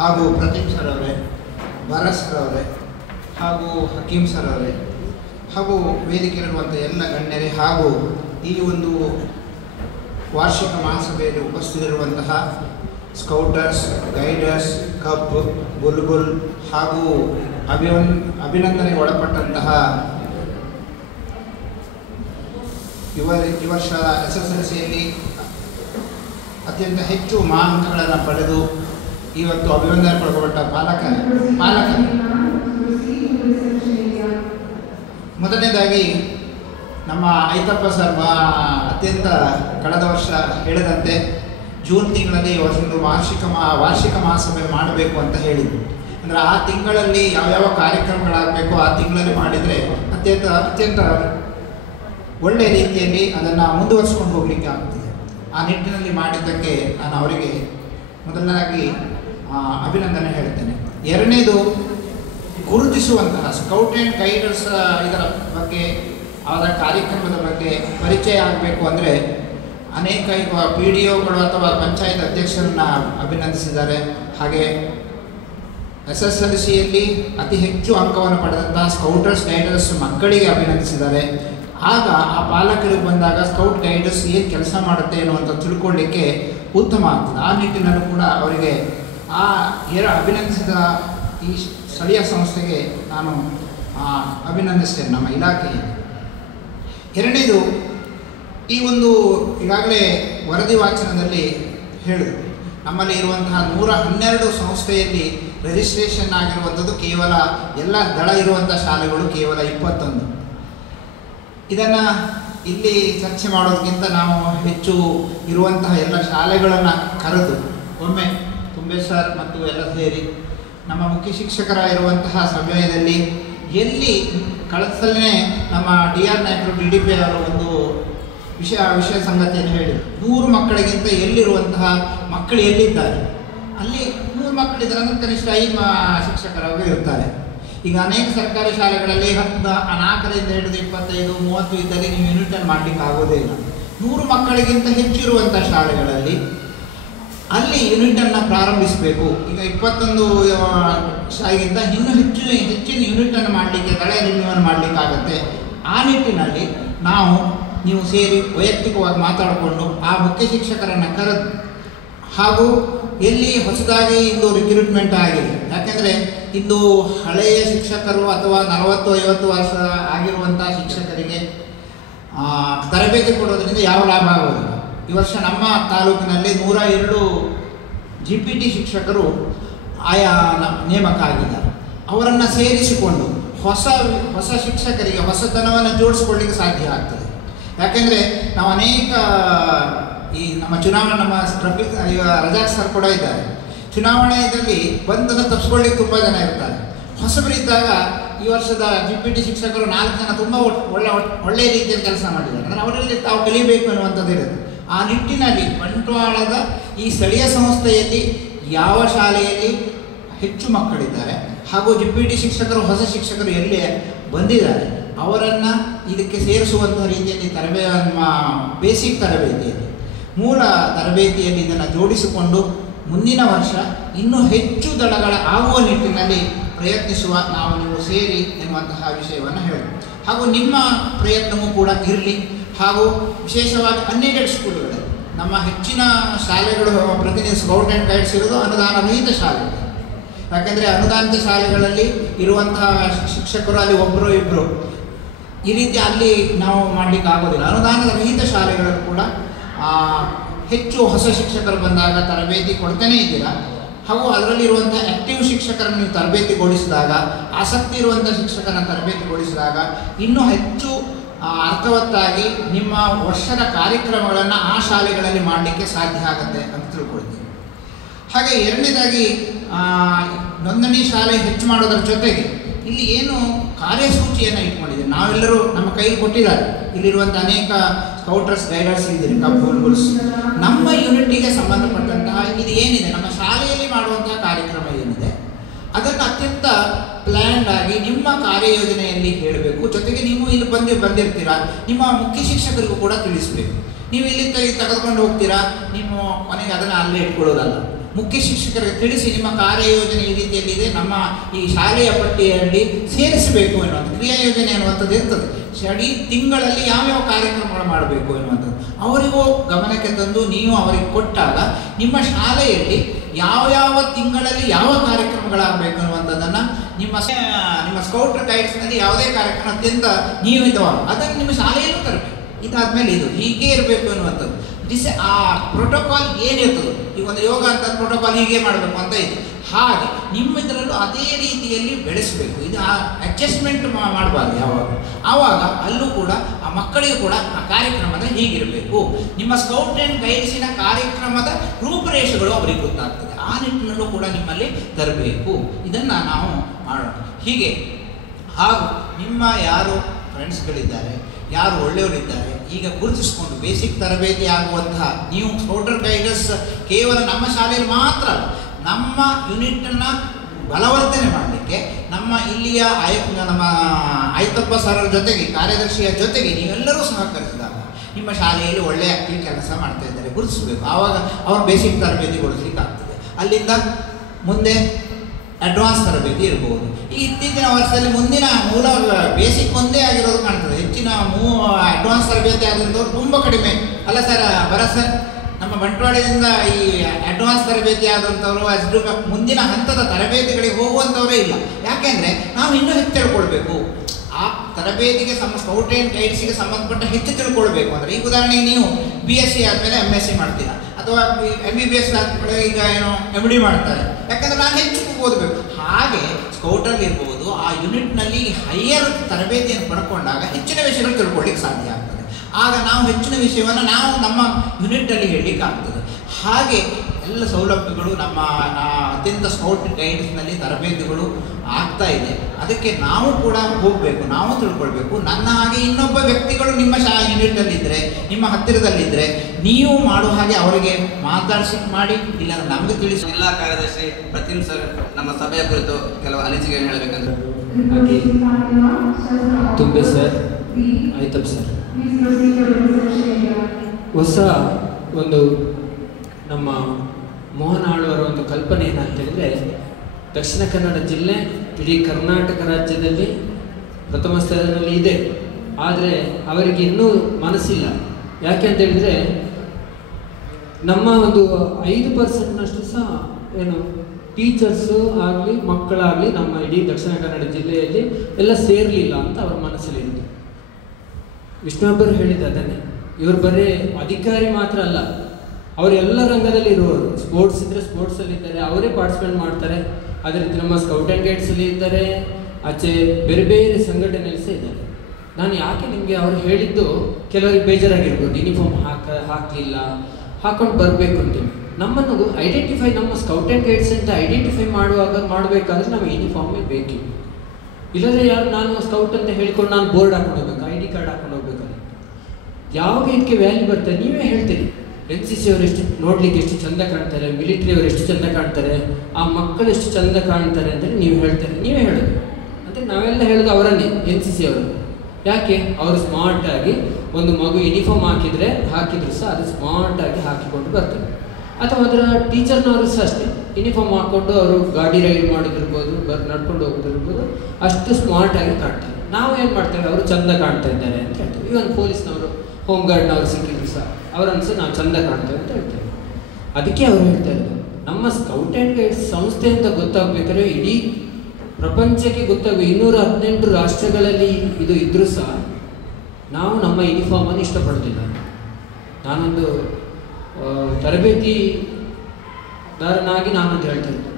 ಹಾಗೂ ಪ್ರದೀಪ್ ಸರ್ ಅವರೇ, ಭರತ್ ಸರ್ ಅವರೇ, ಹಾಗೂ ಹಕೀಂ ಸರ್ ಅವರೇ, ಹಾಗೂ ವೇದಿಕೆಯಲ್ಲಿರುವಂಥ ಎಲ್ಲ ಗಣ್ಯರೇ, ಹಾಗೂ ಈ ಒಂದು ವಾರ್ಷಿಕ ಮಹಾಸಭೆಯಲ್ಲಿ ಉಪಸ್ಥಿತರಿರುವಂತಹ ಸ್ಕೌಟರ್ಸ್, ಗೈಡರ್ಸ್, ಕಬ್, ಬುಲ್ಬುಲ್ ಹಾಗೂ ಅಭಿನಂದನೆಗೆ ಒಳಪಟ್ಟಂತಹ ಈ ವರ್ಷ SSLCಯಲ್ಲಿ ಅತ್ಯಂತ ಹೆಚ್ಚು ಅಂಕಗಳನ್ನು ಪಡೆದು ಇವತ್ತು ಅಭಿನಂದನೆ ಪಡೆದುಕೊಂಡ ಪಾಲಕ ಮೊದಲನೇದಾಗಿ ನಮ್ಮ ಐತಪ್ಪ ಸರ್ ಅತ್ಯಂತ ಕಳೆದ ವರ್ಷ ಹೇಳಿದಂತೆ ಜೂನ್ ತಿಂಗಳಲ್ಲಿ ಒಂದು ವಾರ್ಷಿಕ ಮಹಾಸಭೆ ಮಾಡಬೇಕು ಅಂತ ಹೇಳಿದರು. ಅಂದರೆ ಆ ತಿಂಗಳಲ್ಲಿ ಯಾವ್ಯಾವ ಕಾರ್ಯಕ್ರಮಗಳಾಗಬೇಕು ಆ ತಿಂಗಳಲ್ಲಿ ಮಾಡಿದರೆ ಅತ್ಯಂತ ಒಳ್ಳೆಯ ರೀತಿಯಲ್ಲಿ ಅದನ್ನು ಮುಂದುವರಿಸ್ಕೊಂಡು ಹೋಗಲಿಕ್ಕೆ ಆಗ್ತದೆ. ಆ ನಿಟ್ಟಿನಲ್ಲಿ ಮಾಡಿದ್ದಕ್ಕೆ ನಾನು ಅವರಿಗೆ ಮೊದಲನೇದಾಗಿ ಅಭಿನಂದನೆ ಹೇಳ್ತೇನೆ. ಎರಡನೇದು, ಗುರುತಿಸುವಂತಹ ಸ್ಕೌಟ್ ಆ್ಯಂಡ್ ಗೈಡರ್ಸ್ ಇದರ ಬಗ್ಗೆ, ಅವರ ಕಾರ್ಯಕ್ರಮದ ಬಗ್ಗೆ ಪರಿಚಯ ಆಗಬೇಕು ಅಂದರೆ ಅನೇಕ ಈಗ PDOಗಳು ಅಥವಾ ಪಂಚಾಯತ್ ಅಧ್ಯಕ್ಷರನ್ನ ಅಭಿನಂದಿಸಿದ್ದಾರೆ. ಹಾಗೆ SSLCಯಲ್ಲಿ ಅತಿ ಹೆಚ್ಚು ಅಂಕವನ್ನು ಪಡೆದಂತಹ ಸ್ಕೌಟರ್ಸ್ ಗೈಡರ್ಸ್ ಮಕ್ಕಳಿಗೆ ಅಭಿನಂದಿಸಿದ್ದಾರೆ. ಆಗ ಆ ಪಾಲಕರಿಗೆ ಬಂದಾಗ ಸ್ಕೌಟ್ ಗೈಡರ್ಸ್ ಏನು ಕೆಲಸ ಮಾಡುತ್ತೆ ಅನ್ನುವಂಥ ತಿಳ್ಕೊಳ್ಳಿಕ್ಕೆ ಉತ್ತಮ ಆಗ್ತದೆ. ಆ ನಿಟ್ಟಿನಲ್ಲೂ ಕೂಡ ಅವರಿಗೆ ಅಭಿನಂದಿಸಿದ ಈ ಸ್ಥಳೀಯ ಸಂಸ್ಥೆಗೆ ನಾನು ಅಭಿನಂದಿಸ್ತೇನೆ ನಮ್ಮ ಇಲಾಖೆಗೆ. ಎರಡನೇದು, ಈ ಒಂದು ಈಗಾಗಲೇ ವರದಿ ವಾಚನದಲ್ಲಿ ಹೇಳಿದರು, ನಮ್ಮಲ್ಲಿ ಇರುವಂತಹ 112 ಸಂಸ್ಥೆಯಲ್ಲಿ ರಿಜಿಸ್ಟ್ರೇಷನ್ ಆಗಿರುವಂಥದ್ದು ಕೇವಲ ಎಲ್ಲ ದಳ ಇರುವಂಥ ಶಾಲೆಗಳು ಕೇವಲ 21. ಇದನ್ನು ಇಲ್ಲಿ ಚರ್ಚೆ ಮಾಡೋದಕ್ಕಿಂತ ನಾವು ಹೆಚ್ಚು ಇರುವಂತಹ ಎಲ್ಲ ಶಾಲೆಗಳನ್ನು ಕರೆದು ಒಮ್ಮೆ ತುಂಬೆ ಸರ್ ಮತ್ತು ಎಲ್ಲ ಸೇರಿ ನಮ್ಮ ಮುಖ್ಯ ಶಿಕ್ಷಕರ ಇರುವಂತಹ ಸಮಯದಲ್ಲಿ ಎಲ್ಲಿ ಕಳೆದಲ್ಲೇ ನಮ್ಮ DR ನಾಯಕರು DDP ಅವರು ಒಂದು ವಿಷಯ ಸಂಗತಿಯನ್ನು ಹೇಳಿದರು. 100 ಮಕ್ಕಳಿಗಿಂತ ಎಲ್ಲಿರುವಂತಹ ಮಕ್ಕಳು ಎಲ್ಲಿದ್ದಾರೆ ಅಲ್ಲಿ 100 ಮಕ್ಕಳಿದ್ದಾರೆ ಅಂದರೆ ಕನಿಷ್ಠ 5 ಶಿಕ್ಷಕರಾಗೂ ಇರ್ತಾರೆ. ಈಗ ಅನೇಕ ಸರ್ಕಾರಿ ಶಾಲೆಗಳಲ್ಲಿ 4ರಿಂದ ಹಿಡಿದು 25, 30 ಇದ್ದಲ್ಲಿ ನೀವು ಯೂನಿಟನ್ನು ಮಾಡಲಿಕ್ಕೆ ಆಗೋದೇ ಇಲ್ಲ. 100 ಮಕ್ಕಳಿಗಿಂತ ಹೆಚ್ಚಿರುವಂಥ ಶಾಲೆಗಳಲ್ಲಿ ಅಲ್ಲಿ ಯೂನಿಟನ್ನು ಪ್ರಾರಂಭಿಸಬೇಕು. ಈಗ 21 ಶಾಲೆಗಿಂತ ಇನ್ನೂ ಹೆಚ್ಚಿನ ಯೂನಿಟನ್ನು ಮಾಡಲಿಕ್ಕೆ, ತಳೆ ನಿರ್ಣಯವನ್ನು ಮಾಡಲಿಕ್ಕಾಗತ್ತೆ. ಆ ನಿಟ್ಟಿನಲ್ಲಿ ನೀವು ಸೇರಿ ವೈಯಕ್ತಿಕವಾಗಿ ಮಾತಾಡಿಕೊಂಡು ಆ ಮುಖ್ಯ ಶಿಕ್ಷಕರನ್ನು ಕರೆದು, ಹಾಗೂ ಎಲ್ಲಿ ಹೊಸದಾಗಿ ಇಂದು ರಿಕ್ರೂಟ್ಮೆಂಟ್ ಆಗಿದೆ, ಯಾಕೆಂದರೆ ಇಂದು ಹಳೆಯ ಶಿಕ್ಷಕರು ಅಥವಾ 40-50 ವರ್ಷ ಆಗಿರುವಂಥ ಶಿಕ್ಷಕರಿಗೆ ತರಬೇತಿ ಕೊಡೋದ್ರಿಂದ ಯಾವ ಲಾಭ ಆಗೋದಿಲ್ಲ. ಈ ವರ್ಷ ನಮ್ಮ ತಾಲೂಕಿನಲ್ಲಿ 102 GPT ಶಿಕ್ಷಕರು ಆಯಾ ನೇಮಕ ಆಗಿದ್ದಾರೆ. ಅವರನ್ನು ಸೇರಿಸಿಕೊಂಡು ಹೊಸ ಶಿಕ್ಷಕರಿಗೆ ಹೊಸತನವನ್ನು ಜೋಡಿಸ್ಕೊಳ್ಳಿಕ್ಕೆ ಸಾಧ್ಯ ಆಗ್ತದೆ. ಯಾಕೆಂದರೆ ನಾವು ಅನೇಕ ನಮ್ಮ ಚುನಾವಣೆ, ನಮ್ಮ ರಜಾಕ್ ಸರ್ ಕೂಡ ಇದ್ದಾರೆ, ಚುನಾವಣೆ ಇದರಲ್ಲಿ ಬಂದನ್ನು ತಪ್ಪಿಸ್ಕೊಳ್ಳಿಕ್ಕೆ ತುಂಬ ಜನ ಇರ್ತಾರೆ. ಹೊಸಬರಿದ್ದಾಗ ಈ ವರ್ಷದ GPT ಶಿಕ್ಷಕರು 4 ಜನ ತುಂಬ ಒಳ್ಳೆಯ ರೀತಿಯಲ್ಲಿ ಕೆಲಸ ಮಾಡಿದ್ದಾರೆ. ಅಂದರೆ ಅವರಲ್ಲಿ ತಾವು ಕಲಿಬೇಕು ಅನ್ನುವಂಥದ್ದು ಇರುತ್ತೆ. ಆ ನಿಟ್ಟಿನಲ್ಲಿ ಬಂಟ್ವಾಳದ ಈ ಸ್ಥಳೀಯ ಸಂಸ್ಥೆಯಲ್ಲಿ ಯಾವ ಶಾಲೆಯಲ್ಲಿ ಹೆಚ್ಚು ಮಕ್ಕಳಿದ್ದಾರೆ ಹಾಗೂ GPT ಶಿಕ್ಷಕರು, ಹೊಸ ಶಿಕ್ಷಕರು ಎಲ್ಲಿ ಬಂದಿದ್ದಾರೆ ಅವರನ್ನು ಇದಕ್ಕೆ ಸೇರಿಸುವಂಥ ರೀತಿಯಲ್ಲಿ ಬೇಸಿಕ್ ತರಬೇತಿಯಲ್ಲಿ, ಮೂಲ ತರಬೇತಿಯಲ್ಲಿ ಇದನ್ನು ಜೋಡಿಸಿಕೊಂಡು ಮುಂದಿನ ವರ್ಷ ಇನ್ನೂ ಹೆಚ್ಚು ದಳಗಳ ಆಗುವ ನಿಟ್ಟಿನಲ್ಲಿ ಪ್ರಯತ್ನಿಸುವ ನೀವು ಸೇರಿ ಎನ್ನುವಂತಹ ವಿಷಯವನ್ನು ಹೇಳಿ, ಹಾಗೂ ನಿಮ್ಮ ಪ್ರಯತ್ನವೂ ಕೂಡ ಇರಲಿ. ಹಾಗೂ ವಿಶೇಷವಾಗಿ ಅನ್ಎಡೆಡ್ ಸ್ಕೂಲ್ಗಳಲ್ಲಿ ನಮ್ಮ ಹೆಚ್ಚಿನ ಶಾಲೆಗಳು ಪ್ರತಿನಿಧಿ ಸ್ಕೌಟ್ ಆ್ಯಂಡ್ ಗೈಡ್ಸ್ ಇರೋದು ಅನುದಾನ ರಹಿತ ಶಾಲೆಗಳು. ಯಾಕೆಂದರೆ ಅನುದಾನಿತ ಶಾಲೆಗಳಲ್ಲಿ ಇರುವಂತಹ ಶಿಕ್ಷಕರು ಅಲ್ಲಿ ಒಬ್ಬರು ಇಬ್ಬರು ಈ ರೀತಿ ಅಲ್ಲಿ ನಾವು ಮಾಡಲಿಕ್ಕೆ ಆಗೋದಿಲ್ಲ. ಅನುದಾನದ ರಹಿತ ಶಾಲೆಗಳಲ್ಲೂ ಕೂಡ ಹೆಚ್ಚು ಹೊಸ ಶಿಕ್ಷಕರು ಬಂದಾಗ ತರಬೇತಿ ಕೊಡ್ತಾನೇ ಇದ್ದೀರಾ. ಹಾಗೂ ಅದರಲ್ಲಿರುವಂಥ ಆ್ಯಕ್ಟಿವ್ ಶಿಕ್ಷಕರನ್ನು ನೀವು ತರಬೇತಿಗೊಳಿಸಿದಾಗ, ಆಸಕ್ತಿ ಇರುವಂಥ ಶಿಕ್ಷಕರನ್ನು ತರಬೇತಿಗೊಳಿಸಿದಾಗ ಇನ್ನೂ ಹೆಚ್ಚು ಅರ್ಥವತ್ತಾಗಿ ನಿಮ್ಮ ವರ್ಷದ ಕಾರ್ಯಕ್ರಮಗಳನ್ನು ಆ ಶಾಲೆಗಳಲ್ಲಿ ಮಾಡಲಿಕ್ಕೆ ಸಾಧ್ಯ ಆಗುತ್ತೆ ಅಂತ ತಿಳ್ಕೊಳ್ತೀವಿ. ಹಾಗೆ ಎರಡನೇದಾಗಿ ನೋಂದಣಿ ಶಾಲೆ ಹೆಚ್ಚು ಮಾಡೋದರ ಜೊತೆಗೆ ಇಲ್ಲಿ ಏನು ಕಾರ್ಯಸೂಚಿಯನ್ನು ಇಟ್ಕೊಂಡಿದೆ, ನಾವೆಲ್ಲರೂ ನಮ್ಮ ಕೈಲಿ ಕೊಟ್ಟಿದ್ದಾರೆ. ಇಲ್ಲಿರುವಂಥ ಅನೇಕ ಸ್ಕೌಟರ್ಸ್ ಗೈಡರ್ಸ್ ಇದ್ದೀರಿ, ಕಬ್ಬುಲ್ಸ್, ನಮ್ಮ ಯೂನಿಟಿಗೆ ಸಂಬಂಧಪಟ್ಟಂತಹ ಇದು ಏನಿದೆ, ನಮ್ಮ ಶಾಲೆಯಲ್ಲಿ ಮಾಡುವಂತಹ ಕಾರ್ಯಕ್ರಮ ಏನಿದೆ ಅದನ್ನು ಅತ್ಯಂತ ಪ್ಲ್ಯಾನ್ಡ್ ಆಗಿ ನಿಮ್ಮ ಕಾರ್ಯಯೋಜನೆಯಲ್ಲಿ ಹೇಳಬೇಕು. ಜೊತೆಗೆ ನೀವು ಇಲ್ಲಿ ಬಂದಿರ್ತೀರಾ, ನಿಮ್ಮ ಮುಖ್ಯ ಶಿಕ್ಷಕರಿಗೂ ಕೂಡ ತಿಳಿಸಬೇಕು. ನೀವು ಇಲ್ಲಿ ತೆಗೆದುಕೊಂಡು ಹೋಗ್ತೀರಾ, ನೀವು ಕೊನೆಗೆ ಅದನ್ನು ಅಲ್ಲೇ ಇಟ್ಕೊಳ್ಳೋದಲ್ಲ. ಮುಖ್ಯ ಶಿಕ್ಷಕರಿಗೆ ತಿಳಿಸಿ ನಿಮ್ಮ ಕಾರ್ಯಯೋಜನೆ ಈ ರೀತಿಯಲ್ಲಿದೆ, ನಮ್ಮ ಈ ಶಾಲೆಯ ಪಟ್ಟಿಯಲ್ಲಿ ಸೇರಿಸಬೇಕು ಎನ್ನುವಂಥದ್ದು ಕ್ರಿಯಾ ಯೋಜನೆ ಅನ್ನುವಂಥದ್ದು ಇರ್ತದೆ. ಇಡೀ ತಿಂಗಳಲ್ಲಿ ಯಾವ್ಯಾವ ಕಾರ್ಯಕ್ರಮಗಳು ಮಾಡಬೇಕು ಎನ್ನುವಂಥದ್ದು ಅವರಿಗೂ ಗಮನಕ್ಕೆ ತಂದು ನೀವು ಅವರಿಗೆ ಕೊಟ್ಟಾಗ ನಿಮ್ಮ ಶಾಲೆಯಲ್ಲಿ ಯಾವ ತಿಂಗಳಲ್ಲಿ ಯಾವ ಕಾರ್ಯಕ್ರಮಗಳಾಗಬೇಕು ಅನ್ನುವಂಥದ್ದನ್ನು ನಿಮ್ಮ ಸ್ಕೌಟರ್ ಗೈಡ್ಸ್ನಲ್ಲಿ ಯಾವುದೇ ಕಾರ್ಯಕ್ರಮ ಅತ್ಯಂತ ನಿಯಮಿತವಾಗಿ ಅದನ್ನು ನಿಮ್ಮ ಶಾಲೆಯಲ್ಲೂ ತರಬೇಕು. ಇದಾದಮೇಲೆ ಇದು ಹೀಗೆ ಇರಬೇಕು ಅನ್ನುವಂಥದ್ದು ಆ ಪ್ರೋಟೋಕಾಲ್ ಏನಿರ್ತದೆ. ಈಗ ಒಂದು ಯೋಗ ಅಂತ ಪ್ರೋಟೋಕಾಲ್ ಹೀಗೆ ಮಾಡಬೇಕು ಅಂತ ಇದೆ, ಹಾಗೆ ನಿಮ್ಮಿದರಲ್ಲೂ ಅದೇ ರೀತಿಯಲ್ಲಿ ಬೆಳೆಸಬೇಕು. ಇದು ಅಡ್ಜಸ್ಟ್ಮೆಂಟ್ ಮಾಡಬಾರ್ದು ಆವಾಗ ಅಲ್ಲೂ ಕೂಡ ಆ ಮಕ್ಕಳಿಗೂ ಕೂಡ ಆ ಕಾರ್ಯಕ್ರಮದ ಹೀಗಿರಬೇಕು. ನಿಮ್ಮ ಸ್ಕೌಟ್ ಆ್ಯಂಡ್ ಗೈಡ್ಸಿನ ಕಾರ್ಯಕ್ರಮದ ರೂಪುರೇಷೆಗಳು ಅವರಿಗೆ ಗೊತ್ತಾಗ್ತದೆ. ಆ ನಿಟ್ಟಿನಲ್ಲೂ ಕೂಡ ನಿಮ್ಮಲ್ಲಿ ತರಬೇಕು. ಇದನ್ನು ನಾವು ಮಾಡೋಣ. ಹೀಗೆ ಹಾಗೂ ನಿಮ್ಮ ಯಾರು ಫ್ರೆಂಡ್ಸ್ಗಳಿದ್ದಾರೆ, ಯಾರು ಒಳ್ಳೆಯವರಿದ್ದಾರೆ, ಈಗ ಗುರುತಿಸ್ಕೊಂಡು ಬೇಸಿಕ್ ತರಬೇತಿ ಆಗುವಂತಹ ನೀವು ಸ್ಕೌಟರ್ ಗೈಡರ್ಸ್ ಕೇವಲ ನಮ್ಮ ಶಾಲೆಯಲ್ಲಿ ಮಾತ್ರ ಅಲ್ಲ, ನಮ್ಮ ಯೂನಿಟನ್ನು ಬಲವರ್ಧನೆ ಮಾಡಲಿಕ್ಕೆ ನಮ್ಮ ಇಲ್ಲಿಯ ನಮ್ಮ ಆಯ್ತಪ್ಪ ಸರರ ಜೊತೆಗೆ, ಕಾರ್ಯದರ್ಶಿಯ ಜೊತೆಗೆ ನೀವೆಲ್ಲರೂ ಸಹಕರಿಸಿದಾಗ ನಿಮ್ಮ ಶಾಲೆಯಲ್ಲಿ ಒಳ್ಳೆಯ ಆಕ್ಟಿವ್ ಕೆಲಸ ಮಾಡ್ತಾ ಇದ್ದಾರೆ ಗುರುತಿಸಬೇಕು. ಆವಾಗ ಅವ್ರು ಬೇಸಿಕ್ ತರಬೇತಿ ಕೊಡಿಸ್ಲಿಕ್ಕೆ ಆಗ್ತದೆ. ಅಲ್ಲಿಂದ ಮುಂದೆ ಅಡ್ವಾನ್ಸ್ ತರಬೇತಿ ಇರ್ಬೋದು. ಈ ಇತ್ತೀಚಿನ ವರ್ಷದಲ್ಲಿ ಮುಂದಿನ ಮೂಲ ಬೇಸಿಕ್ ಒಂದೇ ಆಗಿರೋದು ಕಾಣ್ತದೆ. ಹೆಚ್ಚಿನ ಅಡ್ವಾನ್ಸ್ ತರಬೇತಿ ಆದಂಥವ್ರು ತುಂಬ ಕಡಿಮೆ ಅಲ್ಲ ಸರ್. ಭರತ್ ಸರ್, ನಮ್ಮ ಬಂಟ್ವಾಳದಿಂದ ಈ ಅಡ್ವಾನ್ಸ್ ತರಬೇತಿ ಆದಂಥವ್ರು ಅಷ್ಟು ಮುಂದಿನ ಹಂತದ ತರಬೇತಿಗಳಿಗೆ ಹೋಗುವಂಥವರೇ ಇಲ್ಲ. ಯಾಕೆಂದರೆ ನಾವು ಇನ್ನೂ ಹೆಚ್ಚು ತಿಳ್ಕೊಳ್ಬೇಕು. ಆ ತರಬೇತಿಗೆ ಸ್ಕೌಟ್ ಆ್ಯಂಡ್ ಗೈಡ್ಸಿಗೆ ಸಂಬಂಧಪಟ್ಟ ಹೆಚ್ಚು ತಿಳ್ಕೊಳ್ಬೇಕು. ಅಂದರೆ ಈಗ ಉದಾಹರಣೆಗೆ ನೀವು BSc ಆದಮೇಲೆ MSc ಮಾಡ್ತೀರಾ, ಅಥವಾ MBBS ಆದಮೇಲೆ ಈಗ ಏನೋ MD ಮಾಡ್ತಾರೆ. ಯಾಕಂದರೆ ನಾನು ಹೆಚ್ಚು ಓದಬೇಕು. ಹಾಗೆ ಸ್ಕೌಟಲ್ಲಿ ಇರ್ಬೋದು, ಆ ಯೂನಿಟ್ನಲ್ಲಿ ಹೈಯರ್ ತರಬೇತಿಯನ್ನು ಪಡ್ಕೊಂಡಾಗ ಹೆಚ್ಚಿನ ವಿಷಯಗಳು ತಿಳ್ಕೊಳ್ಳಿಕ್ಕೆ ಸಾಧ್ಯ ಆಗ್ತದೆ. ಆಗ ನಾವು ಹೆಚ್ಚಿನ ವಿಷಯವನ್ನು ನಾವು ನಮ್ಮ ಯೂನಿಟ್ಟಲ್ಲಿ ಹೇಳಲಿಕ್ಕೆ ಆಗ್ತದೆ. ಹಾಗೆ ಎಲ್ಲ ಸೌಲಭ್ಯಗಳು ನಮ್ಮ ಅತ್ಯಂತ ಸ್ಕೌಟ್ ಗೈಡ್ಸ್ನಲ್ಲಿ ತರಬೇತಿಗಳು ಆಗ್ತಾ ಇದೆ. ಅದಕ್ಕೆ ನಾವು ಕೂಡ ಹೋಗಬೇಕು, ನಾವು ತಿಳ್ಕೊಳ್ಬೇಕು. ನನ್ನ ಹಾಗೆ ಇನ್ನೊಬ್ಬ ವ್ಯಕ್ತಿಗಳು ನಿಮ್ಮ ಯೂನಿಟಲ್ಲಿದ್ದರೆ, ನಿಮ್ಮ ಹತ್ತಿರದಲ್ಲಿದ್ದರೆ ನೀವು ಮಾಡುವ ಹಾಗೆ ಅವರಿಗೆ ಮಾತಾಡಿಸಿ ಮಾಡಿ, ಇಲ್ಲ ನಮಗೆ ತಿಳಿಸಿ. ಜಿಲ್ಲಾ ಕಾರ್ಯದರ್ಶಿ ಪ್ರತಿಮ್ ಸರ್ ನಮ್ಮ ಸಭೆಯ ಕುರಿತು ಕೆಲವು ಅನಿಸಿಕೆಯನ್ನು ಹೇಳಬೇಕಂದ್ರೆ ಹಾಗೆ ತುಂಬೆ ಸರ್, ಆಯ್ತಪ್ಪ ಸರ್, ಹೊಸ ಒಂದು ನಮ್ಮ ಮೋಹನ್ ಆಳ್ವರ ಒಂದು ಕಲ್ಪನೆ ಏನಂತ ಹೇಳಿದರೆ, ದಕ್ಷಿಣ ಕನ್ನಡ ಜಿಲ್ಲೆ ಇಡೀ ಕರ್ನಾಟಕ ರಾಜ್ಯದಲ್ಲಿ ಪ್ರಥಮ ಸ್ಥಾನದಲ್ಲಿ ಇದೆ. ಆದರೆ ಅವರಿಗೆ ಇನ್ನೂ ಮನಸ್ಸಿಲ್ಲ. ಯಾಕೆ ಅಂತ ಹೇಳಿದರೆ, ನಮ್ಮ ಒಂದು 5% ಸಹ ಏನು ಟೀಚರ್ಸು ಆಗಲಿ ಮಕ್ಕಳಾಗಲಿ ನಮ್ಮ ಇಡೀ ದಕ್ಷಿಣ ಕನ್ನಡ ಜಿಲ್ಲೆಯಲ್ಲಿ ಎಲ್ಲ ಸೇರಲಿಲ್ಲ ಅಂತ ಅವ್ರ ಮನಸ್ಸಲ್ಲಿರುತ್ತೆ. ವಿಷ್ಣುಬ್ಬರು ಹೇಳಿದ ಅದನ್ನೇ. ಇವರು ಬರೀ ಅಧಿಕಾರಿ ಮಾತ್ರ ಅಲ್ಲ, ಅವರೆಲ್ಲ ರಂಗದಲ್ಲಿ ಇರುವವರು. ಸ್ಪೋರ್ಟ್ಸ್ ಇದ್ದರೆ ಸ್ಪೋರ್ಟ್ಸಲ್ಲಿದ್ದಾರೆ, ಅವರೇ ಪಾರ್ಟಿಸಿಪೇಟ್ ಮಾಡ್ತಾರೆ. ಅದೇ ರೀತಿ ನಮ್ಮ ಸ್ಕೌಟ್ ಆ್ಯಂಡ್ ಗೈಡ್ಸಲ್ಲಿ ಇದ್ದಾರೆ, ಆಚೆ ಬೇರೆ ಬೇರೆ ಸಂಘಟನೆಯಲ್ಲಿ ಸಹ ಇದ್ದಾರೆ. ನಾನು ಯಾಕೆ ನಿಮಗೆ ಅವರು ಹೇಳಿದ್ದು, ಕೆಲವರಿಗೆ ಬೇಜಾರಾಗಿರ್ಬೋದು, ಯೂನಿಫಾರ್ಮ್ ಹಾಕಲಿಲ್ಲ, ಹಾಕೊಂಡು ಬರಬೇಕು ಅಂತೇಳಿ. ನಮ್ಮನ್ನು ಐಡೆಂಟಿಫೈ, ನಮ್ಮ ಸ್ಕೌಟ್ ಆ್ಯಂಡ್ ಗೈಡ್ಸ್ ಅಂತ ಐಡೆಂಟಿಫೈ ಮಾಡಬೇಕಾದ್ರೆ ನಮಗೆ ಯೂನಿಫಾರ್ಮೇ ಬೇಕಿತ್ತು. ಇಲ್ಲದ್ರೆ ಯಾರು ನಾನು ಸ್ಕೌಟ್ ಅಂತ ಹೇಳ್ಕೊಂಡು ನಾನು ಬೋರ್ಡ್ ಹಾಕೊಂಡು ಹೋಗ್ಬೇಕು, ID ಕಾರ್ಡ್ ಹಾಕೊಂಡು ಹೋಗ್ಬೇಕಾದ್ರೆ ಯಾವಾಗ ಇದಕ್ಕೆ ವ್ಯಾಲ್ಯೂ ಬರ್ತದೆ? ನೀವೇ ಹೇಳ್ತೀರಿ. NCC ಅವರು ಎಷ್ಟು ನೋಡ್ಲಿಕ್ಕೆ ಎಷ್ಟು ಚಂದ ಕಾಣ್ತಾರೆ, ಮಿಲಿಟ್ರಿ ಅವರು ಎಷ್ಟು ಚಂದ ಕಾಣ್ತಾರೆ, ಆ ಮಕ್ಕಳು ಎಷ್ಟು ಚಂದ ಕಾಣ್ತಾರೆ ಅಂತೇಳಿ ನೀವು ಹೇಳ್ತಾರೆ. ನೀವೇ ಹೇಳೋದು ಅಂದರೆ ನಾವೆಲ್ಲ ಹೇಳೋದು ಅವರನ್ನೇ, NCC ಅವರು. ಯಾಕೆ? ಅವರು ಸ್ಮಾರ್ಟಾಗಿ ಒಂದು ಮಗು ಯೂನಿಫಾರ್ಮ್ ಹಾಕಿದ್ರು ಸಹ ಅದು ಸ್ಮಾರ್ಟಾಗಿ ಹಾಕಿಕೊಂಡು ಬರ್ತಾರೆ. ಅಥವಾ ಅದರ ಟೀಚರ್ನವರು ಸಹ ಅಷ್ಟೇ, ಯೂನಿಫಾರ್ಮ್ ಹಾಕ್ಕೊಂಡು ಅವರು ಗಾಡಿ ರೈಡ್ ಮಾಡೋದಿರ್ಬೋದು, ನಡ್ಕೊಂಡು ಹೋಗೋದಿರ್ಬೋದು, ಅಷ್ಟು ಸ್ಮಾರ್ಟಾಗಿ ಕಾಣ್ತಾರೆ. ನಾವು ಏನು ಮಾಡ್ತೇವೆ, ಅವರು ಚಂದ ಕಾಣ್ತಾ ಇದ್ದಾರೆ ಅಂತ ಹೇಳ್ತೇವೆ. ಇವನ್ ಪೊಲೀಸ್ನವರು, ಹೋಮ್ ಗಾರ್ಡ್ನವರು ಸಿಕ್ಕಿದ್ರು ಸಹ ಅವರನ್ನು ಸಹ ನಾವು ಚಂದ ಕಾಣ್ತೇವೆ ಅಂತ ಹೇಳ್ತೇವೆ. ಅದಕ್ಕೆ ಅವರು ಹೇಳ್ತಾ ಇರೋದು, ನಮ್ಮ ಸ್ಕೌಟ್ ಆ್ಯಂಡ್ ಗೈಡ್ಸ್ ಸಂಸ್ಥೆ ಅಂತ ಗೊತ್ತಾಗಬೇಕಾದ್ರೆ ಇಡೀ ಪ್ರಪಂಚಕ್ಕೆ ಗೊತ್ತಾಗಬೇಕು. 218 ರಾಷ್ಟ್ರಗಳಲ್ಲಿ ಇದು ಇದ್ದರೂ ಸಹ ನಾವು ನಮ್ಮ ಯೂನಿಫಾರ್ಮನ್ನು ಇಷ್ಟಪಡ್ತಿಲ್ಲ. ನಾನೊಂದು ತರಬೇತಿದಾರನಾಗಿ ನಾನೊಂದು ಹೇಳ್ತಾ ಇದ್ದೆ,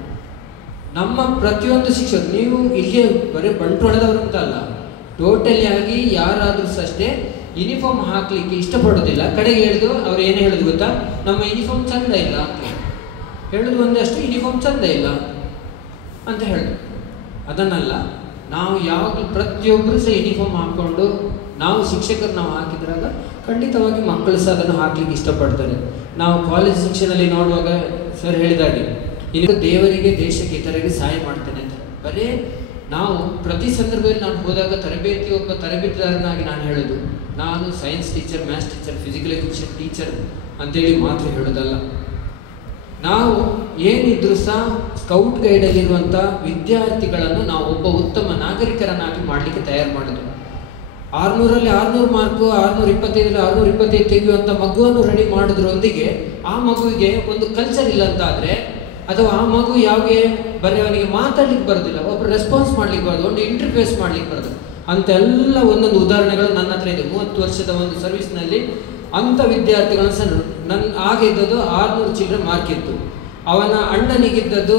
ನಮ್ಮ ಪ್ರತಿಯೊಂದು ಶಿಕ್ಷಕರು, ನೀವು ಇಲ್ಲಿ ಬರೀ ಬಂಟ್ವಾಳದವರು ಅಂತ ಅಲ್ಲ, ಟೋಟಲಿ ಆಗಿ ಯಾರಾದರೂ ಸಹ ಅಷ್ಟೇ ಯೂನಿಫಾರ್ಮ್ ಹಾಕಲಿಕ್ಕೆ ಇಷ್ಟಪಡೋದಿಲ್ಲ. ಕಡೆಗೆ ಹೇಳಿದ್ರು, ಅವ್ರು ಏನೇ ಹೇಳೋದು ಗೊತ್ತಾ, ನಮ್ಮ ಯೂನಿಫಾರ್ಮ್ ಚಂದ ಇಲ್ಲ ಅಂತ ಹೇಳೋದು ಒಂದಷ್ಟು, ಯೂನಿಫಾರ್ಮ್ ಚಂದ ಇಲ್ಲ ಅಂತ ಹೇಳೋದು. ಅದನ್ನಲ್ಲ, ನಾವು ಯಾವಾಗಲೂ ಪ್ರತಿಯೊಬ್ಬರು ಸಹ ಯೂನಿಫಾರ್ಮ್ ಹಾಕ್ಕೊಂಡು ನಾವು ಶಿಕ್ಷಕರು ನಾವು ಹಾಕಿದ್ರಾಗ ಖಂಡಿತವಾಗಿ ಮಕ್ಕಳು ಸಹ ಅದನ್ನು ಹಾಕ್ಲಿಕ್ಕೆ ಇಷ್ಟಪಡ್ತಾರೆ. ನಾವು ಕಾಲೇಜ್ ಶಿಕ್ಷಣದಲ್ಲಿ ನೋಡುವಾಗ ಸರ್ ಹೇಳಿದಾಗೆ, ಇದು ದೇವರಿಗೆ ದೇಶಕ್ಕೆ ಇತರರಿಗೆ ಸಹಾಯ ಮಾಡ್ತೇನೆ ಅಂತ. ಬರೀ ನಾವು ಪ್ರತಿ ಸಂದರ್ಭದಲ್ಲಿ ನಾನು ಹೋದಾಗ ಒಬ್ಬ ತರಬೇತಿದಾರನಾಗಿ ನಾನು ಹೇಳೋದು, ನಾನು science teacher, maths teacher, physical education teacher ಅಂತೇಳಿ ಮಾತ್ರ ಹೇಳೋದಲ್ಲ. ನಾವು ಏನಿದ್ರು ಸಹ ಸ್ಕೌಟ್ ಗೈಡಲ್ಲಿರುವಂಥ ವಿದ್ಯಾರ್ಥಿಗಳನ್ನು ನಾವು ಒಬ್ಬ ಉತ್ತಮ ನಾಗರಿಕರನ್ನಾಗಿ ಮಾಡಲಿಕ್ಕೆ ತಯಾರು ಮಾಡೋದು. 600ರಲ್ಲಿ 600 ಮಾರ್ಕು, 625ರಲ್ಲಿ 625 ತೆಗೆಯುವಂಥ ಮಗುವನ್ನು ರೆಡಿ ಮಾಡೋದ್ರೊಂದಿಗೆ ಆ ಮಗುವಿಗೆ ಒಂದು ಕಲ್ಚರ್ ಇಲ್ಲ ಅಂತ ಆದರೆ, ಅಥವಾ ಆ ಮಗು ಯಾವಾಗ ಬರೀ ಅವನಿಗೆ ಮಾತಾಡ್ಲಿಕ್ಕೆ ಬರೋದಿಲ್ಲ, ಒಬ್ಬರು ರೆಸ್ಪಾನ್ಸ್ ಮಾಡ್ಲಿಕ್ಕೆ ಬರೋದು, ಒಂದು ಇಂಟರ್ಫೇಸ್ ಮಾಡ್ಲಿಕ್ಕೆ ಬರೋದು ಅಂತೆಲ್ಲ ಒಂದೊಂದು ಉದಾಹರಣೆಗಳು ನನ್ನ ಹತ್ರ ಇದೆ. 30 ವರ್ಷದ ಒಂದು ಸರ್ವಿಸ್ನಲ್ಲಿ ಅಂಥ ವಿದ್ಯಾರ್ಥಿಗಳನ್ನು ಸಹ ನನ್ನ ಆಗ ಇದ್ದದ್ದು 600 ಚಿಲ್ಲರೆ ಮಾರ್ಕ್ ಇತ್ತು. ಅವನ ಅಣ್ಣನಿಗಿದ್ದದ್ದು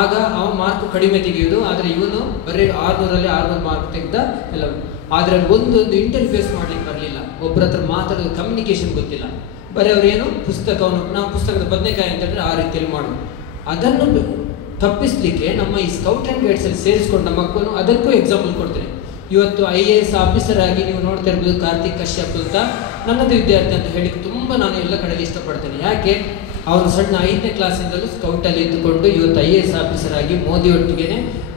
ಆಗ ಅವ ಮಾರ್ಕ್ ಕಡಿಮೆ ತೆಗೆಯುವುದು, ಆದರೆ ಇವನು ಬರೀ 600ರಲ್ಲಿ 600 ಮಾರ್ಕ್ ತೆಗೆದ ಎಲ್ಲ. ಆದರೆ ಒಂದೊಂದು ಇಂಟರ್ಫೇಸ್ ಮಾಡ್ಲಿಕ್ಕೆ ಬರಲಿಲ್ಲ, ಒಬ್ಬರ ಹತ್ರ ಮಾತಾಡೋದು, ಕಮ್ಯುನಿಕೇಶನ್ ಗೊತ್ತಿಲ್ಲ. ಬರೀ ಅವರೇನು ಪುಸ್ತಕವನ್ನು, ನಾವು ಪುಸ್ತಕದ ಬದನೆಕಾಯಿ ಅಂತ ಹೇಳಿದ್ರೆ ಆ ರೀತಿಯಲ್ಲಿ ಮಾಡೋದು. ಅದನ್ನು ತಪ್ಪಿಸ್ಲಿಕ್ಕೆ ನಮ್ಮ ಈ ಸ್ಕೌಟ್ ಆ್ಯಂಡ್ ಗೈಡ್ಸಲ್ಲಿ ಸೇರಿಸ್ಕೊಂಡ ಮಕ್ಕಳು, ಅದಕ್ಕೂ ಎಕ್ಸಾಂಪಲ್ ಕೊಡ್ತೇನೆ. ಇವತ್ತು IAS ಆಫೀಸರ್ ಆಗಿ ನೀವು ನೋಡ್ತಾ ಇರ್ಬೋದು ಕಾರ್ತಿಕ್ ಕಶ್ಯಪ್ ಅಂತ, ನನ್ನದು ವಿದ್ಯಾರ್ಥಿ ಅಂತ ಹೇಳಿ ತುಂಬ ನಾನು ಎಲ್ಲ ಕಡೆಯಲ್ಲಿ ಇಷ್ಟಪಡ್ತೇನೆ. ಯಾಕೆ ಅವನು ಸಣ್ಣ 5ನೇ ಕ್ಲಾಸಿಂದಲೂ ಸ್ಕೌಟಲ್ಲಿ ಇದ್ದುಕೊಂಡು ಇವತ್ತು IAS ಆಫೀಸರ್ ಆಗಿ ಮೋದಿ ಒಟ್ಟಿಗೆ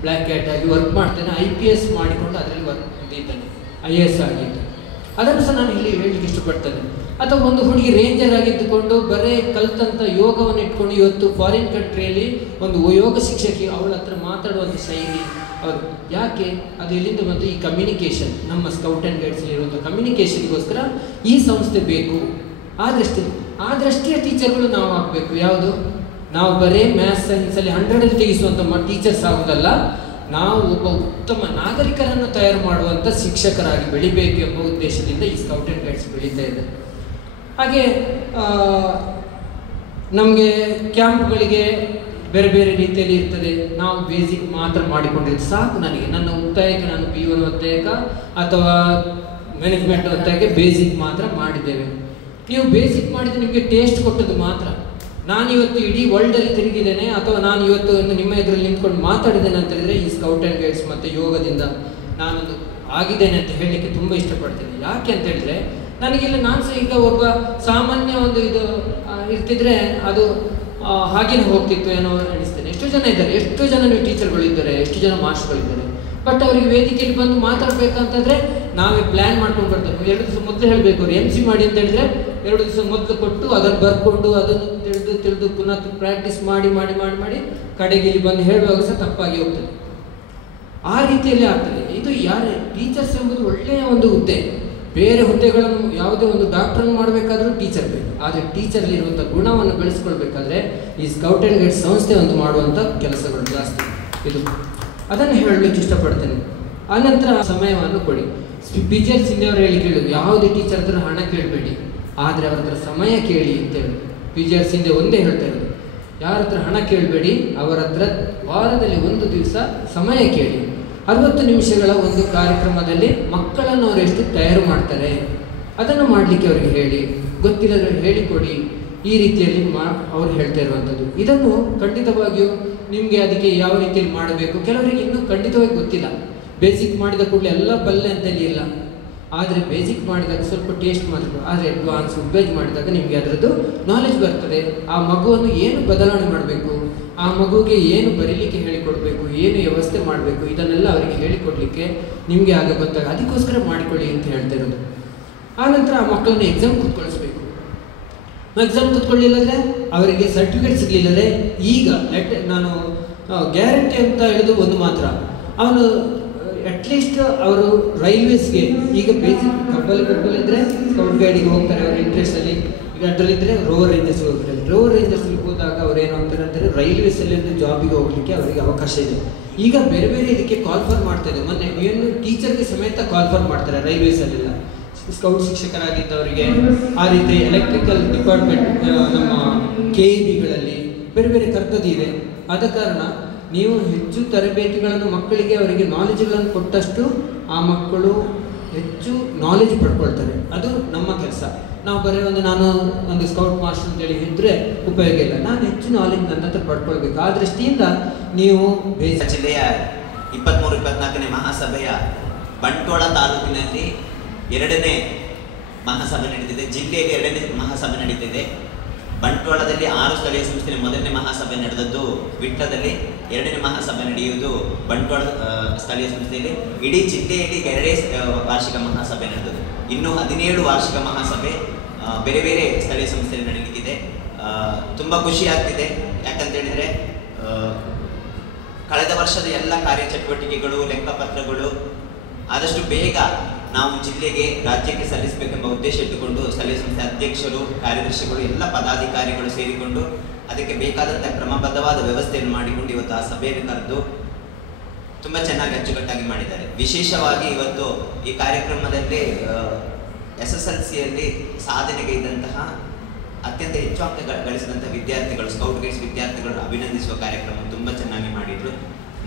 ಬ್ಲ್ಯಾಕ್ ಕ್ಯಾಟ್ ಆಗಿ ವರ್ಕ್ ಮಾಡ್ತಾನೆ. IPS ಮಾಡಿಕೊಂಡು ಅದರಲ್ಲಿ ವರ್ಕ್ ಇದ್ದಾನೆ, IAS ಆಗಿದ್ದು. ಅದನ್ನು ಸಹ ನಾನು ಇಲ್ಲಿ ಹೇಳಲಿಕ್ಕೆ ಇಷ್ಟಪಡ್ತೇನೆ. ಅಥವಾ ಒಂದು ಹುಡುಗಿ ರೇಂಜರ್ ಆಗಿದ್ದುಕೊಂಡು ಬರೇ ಕಲ್ತಂಥ ಯೋಗವನ್ನು ಇಟ್ಕೊಂಡು ಇವತ್ತು ಫಾರಿನ್ ಕಂಟ್ರಿಯಲ್ಲಿ ಒಂದು ಯೋಗ ಶಿಕ್ಷಕಿ, ಅವಳ ಹತ್ರ ಮಾತಾಡುವಂಥ ಶೈಲಿ ಅವರು ಯಾಕೆ, ಅದು ಎಲ್ಲಿಂದ ಬಂತು? ಈ ಕಮ್ಯುನಿಕೇಷನ್, ನಮ್ಮ ಸ್ಕೌಟ್ ಆ್ಯಂಡ್ ಗೈಡ್ಸಲ್ಲಿ ಇರುವಂಥ ಕಮ್ಯುನಿಕೇಷನ್ಗೋಸ್ಕರ ಈ ಸಂಸ್ಥೆ ಬೇಕು. ಆ ದೃಷ್ಟಿಯ ಟೀಚರ್ಗಳು ನಾವು ಆಗಬೇಕು. ಯಾವುದು? ನಾವು ಬರೀ ಮ್ಯಾಥ್ಸ್ ಸೈನ್ಸಲ್ಲಿ 100ರಲ್ಲಿ ತೆಗೆಸುವಂಥ ಟೀಚರ್ಸ್ ಆಗೋದಲ್ಲ, ನಾವು ಒಬ್ಬ ಉತ್ತಮ ನಾಗರಿಕರನ್ನು ತಯಾರು ಮಾಡುವಂಥ ಶಿಕ್ಷಕರಾಗಿ ಬೆಳಿಬೇಕು ಎಂಬ ಉದ್ದೇಶದಿಂದ ಈ ಸ್ಕೌಟ್ ಆ್ಯಂಡ್ ಗೈಡ್ಸ್ ಬೆಳೀತಾ ಇದೆ. ಹಾಗೆ ನಮಗೆ ಕ್ಯಾಂಪ್ಗಳಿಗೆ ಬೇರೆ ಬೇರೆ ರೀತಿಯಲ್ಲಿ ಇರ್ತದೆ. ನಾವು ಬೇಸಿಕ್ ಮಾತ್ರ ಮಾಡಿಕೊಂಡಿದ್ದು ಸಾಕು. ನನಗೆ ನನ್ನ ಒತ್ತಾಯಕ್ಕೆ ನಾನು P1 ಒತ್ತಾಯಕ ಅಥವಾ ಮ್ಯಾನೇಜ್ಮೆಂಟ್ ಒತ್ತಾಯಕ್ಕೆ ಬೇಸಿಕ್ ಮಾತ್ರ ಮಾಡಿದ್ದೇವೆ. ನೀವು ಬೇಸಿಕ್ ಮಾಡಿದ್ರೆ ನಿಮಗೆ ಟೇಸ್ಟ್ ಕೊಟ್ಟದ್ದು ಮಾತ್ರ. ನಾನಿವತ್ತು ಇಡೀ ವರ್ಲ್ಡಲ್ಲಿ ತಿರುಗಿದ್ದೇನೆ ಅಥವಾ ನಾನು ಇವತ್ತು ನಿಮ್ಮ ಎದುರಲ್ಲಿ ನಿಂತ್ಕೊಂಡು ಮಾತಾಡಿದ್ದೇನೆ ಅಂತ ಹೇಳಿದ್ರೆ ಈ ಸ್ಕೌಟ್ ಆ್ಯಂಡ್ ಗೈಡ್ಸ್ ಮತ್ತು ಯೋಗದಿಂದ ನಾನೊಂದು ಆಗಿದ್ದೇನೆ ಅಂತ ಹೇಳಲಿಕ್ಕೆ ತುಂಬ ಇಷ್ಟಪಡ್ತೇನೆ. ಯಾಕೆ ಅಂತ ಹೇಳಿದ್ರೆ ನನಗಿಲ್ಲ, ನಾನು ಸಹ ಈಗ ಒಬ್ಬ ಸಾಮಾನ್ಯ ಒಂದು ಇದು ಇರ್ತಿದ್ರೆ ಅದು ಹಾಗೇನೆ ಹೋಗ್ತಿತ್ತು ಏನೋ ಅನಿಸ್ತೇನೆ. ಎಷ್ಟೋ ಜನ ಇದ್ದಾರೆ, ಎಷ್ಟೋ ಜನ ನೀವು ಟೀಚರ್ಗಳಿದ್ದಾರೆ, ಎಷ್ಟು ಜನ ಮಾಸ್ಟರ್ಗಳಿದ್ದಾರೆ. ಬಟ್ ಅವರಿಗೆ ವೇದಿಕೆಯಲ್ಲಿ ಬಂದು ಮಾತಾಡಬೇಕಂತಂದ್ರೆ ನಾವೇ ಪ್ಲ್ಯಾನ್ ಮಾಡ್ಕೊಂಡು ಬರ್ತೇವೆ. 2 ದಿವಸ ಮೊದಲು ಹೇಳಬೇಕು, ಅವ್ರು MC ಮಾಡಿ ಅಂತ ಹೇಳಿದ್ರೆ 2 ದಿವಸ ಮೊದಲು ಕೊಟ್ಟು ಅದನ್ನು ಬರ್ಕೊಂಡು ಅದನ್ನು ತಿಳಿದು ಪುನಃ ಪ್ರಾಕ್ಟೀಸ್ ಮಾಡಿ ಕಡೆಗೆ ಇಲ್ಲಿ ಬಂದು ಹೇಳುವಾಗ ಸಹ ತಪ್ಪಾಗಿ ಹೋಗ್ತದೆ. ಆ ರೀತಿಯಲ್ಲಿ ಆಗ್ತದೆ. ಇದು ಯಾರೇ ಟೀಚರ್ಸ್ ಎಂಬುದು ಒಳ್ಳೆಯ ಒಂದು ಹುದ್ದೆ. ಬೇರೆ ಹುದ್ದೆಗಳನ್ನು ಯಾವುದೇ ಒಂದು ಡಾಕ್ಟರ್ನ ಮಾಡಬೇಕಾದ್ರೂ ಟೀಚರ್ ಬೇಕು. ಆದರೆ ಟೀಚರ್ಲಿರುವಂಥ ಗುಣವನ್ನು ಬೆಳೆಸ್ಕೊಳ್ಬೇಕಾದ್ರೆ ಈ ಸ್ಕೌಟ್ ಆ್ಯಂಡ್ ಗೈಡ್ಸ್ ಸಂಸ್ಥೆ ಒಂದು ಮಾಡುವಂಥ ಕೆಲಸಗಳು ಜಾಸ್ತಿ. ಇದು ಅದನ್ನು ಹೇಳಲಿಕ್ಕೆ ಇಷ್ಟಪಡ್ತೇನೆ. ಆನಂತರ ಸಮಯವನ್ನು ಕೊಡಿ. PGR ಸಿಂಧೆ ಅವರು ಹೇಳಿ ಕೇಳೋದು, ಯಾವುದೇ ಟೀಚರ್ ಹತ್ರ ಹಣ ಕೇಳಬೇಡಿ, ಆದರೆ ಅವ್ರ ಹತ್ರ ಸಮಯ ಕೇಳಿ ಅಂತ ಹೇಳಿ PGR ಸಿಂಧೆ ಒಂದೇ ಹೇಳ್ತಾ ಇರೋದು. ಯಾರ ಹತ್ರ ಹಣ ಕೇಳಬೇಡಿ, ಅವರ ಹತ್ರ ವಾರದಲ್ಲಿ 1 ದಿವಸ ಸಮಯ ಕೇಳಿ. 60 ನಿಮಿಷಗಳ ಒಂದು ಕಾರ್ಯಕ್ರಮದಲ್ಲಿ ಮಕ್ಕಳನ್ನು ಅವರು ಎಷ್ಟು ತಯಾರು ಮಾಡ್ತಾರೆ ಅದನ್ನು ಮಾಡಲಿಕ್ಕೆ ಅವರಿಗೆ ಹೇಳಿ, ಗೊತ್ತಿಲ್ಲದ್ರೆ ಹೇಳಿಕೊಡಿ. ಈ ರೀತಿಯಲ್ಲಿ ಅವ್ರು ಹೇಳ್ತಾ ಇರುವಂಥದ್ದು. ಇದನ್ನು ಖಂಡಿತವಾಗಿಯೂ ನಿಮಗೆ ಅದಕ್ಕೆ ಯಾವ ರೀತಿಯಲ್ಲಿ ಮಾಡಬೇಕು, ಕೆಲವರಿಗೆ ಇನ್ನೂ ಖಂಡಿತವಾಗಿ ಗೊತ್ತಿಲ್ಲ. ಬೇಸಿಕ್ ಮಾಡಿದ ಕೂಡಲೇ ಎಲ್ಲ ಬಲ್ಲೆ ಅಂತೇಳಿ ಇಲ್ಲ, ಆದರೆ ಬೇಸಿಕ್ ಮಾಡಿದಾಗ ಸ್ವಲ್ಪ ಟೇಸ್ಟ್ ಮಾತ್ರ. ಆದರೆ ಅಡ್ವಾನ್ಸ್ ಉಪಯೋಗ ಮಾಡಿದಾಗ ನಿಮಗೆ ಅದರದ್ದು ನಾಲೆಜ್ ಬರ್ತದೆ. ಆ ಮಗುವನ್ನು ಏನು ಬದಲಾವಣೆ ಮಾಡಬೇಕು, ಆ ಮಗುವಿಗೆ ಏನು ಬರೀಲಿಕ್ಕೆ ಹೇಳಿಕೊಡ್ಬೇಕು, ಏನು ವ್ಯವಸ್ಥೆ ಮಾಡಬೇಕು, ಇದನ್ನೆಲ್ಲ ಅವರಿಗೆ ಹೇಳಿಕೊಡ್ಲಿಕ್ಕೆ ನಿಮಗೆ ಆಗ ಗೊತ್ತಾಗ. ಅದಕ್ಕೋಸ್ಕರ ಮಾಡಿಕೊಳ್ಳಿ ಅಂತ ಹೇಳ್ತಾ ಇರೋದು. ಆನಂತರ ಆ ಮಕ್ಕಳನ್ನು ಎಕ್ಸಾಮ್ ಕೂತ್ಕೊಳಿಸ್ಬೇಕು. ಎಕ್ಸಾಮ್ ಕೂತ್ಕೊಳ್ಳಿಲ್ಲದ್ರೆ ಅವರಿಗೆ ಸರ್ಟಿಫಿಕೇಟ್ ಸಿಗಲಿಲ್ಲದೆ ಈಗ ನಾನು ಗ್ಯಾರಂಟಿ ಅಂತ ಹೇಳಿದು ಒಂದು ಮಾತ್ರ, ಅವನು ಅಟ್ಲೀಸ್ಟ್ ಅವರು ರೈಲ್ವೇಸ್ಗೆ ಈಗ ಬೇಸಿಕ್ ಕಬ್ಬಲ್ ಇದ್ದರೆ ಸ್ಕೌಟ್ ಗೈಡಿಗೆ ಹೋಗ್ತಾರೆ ಅವ್ರ ಇಂಟ್ರೆಸ್ಟಲ್ಲಿ. ಈಗ ಅದರಲ್ಲಿದ್ದರೆ ರೋವರ್ ರೇಂಜರ್ಸ್ಗೆ ಹೋಗ್ತಾರೆ. ರೋವರ್ ರೇಂಜರ್ಸ್ಗೆ ಹೋದಾಗ ಅವ್ರು ಏನು ಅಂತಾರೆ ಅಂದರೆ ರೈಲ್ವೇಸಲ್ಲಿ ಜಾಬಿಗೆ ಹೋಗಲಿಕ್ಕೆ ಅವರಿಗೆ ಅವಕಾಶ ಇದೆ. ಈಗ ಬೇರೆ ಬೇರೆ ಇದಕ್ಕೆ ಕಾಲ್ ಫಾರ್ ಮಾಡ್ತಾ ಇದೆ. ಮೊನ್ನೆ ಏನು ಟೀಚರ್ಗೆ ಸಮೇತ ಕಾಲ್ ಫಾರ್ ಮಾಡ್ತಾರೆ ರೈಲ್ವೇಸಲ್ಲೆಲ್ಲ. ಸ್ಕೌಟ್ ಶಿಕ್ಷಕರಾಗಿದ್ದವರಿಗೆ ಆ ರೀತಿ ಎಲೆಕ್ಟ್ರಿಕಲ್ ಡಿಪಾರ್ಟ್ಮೆಂಟ್ ನಮ್ಮ KEBಗಳಲ್ಲಿ ಬೇರೆ ಬೇರೆ ಕರ್ತವ್ಯ ಇದೆ. ಆದ ಕಾರಣ ನೀವು ಹೆಚ್ಚು ತರಬೇತಿಗಳನ್ನು ಮಕ್ಕಳಿಗೆ ಅವರಿಗೆ ನಾಲೆಜ್ಗಳನ್ನು ಕೊಟ್ಟಷ್ಟು ಆ ಮಕ್ಕಳು ಹೆಚ್ಚು ನಾಲೆಜ್ ಪಡ್ಕೊಳ್ತಾರೆ. ಅದು ನಮ್ಮ ಕೆಲಸ. ನಾವು ಬರೀ ನಾನು ಒಂದು ಸ್ಕೌಟ್ ಮಾಸ್ಟರ್ ಅಂತೇಳಿ ಇದ್ದರೆ ಉಪಯೋಗ ಇಲ್ಲ. ನಾನು ಹೆಚ್ಚು ನಾಲೆಜ್ ನನ್ನ ಹತ್ರ ಪಡ್ಕೊಳ್ಬೇಕು. ಆ ದೃಷ್ಟಿಯಿಂದ ನೀವು ಜಿಲ್ಲೆಯ 23-24ನೇ ಮಹಾಸಭೆಯ ಬಂಟ್ವಾಳ ತಾಲೂಕಿನಲ್ಲಿ 2ನೇ ಮಹಾಸಭೆ ನಡೀತಿದೆ. ಜಿಲ್ಲೆಯಲ್ಲಿ 2ನೇ ಮಹಾಸಭೆ ನಡೀತಿದೆ. ಬಂಟ್ವಾಳದಲ್ಲಿ 6 ಸ್ಥಳೀಯ ಸಂಸ್ಥೆ ಮೊದಲನೇ ಮಹಾಸಭೆ ನಡೆದದ್ದು. ವಿಟ್ಲದಲ್ಲಿ 2ನೇ ಮಹಾಸಭೆ ನಡೆಯುವುದು ಬಂಟ್ವಾಳ ಸ್ಥಳೀಯ ಸಂಸ್ಥೆಯಲ್ಲಿ. ಇಡೀ ಜಿಲ್ಲೆಯಲ್ಲಿ 2ನೇ ವಾರ್ಷಿಕ ಮಹಾಸಭೆ ನಡೆದದ್ದು. ಇನ್ನು 17 ವಾರ್ಷಿಕ ಮಹಾಸಭೆ ಬೇರೆ ಬೇರೆ ಸ್ಥಳೀಯ ಸಂಸ್ಥೆಯಲ್ಲಿ ನಡೆಯಲಿಕ್ಕಿದೆ. ತುಂಬ ಖುಷಿ ಆಗ್ತಿದೆ. ಯಾಕಂತ ಹೇಳಿದರೆ ಕಳೆದ ವರ್ಷದ ಎಲ್ಲ ಕಾರ್ಯಚಟುವಟಿಕೆಗಳು, ಲೆಕ್ಕಪತ್ರಗಳು ಆದಷ್ಟು ಬೇಗ ನಾವು ಜಿಲ್ಲೆಗೆ, ರಾಜ್ಯಕ್ಕೆ ಸಲ್ಲಿಸಬೇಕೆಂಬ ಉದ್ದೇಶ ಇಟ್ಟುಕೊಂಡು ಸ್ಥಳೀಯ ಸಂಸ್ಥೆ ಅಧ್ಯಕ್ಷರು, ಕಾರ್ಯದರ್ಶಿಗಳು, ಎಲ್ಲ ಪದಾಧಿಕಾರಿಗಳು ಸೇರಿಕೊಂಡು ಅದಕ್ಕೆ ಬೇಕಾದಂಥ ಕ್ರಮಬದ್ಧವಾದ ವ್ಯವಸ್ಥೆಯನ್ನು ಮಾಡಿಕೊಂಡು ಇವತ್ತು ಆ ಸಭೆಯನ್ನು ಕರೆದು ತುಂಬ ಚೆನ್ನಾಗಿ ಅಚ್ಚುಕಟ್ಟಾಗಿ ಮಾಡಿದ್ದಾರೆ. ವಿಶೇಷವಾಗಿ ಇವತ್ತು ಈ ಕಾರ್ಯಕ್ರಮದಲ್ಲಿ SSLCಯಲ್ಲಿ ಸಾಧನೆಗೈದಂತಹ ಅತ್ಯಂತ ಹೆಚ್ಚು ಅಂಕ ಗಳಿಸಿದಂಥ ವಿದ್ಯಾರ್ಥಿಗಳು, ಸ್ಕೌಟ್ ಗೈಡ್ಸ್ ವಿದ್ಯಾರ್ಥಿಗಳು ಅಭಿನಂದಿಸುವ ಕಾರ್ಯಕ್ರಮ ತುಂಬ ಚೆನ್ನಾಗಿ ಮಾಡಿದರು.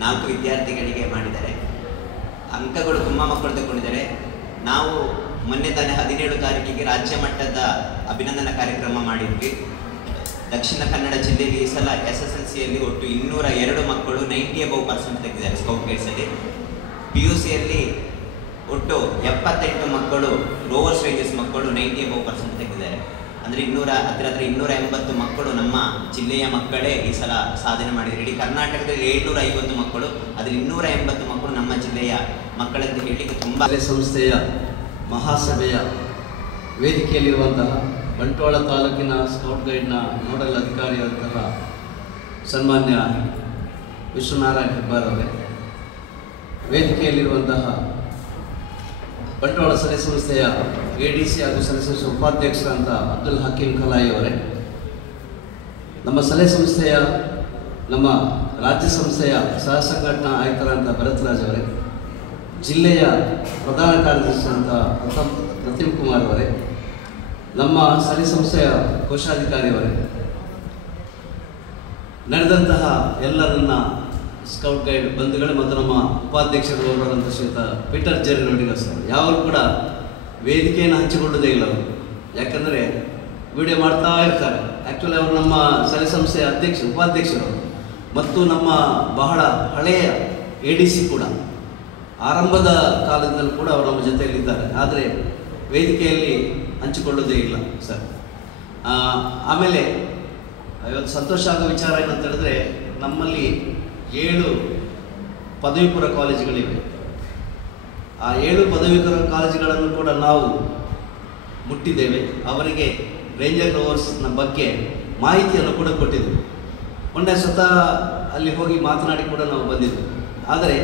4 ವಿದ್ಯಾರ್ಥಿಗಳಿಗೆ ಮಾಡಿದ್ದಾರೆ. ಅಂಕಗಳು ತುಂಬ ಮಕ್ಕಳು ತಗೊಂಡಿದ್ದಾರೆ. ನಾವು ಮೊನ್ನೆ ತಾನೇ 17 ತಾರೀಕಿಗೆ ರಾಜ್ಯ ಮಟ್ಟದ ಅಭಿನಂದನಾ ಕಾರ್ಯಕ್ರಮ ಮಾಡಿದ್ವಿ. ದಕ್ಷಿಣ ಕನ್ನಡ ಜಿಲ್ಲೆಯಲ್ಲಿ ಈ ಸಲ SSLCಯಲ್ಲಿ ಒಟ್ಟು 202 ಮಕ್ಕಳು 90 above% ತೆಗೆದಿದ್ದಾರೆ ಸ್ಕೌಟ್ ಗೈಡ್ಸಲ್ಲಿ. PUCಯಲ್ಲಿ ಒಟ್ಟು 78 ಮಕ್ಕಳು ರೋವರ್ಸ್ ರೇಂಜರ್ಸ್ ಮಕ್ಕಳು 90 above% ತೆಗೆದಿದ್ದಾರೆ. ಅಂದರೆ ಹತ್ತಿರ 280 ಮಕ್ಕಳು ನಮ್ಮ ಜಿಲ್ಲೆಯ ಮಕ್ಕಳೇ ಈ ಸಲ ಸಾಧನೆ ಮಾಡಿದ್ದಾರೆ. ಇಡೀ ಕರ್ನಾಟಕದಲ್ಲಿ 750 ಮಕ್ಕಳು, ಅದರಲ್ಲಿ 280 ಮಕ್ಕಳು ನಮ್ಮ ಜಿಲ್ಲೆಯ ಮಕ್ಕಳಂತ ಹೇಳಲಿಕ್ಕೆ ತುಂಬ. ಸಂಸ್ಥೆಯ ಮಹಾಸಭೆಯ ವೇದಿಕೆಯಲ್ಲಿರುವಂತಹ ಬಂಟ್ವಾಳ ತಾಲೂಕಿನ ಸ್ಕೌಟ್ ಗೈಡ್ನ ನೋಡಲ್ ಅಧಿಕಾರಿಯಾದಂತಹ ಸನ್ಮಾನ್ಯ ವಿಶ್ವನಾರಾಯಣ ಹೆಬ್ಬಾರ್ ಅವರೇ, ವೇದಿಕೆಯಲ್ಲಿರುವಂತಹ ಬಂಟ್ವಾಳ ಸಲಹೆ ಸಂಸ್ಥೆಯ ADC ಹಾಗೂ ಸಲಹೆ ಸಂಸ್ಥೆ ಉಪಾಧ್ಯಕ್ಷರಂತ ಅಬ್ದುಲ್ ಹಕೀಂ ಕಲಾಯಿ ಅವರೇ, ನಮ್ಮ ಸಲಹೆ ಸಂಸ್ಥೆಯ ನಮ್ಮ ರಾಜ್ಯ ಸಂಸ್ಥೆಯ ಸಹ ಸಂಘಟನಾ ಆಯುಕ್ತರಂತ ಭರತ್ರಾಜ್ ಅವರೇ, ಜಿಲ್ಲೆಯ ಪ್ರಧಾನ ಕಾರ್ಯದರ್ಶಿಯಂತ ಪ್ರತಿಮ್ ಕುಮಾರ್ ಅವರೇ, ನಮ್ಮ ಸಲಹೆ ಸಂಸ್ಥೆಯ ಕೋಶಾಧಿಕಾರಿ ಅವರೇ, ನಡೆದಂತಹ ಎಲ್ಲ ನನ್ನ ಸ್ಕೌಟ್ ಗೈಡ್ ಬಂಧುಗಳು ಮತ್ತು ನಮ್ಮ ಉಪಾಧ್ಯಕ್ಷರು ಅವರಂತ ಶ್ರೀಯುತ ಪೀಟರ್ ಜೆರಿ ರೋಡಿಗಸ್ ಅವರು ಯಾರು ಕೂಡ ವೇದಿಕೆಯನ್ನು ಹಂಚಿಕೊಳ್ಳುವುದೇ ಇಲ್ಲ ಅವರು. ಯಾಕಂದರೆ ವಿಡಿಯೋ ಮಾಡ್ತಾ ಇರ್ತಾರೆ. ಆ್ಯಕ್ಚುಲಿ ಅವರು ನಮ್ಮ ಸಲಹೆ ಸಂಸ್ಥೆಯ ಉಪಾಧ್ಯಕ್ಷರು ಮತ್ತು ನಮ್ಮ ಬಹಳ ಹಳೆಯ ADC ಕೂಡ. ಆರಂಭದ ಕಾಲದಿಂದಲೂ ಕೂಡ ಅವರು ನಮ್ಮ ಜೊತೆಯಲ್ಲಿದ್ದಾರೆ. ಆದರೆ ವೇದಿಕೆಯಲ್ಲಿ ಹಂಚಿಕೊಳ್ಳೋದೇ ಇಲ್ಲ ಸರ್. ಆಮೇಲೆ ಇವತ್ತು ಸಂತೋಷ ಆಗೋ ವಿಚಾರ ಏನಂತ ಹೇಳಿದ್ರೆ, ನಮ್ಮಲ್ಲಿ 7 ಪದವಿ ಪೂರ್ವ ಕಾಲೇಜುಗಳಿವೆ. ಆ 7 ಪದವಿ ಪೂರ್ವ ಕಾಲೇಜುಗಳನ್ನು ಕೂಡ ನಾವು ಮುಟ್ಟಿದ್ದೇವೆ. ಅವರಿಗೆ ರೇಂಜರ್ ರೋವರ್ಸ್ನ ಬಗ್ಗೆ ಮಾಹಿತಿಯನ್ನು ಕೂಡ ಕೊಟ್ಟಿದ್ದೆವು. ಮೊನ್ನೆ ಸ್ವತಃ ಅಲ್ಲಿ ಹೋಗಿ ಮಾತನಾಡಿ ಕೂಡ ನಾವು ಬಂದಿದ್ದೆವು. ಆದರೆ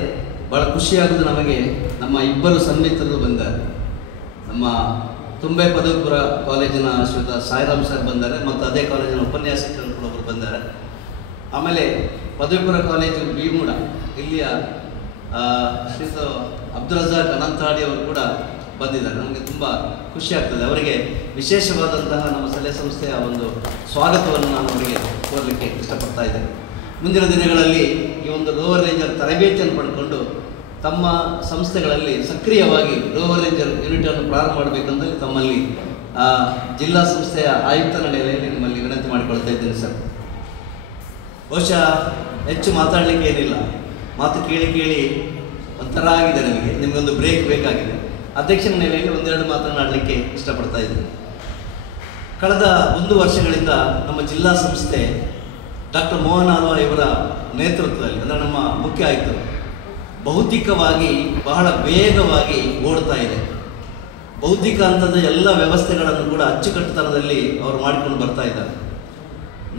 ಭಾಳ ಖುಷಿಯಾಗೋದು ನಮಗೆ, ನಮ್ಮ 2 ಸನ್ಮಿತ್ರರು ಬಂದಾರೆ. ನಮ್ಮ ತುಂಬೆ ಪದವಿ ಪೂರ್ವ ಕಾಲೇಜಿನ ಶ್ರೀಯುತ ಸಾಯಿರಾಮ್ ಸರ್ ಬಂದ್ದಾರೆ ಮತ್ತು ಅದೇ ಕಾಲೇಜಿನ ಉಪನ್ಯಾಸಕರು ಕೂಡ ಒಬ್ಬರು ಬಂದ್ದಾರೆ. ಆಮೇಲೆ ಪದವಿ ಪೂರ್ವ ಕಾಲೇಜು ಭೀಮೂಡ ಇಲ್ಲಿಯ ಶ್ರೀಯುತ ಅಬ್ದುಲ್ ರಜಾಕ್ ಅನಂತಾಡಿ ಅವರು ಕೂಡ ಬಂದಿದ್ದಾರೆ. ನಮಗೆ ತುಂಬ ಖುಷಿ ಆಗ್ತದೆ. ಅವರಿಗೆ ವಿಶೇಷವಾದಂತಹ ನಮ್ಮ ಸಲಹೆ ಸಂಸ್ಥೆಯ ಒಂದು ಸ್ವಾಗತವನ್ನು ನಾನು ಅವರಿಗೆ ಕೋರಲಿಕ್ಕೆ ಇಷ್ಟಪಡ್ತಾ ಇದ್ದೇನೆ. ಮುಂದಿನ ದಿನಗಳಲ್ಲಿ ಈ ಒಂದು ರೋವರ್ ರೇಂಜರ್ ತರಬೇತಿಯನ್ನು ಪಡ್ಕೊಂಡು ತಮ್ಮ ಸಂಸ್ಥೆಗಳಲ್ಲಿ ಸಕ್ರಿಯವಾಗಿ ರೋವರ್ ರೇಂಜರ್ ಯೂನಿಟನ್ನು ಪ್ರಾರಂಭ ಮಾಡಬೇಕಂತೇಳಿ ತಮ್ಮಲ್ಲಿ ಜಿಲ್ಲಾ ಸಂಸ್ಥೆಯ ಆಯುಕ್ತ ನೆಲೆಯಲ್ಲಿ ನಿಮ್ಮಲ್ಲಿ ವಿನಂತಿ ಮಾಡಿಕೊಳ್ತಾ ಇದ್ದೇನೆ ಸರ್. ಬಹುಶಃ ಹೆಚ್ಚು ಮಾತಾಡಲಿಕ್ಕೆ ಏನಿಲ್ಲ, ಮಾತು ಕೇಳಿ ಕೇಳಿ ಒಂಥರ ಆಗಿದೆ ನನಗೆ. ನಿಮಗೊಂದು ಬ್ರೇಕ್ ಬೇಕಾಗಿದೆ. ಅಧ್ಯಕ್ಷನ ನೆಲೆಯಲ್ಲಿ 1-2 ಮಾತನಾಡಲಿಕ್ಕೆ ಇಷ್ಟಪಡ್ತಾ ಇದ್ದೀನಿ. ಕಳೆದ 1 ವರ್ಷಗಳಿಂದ ನಮ್ಮ ಜಿಲ್ಲಾ ಸಂಸ್ಥೆ ಡಾಕ್ಟರ್ ಮೋಹನ್ ಆಳ್ವ ಇವರ ನೇತೃತ್ವದಲ್ಲಿ, ಅಂದರೆ ನಮ್ಮ ಮುಖ್ಯ ಆಯುಕ್ತರು, ಬೌದ್ಧಿಕವಾಗಿ ಬಹಳ ವೇಗವಾಗಿ ಓಡ್ತಾ ಇದೆ. ಬೌದ್ಧಿಕ ಹಂತದ ಎಲ್ಲ ವ್ಯವಸ್ಥೆಗಳನ್ನು ಕೂಡ ಅಚ್ಚುಕಟ್ಟುತನದಲ್ಲಿ ಅವರು ಮಾಡಿಕೊಂಡು ಬರ್ತಾ ಇದ್ದಾರೆ.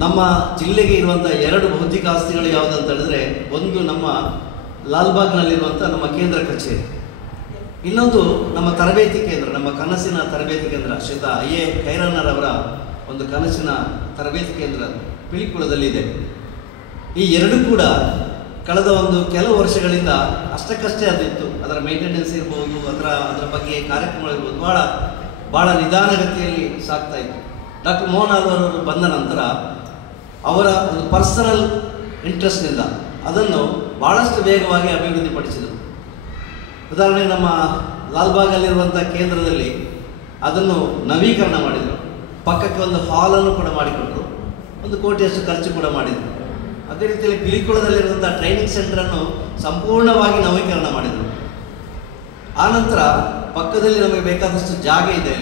ನಮ್ಮ ಜಿಲ್ಲೆಗೆ ಇರುವಂಥ 2 ಬೌದ್ಧಿಕ ಆಸ್ತಿಗಳು ಯಾವುದಂತ ಹೇಳಿದ್ರೆ, ಒಂದು ನಮ್ಮ ಲಾಲ್ಬಾಗ್ನಲ್ಲಿರುವಂಥ ನಮ್ಮ ಕೇಂದ್ರ ಕಚೇರಿ, ಇನ್ನೊಂದು ನಮ್ಮ ತರಬೇತಿ ಕೇಂದ್ರ, ನಮ್ಮ ಕನಸಿನ ತರಬೇತಿ ಕೇಂದ್ರ ಶ್ರೀಯುತ IA ಖೈರನ್ನರವರ ಒಂದು ಕನಸಿನ ತರಬೇತಿ ಕೇಂದ್ರ ಪಿಲಿಕುಳದಲ್ಲಿದೆ. ಈ 2 ಕೂಡ ಕಳೆದ ಕೆಲವು ವರ್ಷಗಳಿಂದ ಅಷ್ಟಕ್ಕಷ್ಟೇ ಅದಿತ್ತು. ಅದರ ಮೇಂಟೆನೆನ್ಸ್ ಇರ್ಬೋದು, ಅದರ ಬಗ್ಗೆ ಕಾರ್ಯಕ್ರಮಗಳಿರ್ಬೋದು, ಭಾಳ ನಿಧಾನಗತಿಯಲ್ಲಿ ಸಾಗ್ತಾ ಇತ್ತು. ಡಾಕ್ಟರ್ ಮೋಹನ್ ಆಳ್ವ ಅವರು ಬಂದ ನಂತರ ಅವರ ಒಂದು ಪರ್ಸನಲ್ ಇಂಟ್ರೆಸ್ಟ್ನಿಂದ ಅದನ್ನು ಭಾಳಷ್ಟು ವೇಗವಾಗಿ ಅಭಿವೃದ್ಧಿಪಡಿಸಿದರು. ಉದಾಹರಣೆಗೆ ನಮ್ಮ ಲಾಲ್ಬಾಗಲ್ಲಿರುವಂಥ ಕೇಂದ್ರದಲ್ಲಿ ಅದನ್ನು ನವೀಕರಣ ಮಾಡಿದರು. ಪಕ್ಕಕ್ಕೆ ಒಂದು ಹಾಲನ್ನು ಕೂಡ ಮಾಡಿಕೊಟ್ಟರು. 1 ಕೋಟಿಯಷ್ಟು ಖರ್ಚು ಕೂಡ ಮಾಡಿದರು. ಅದೇ ರೀತಿಯಲ್ಲಿ ಪಿಲಿಕುಳದಲ್ಲಿರುವಂಥ ಟ್ರೈನಿಂಗ್ ಸೆಂಟರನ್ನು ಸಂಪೂರ್ಣವಾಗಿ ನವೀಕರಣ ಮಾಡಿದರು. ಆನಂತರ ಪಕ್ಕದಲ್ಲಿ ನಮಗೆ ಬೇಕಾದಷ್ಟು ಜಾಗ ಇದೆ.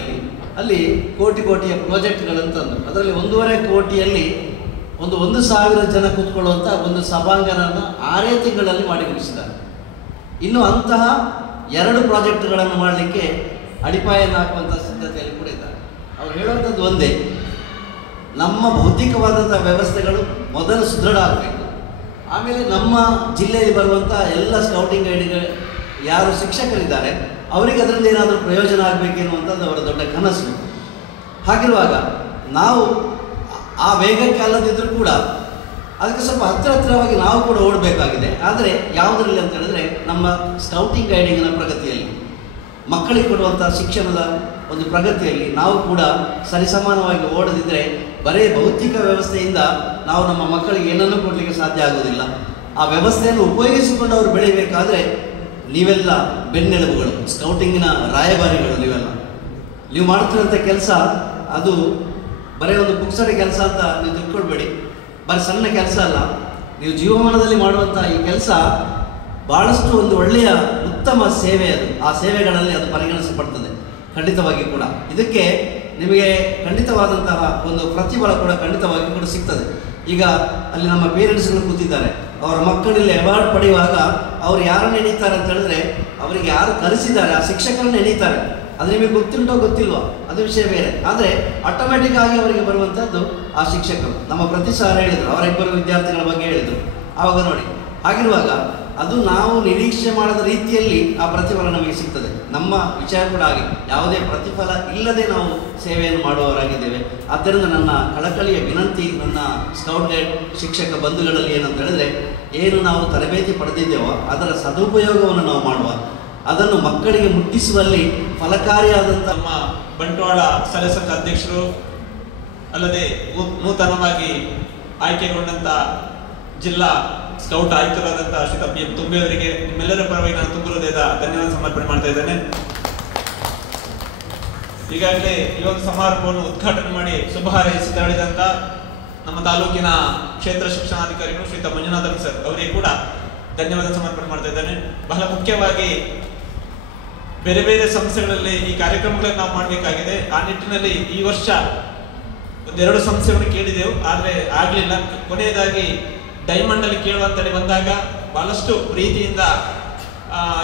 ಅಲ್ಲಿ ಕೋಟಿಯ ಪ್ರಾಜೆಕ್ಟ್ಗಳಂತಂದು ಅದರಲ್ಲಿ 1.5 ಕೋಟಿಯಲ್ಲಿ 1,000 ಜನ ಕೂತ್ಕೊಳ್ಳುವಂಥ ಒಂದು ಸಭಾಂಗಣವನ್ನು 6 ತಿಂಗಳಲ್ಲಿ ಮಾಡಿ ಮುಗಿಸಿದ್ದಾರೆ. ಇನ್ನು ಅಂತಹ 2 ಪ್ರಾಜೆಕ್ಟ್ಗಳನ್ನು ಮಾಡಲಿಕ್ಕೆ ಅಡಿಪಾಯನ್ನು ಹಾಕುವಂಥ ಸಿದ್ಧತೆಯಲ್ಲಿ ಕೂಡ ಇದ್ದಾರೆ. ಅವ್ರು ಹೇಳುವಂಥದ್ದು ಒಂದೇ, ನಮ್ಮ ಭೌತಿಕವಾದಂಥ ವ್ಯವಸ್ಥೆಗಳು ಮೊದಲು ಸುದೃಢ ಆಗಬೇಕು. ಆಮೇಲೆ ನಮ್ಮ ಜಿಲ್ಲೆಯಲ್ಲಿ ಬರುವಂಥ ಎಲ್ಲ ಸ್ಕೌಟಿಂಗ್ ಗೈಡ್ಗಳು ಯಾರು ಶಿಕ್ಷಕರಿದ್ದಾರೆ ಅವರಿಗೆ ಅದರಿಂದ ಏನಾದರೂ ಪ್ರಯೋಜನ ಆಗಬೇಕೆನ್ನುವಂಥದ್ದು ಅವರ ದೊಡ್ಡ ಕನಸು. ಹಾಗಿರುವಾಗ ನಾವು ಆ ವೇಗಕ್ಕೆ ಅಲ್ಲದಿದ್ದರೂ ಕೂಡ ಅದಕ್ಕೆ ಸ್ವಲ್ಪ ಹತ್ತಿರವಾಗಿ ನಾವು ಕೂಡ ಓಡಬೇಕಾಗಿದೆ. ಆದರೆ ಯಾವುದರಲ್ಲಿ ಅಂತ ಹೇಳಿದ್ರೆ, ನಮ್ಮ ಸ್ಕೌಟಿಂಗ್ ಗೈಡಿಂಗಿನ ಪ್ರಗತಿಯಲ್ಲಿ ಮಕ್ಕಳಿಗೆ ಕೊಡುವಂಥ ಶಿಕ್ಷಣದ ಒಂದು ಪ್ರಗತಿಯಲ್ಲಿ ನಾವು ಕೂಡ ಸರಿಸಮಾನವಾಗಿ ಓಡದಿದ್ದರೆ ಬರೀ ಭೌತಿಕ ವ್ಯವಸ್ಥೆಯಿಂದ ನಾವು ನಮ್ಮ ಮಕ್ಕಳಿಗೆ ಏನನ್ನೂ ಕೊಡಲಿಕ್ಕೆ ಸಾಧ್ಯ ಆಗೋದಿಲ್ಲ. ಆ ವ್ಯವಸ್ಥೆಯನ್ನು ಉಪಯೋಗಿಸಿಕೊಂಡು ಅವರು ಬೆಳೀಬೇಕಾದ್ರೆ ನೀವೆಲ್ಲ ಬೆನ್ನೆಲುಬುಗಳು, ಸ್ಕೌಟಿಂಗಿನ ರಾಯಭಾರಿಗಳು. ನೀವು ಮಾಡ್ತಿರೋಂಥ ಕೆಲಸ ಅದು ಬರೀ ಒಂದು ಪುಕ್ಸರಿ ಕೆಲಸ ಅಂತ ನೀವು ತಿಳ್ಕೊಳ್ಬೇಡಿ. ಬರೀ ಸಣ್ಣ ಕೆಲಸ ಅಲ್ಲ. ನೀವು ಜೀವಮಾನದಲ್ಲಿ ಮಾಡುವಂಥ ಈ ಕೆಲಸ ಭಾಳಷ್ಟು ಒಂದು ಒಳ್ಳೆಯ ಉತ್ತಮ ಸೇವೆ. ಅದು ಆ ಸೇವೆಗಳಲ್ಲಿ ಅದು ಪರಿಗಣಿಸಲ್ಪಡ್ತದೆ ಖಂಡಿತವಾಗಿ ಕೂಡ. ಇದಕ್ಕೆ ನಿಮಗೆ ಖಂಡಿತವಾದಂತಹ ಒಂದು ಪ್ರತಿಫಲ ಕೂಡ ಖಂಡಿತವಾಗಿ ಕೂಡ ಸಿಗ್ತದೆ. ಈಗ ಅಲ್ಲಿ ನಮ್ಮ ಪೇರೆಂಟ್ಸ್ಗಳು ಕೂತಿದ್ದಾರೆ, ಅವರ ಮಕ್ಕಳಲ್ಲಿ ಅವಾರ್ಡ್ ಪಡೆಯುವಾಗ ಅವ್ರು ಯಾರನ್ನು ಎಣೀತಾರೆ ಅಂತ ಹೇಳಿದ್ರೆ ಅವರಿಗೆ ಯಾರು ಕಲಿಸಿದ್ದಾರೆ ಆ ಶಿಕ್ಷಕರನ್ನು ಎಣೀತಾರೆ. ಅದು ನಿಮಗೆ ಗೊತ್ತುಂಟೋ ಗೊತ್ತಿಲ್ವೋ ಅದು ವಿಷಯ ಬೇರೆ. ಆದರೆ ಆಟೋಮ್ಯಾಟಿಕ್ ಆಗಿ ಅವರಿಗೆ ಬರುವಂಥದ್ದು ಆ ಶಿಕ್ಷಕರು. ನಮ್ಮ ಪ್ರತಿ ಸಾರ ಹೇಳಿದರು, ಅವರ ಇಬ್ಬರು ವಿದ್ಯಾರ್ಥಿಗಳ ಬಗ್ಗೆ ಹೇಳಿದರು. ಆವಾಗ ನೋಡಿ, ಹಾಗಿರುವಾಗ ಅದು ನಾವು ನಿರೀಕ್ಷೆ ಮಾಡದ ರೀತಿಯಲ್ಲಿ ಆ ಪ್ರತಿಫಲ ನಮಗೆ ಸಿಗ್ತದೆ. ನಮ್ಮ ವಿಚಾರ ಕೂಡ ಹಾಗೆ, ಯಾವುದೇ ಪ್ರತಿಫಲ ಇಲ್ಲದೆ ನಾವು ಸೇವೆಯನ್ನು ಮಾಡುವವರಾಗಿದ್ದೇವೆ. ಆದ್ದರಿಂದ ನನ್ನ ಕಳಕಳಿಯ ವಿನಂತಿ ನನ್ನ ಸ್ಕೌಟ್ ಗೈಡ್ ಶಿಕ್ಷಕ ಬಂಧುಗಳಲ್ಲಿ ಏನಂತ ಹೇಳಿದ್ರೆ, ಏನು ನಾವು ತರಬೇತಿ ಪಡೆದಿದ್ದೇವೋ ಅದರ ಸದುಪಯೋಗವನ್ನು ನಾವು ಮಾಡುವ, ಅದನ್ನು ಮಕ್ಕಳಿಗೆ ಮುಟ್ಟಿಸುವಲ್ಲಿ ಫಲಕಾರಿಯಾದಂಥ ನಮ್ಮ ಬಂಟ್ವಾಳ ಸಲಹೆ ಸಂಘ ಅಧ್ಯಕ್ಷರು ಅಲ್ಲದೆ ನೂತನವಾಗಿ ಆಯ್ಕೆಗೊಂಡಂಥ ಜಿಲ್ಲಾ ಸ್ಕೌಟ್ ಆಯುಕ್ತರಾದಂಥ ಶ್ರೀ ಪಿ ಎಂ ತುಂಬೆ ಅವರಿಗೆ ನಿಮ್ಮೆಲ್ಲರ ಪರವಾಗಿ ನಾನು ತುಂಬ ಹೃದಯದ ಧನ್ಯವಾದ ಸಮರ್ಪಣೆ ಮಾಡ್ತಾ ಇದ್ದೇನೆ. ಈಗಾಗಲೇ ಈ ಒಂದು ಸಮಾರಂಭವನ್ನು ಉದ್ಘಾಟನೆ ಮಾಡಿ ಶುಭ ಹಾರೈಸಿ ತೆರಳಿದಂಥ ನಮ್ಮ ತಾಲೂಕಿನ ಕ್ಷೇತ್ರ ಶಿಕ್ಷಣಾಧಿಕಾರಿಗಳು ಶ್ರೀ ಮಂಜುನಾಥನ್ ಸರ್ ಅವರಿಗೆ ಕೂಡ ಧನ್ಯವಾದ ಸಮರ್ಪಣೆ ಮಾಡ್ತಾ ಇದ್ದೇನೆ. ಬಹಳ ಮುಖ್ಯವಾಗಿ ಬೇರೆ ಬೇರೆ ಸಂಸ್ಥೆಗಳಲ್ಲಿ ಈ ಕಾರ್ಯಕ್ರಮಗಳನ್ನು ನಾವು ಮಾಡಬೇಕಾಗಿದೆ. ಆ ನಿಟ್ಟಿನಲ್ಲಿ ಈ ವರ್ಷ ಒಂದೆರಡು ಸಂಸ್ಥೆಗಳನ್ನು ಕೇಳಿದೆವು, ಆದರೆ ಆಗಲಿಲ್ಲ. ಕೊನೆಯದಾಗಿ ಡೈಮಂಡ್ ಅಲ್ಲಿ ಕೇಳುವಂತೇಳಿ ಬಂದಾಗ ಬಹಳಷ್ಟು ಪ್ರೀತಿಯಿಂದ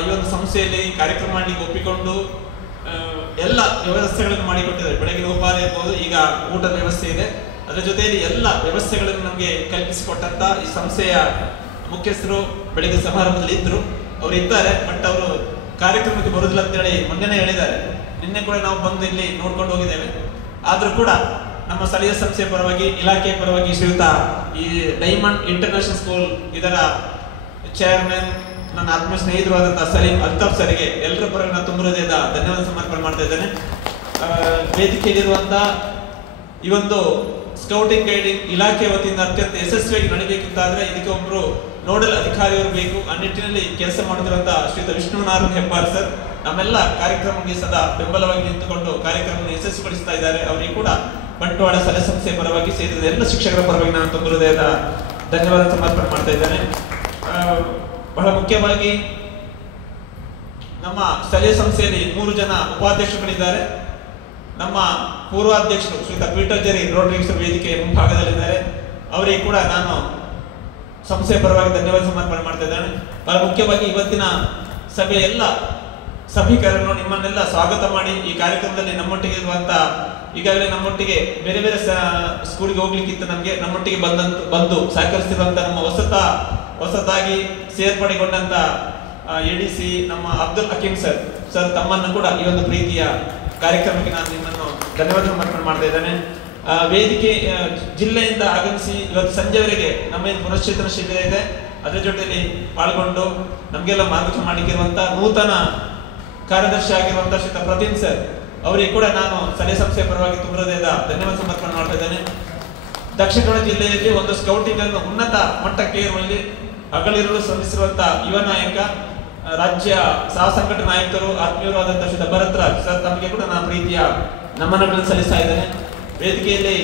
ಈ ಒಂದು ಸಂಸ್ಥೆಯಲ್ಲಿ ಕಾರ್ಯಕ್ರಮ ಮಾಡಲಿಕ್ಕೆ ಒಪ್ಪಿಕೊಂಡು ಎಲ್ಲ ವ್ಯವಸ್ಥೆಗಳನ್ನು ಮಾಡಿಕೊಟ್ಟಿದ್ದಾರೆ. ಬೆಳಗಿನ ಉಪಹಾರ ಇರ್ಬೋದು, ಈಗ ಊಟದ ವ್ಯವಸ್ಥೆ ಇದೆ. ಅದರ ಜೊತೆಯಲ್ಲಿ ಎಲ್ಲ ವ್ಯವಸ್ಥೆಗಳನ್ನು ನಮಗೆ ಕಲ್ಪಿಸಿಕೊಟ್ಟಂತ ಈ ಸಂಸ್ಥೆಯ ಮುಖ್ಯಸ್ಥರು ಬೆಳಗ್ಗೆ ಸಮಾರಂಭದಲ್ಲಿ ಇದ್ರು. ಅವರು ಇದ್ದಾರೆ, ಬಟ್ ಅವರು ಕಾರ್ಯಕ್ರಮಕ್ಕೆ ಬರುವುದಿಲ್ಲ ಅಂತೇಳಿ ಮೊನ್ನೆನೇ ಹೇಳಿದ್ದಾರೆ. ನಿನ್ನೆ ಕೂಡ ನಾವು ಬಂದು ಇಲ್ಲಿ ನೋಡ್ಕೊಂಡು ಹೋಗಿದ್ದೇವೆ. ಆದ್ರೂ ಕೂಡ ನಮ್ಮ ಸ್ಥಳೀಯ ಸಂಸ್ಥೆಯ ಪರವಾಗಿ, ಇಲಾಖೆಯ ಪರವಾಗಿ ಶ್ರೀಯುತ ಈ ಡೈಮಂಡ್ ಇಂಟರ್ನ್ಯಾಷನಲ್ ಸ್ಕೂಲ್ ಇದರ ಚೇರ್ಮನ್, ನನ್ನ ಆತ್ಮೀಯ ಸ್ನೇಹಿತರು ಆದಂತಹ ಸಲೀಂ ಅಲ್ತಾಫ್ ಸರಿಗೆ ಎಲ್ಲರ ಪರವಾಗಿ ನಾನು ತುಂಬ ಹೃದಯದ ಧನ್ಯವಾದ ಸಮರ್ಪಣೆ ಮಾಡ್ತಾ ಇದ್ದೇನೆ. ವೇದಿಕೆಯಲ್ಲಿರುವಂತಹ ಈ ಒಂದು ಸ್ಕೌಟಿಂಗ್ ಗೈಡಿಂಗ್ ಇಲಾಖೆ ವತಿಯಿಂದ ಅತ್ಯಂತ ಯಶಸ್ವಿಯಾಗಿ ನಡೀಬೇಕಿಂತಾದ್ರೆ ಇದಕ್ಕೆ ಒಬ್ಬರು ನೋಡಲ್ ಅಧಿಕಾರಿಯವರು ಬೇಕು. ಆ ನಿಟ್ಟಿನಲ್ಲಿ ಕೆಲಸ ಮಾಡುತ್ತಿರುವಂತಹ ಶ್ರೀಯುತ ವಿಷ್ಣುನಾರಾಯಣ್ ಹೆಬ್ಬಾರ್ ಸರ್ ನಮ್ಮೆಲ್ಲ ಕಾರ್ಯಕ್ರಮಕ್ಕೆ ಸದಾ ಬೆಂಬಲವಾಗಿ ನಿಂತುಕೊಂಡು ಕಾರ್ಯಕ್ರಮವನ್ನು ಯಶಸ್ವಿಗೊಳಿಸ್ತಾ ಇದ್ದಾರೆ. ಅವರಿಗೆ ಕೂಡ ಬಂಟ್ವಾಳ ಸಲಹೆ ಸಂಸ್ಥೆಯ ಪರವಾಗಿ ಸೇರಿದ ಎಲ್ಲ ಶಿಕ್ಷಕರ ಪರವಾಗಿ ನಾನು ತುಂಬ ಹೃದಯದ ಧನ್ಯವಾದ ಸಮರ್ಪಣೆ ಮಾಡ್ತಾ ಇದ್ದೇನೆ. ಬಹಳ ಮುಖ್ಯವಾಗಿ ನಮ್ಮ ಸ್ಥಳೀಯ ಸಂಸ್ಥೆಯಲ್ಲಿ 3 ಜನ ಉಪಾಧ್ಯಕ್ಷರುಗಳಿದ್ದಾರೆ. ನಮ್ಮ ಪೂರ್ವಾಧ್ಯಕ್ಷರು ಶ್ರೀಯುತ ಪೀಟರ್ ಜೆರಿ ರೋಟರಿ ವೇದಿಕೆ ಮುಂಭಾಗದಲ್ಲಿದ್ದಾರೆ. ಅವರಿಗೆ ಕೂಡ ನಾನು ಸಂಸ್ಥೆಯ ಪರವಾಗಿ ಧನ್ಯವಾದ ಸಮರ್ಪಣೆ ಮಾಡ್ತಾ ಇದ್ದೇನೆ. ಬಹಳ ಮುಖ್ಯವಾಗಿ ಇವತ್ತಿನ ಸಭೆಯ ಎಲ್ಲ ಸಭಿಕರನ್ನು ನಿಮ್ಮನ್ನೆಲ್ಲ ಸ್ವಾಗತ ಮಾಡಿ ಈ ಕಾರ್ಯಕ್ರಮದಲ್ಲಿ ನಮ್ಮೊಟ್ಟಿಗೆ ಇರುವಂತ, ಈಗಾಗಲೇ ನಮ್ಮೊಟ್ಟಿಗೆ ಬೇರೆ ಬೇರೆ ಸ್ಕೂಲ್ಗೆ ಹೋಗ್ಲಿಕ್ಕಿಂತ ನಮ್ಮೊಟ್ಟಿಗೆ ಬಂದು ಸಹಕರಿಸಿರುವಂತ ನಮ್ಮ ಹೊಸತಾಗಿ ಸೇರ್ಪಡೆಗೊಂಡಂತ ADC ನಮ್ಮ ಅಬ್ದುಲ್ ಹಕೀಂ ಸರ್ ತಮ್ಮನ್ನು ಕೂಡ ಈ ಒಂದು ಪ್ರೀತಿಯ ಕಾರ್ಯಕ್ರಮಕ್ಕೆ ನಾನು ನಿಮ್ಮನ್ನು ಧನ್ಯವಾದ ಸಮರ್ಪಣೆ ಮಾಡ್ತಾ ಇದ್ದೇನೆ. ವೇದಿಕೆ ಜಿಲ್ಲೆಯಿಂದ ಆಗಮಿಸಿ ಇವತ್ತು ಸಂಜೆವರೆಗೆ ನಮ್ಮ ಏನು ಪುನಶ್ಚೇತನ ಶಿಬಿರ ಇದೆ ಅದರ ಜೊತೆಯಲ್ಲಿ ಪಾಲ್ಗೊಂಡು ನಮಗೆಲ್ಲ ಮಾರ್ಗದರ್ಶನ ಮಾಡಿರುವಂತಹ ನೂತನ ಕಾರ್ಯದರ್ಶಿ ಆಗಿರುವಂತಹ ಶ್ರೀ ಪ್ರತಿನ್ ಸರ್ ಅವರಿಗೆ ಕೂಡ ನಾನು ಸಲಹೆ ಸಂಸ್ಥೆಯ ಪರವಾಗಿ ತುಂಬ ಹೃದಯದ ಧನ್ಯವಾದ ಸಮರ್ಪಣೆ ಮಾಡ್ತಾ ಇದ್ದೇನೆ. ದಕ್ಷಿಣ ಕನ್ನಡ ಜಿಲ್ಲೆಯಲ್ಲಿ ಒಂದು ಸ್ಕೌಟಿಂಗ್ ಅನ್ನು ಉನ್ನತ ಮಟ್ಟಕ್ಕೆ ಏರುವಲ್ಲಿ ಹಗಲಿರುಳು ಶ್ರಮಿಸಿರುವಂತಹ ಯುವ ನಾಯಕ, ರಾಜ್ಯ ಸಹ ಸಂಘಟನಾ ನಾಯಕರು, ಆತ್ಮೀಯರಾದಂತಹ ಶ್ರೀ ಭರತ್ ರಾಜ್ ಸರ್ ತಮಗೆ ಕೂಡ ನಾನು ಪ್ರೀತಿಯ ನಮನಗಳನ್ನು ಸಲ್ಲಿಸ್ತಾ ಇದ್ದೇನೆ. ವೇದಿಕೆಯಲ್ಲಿ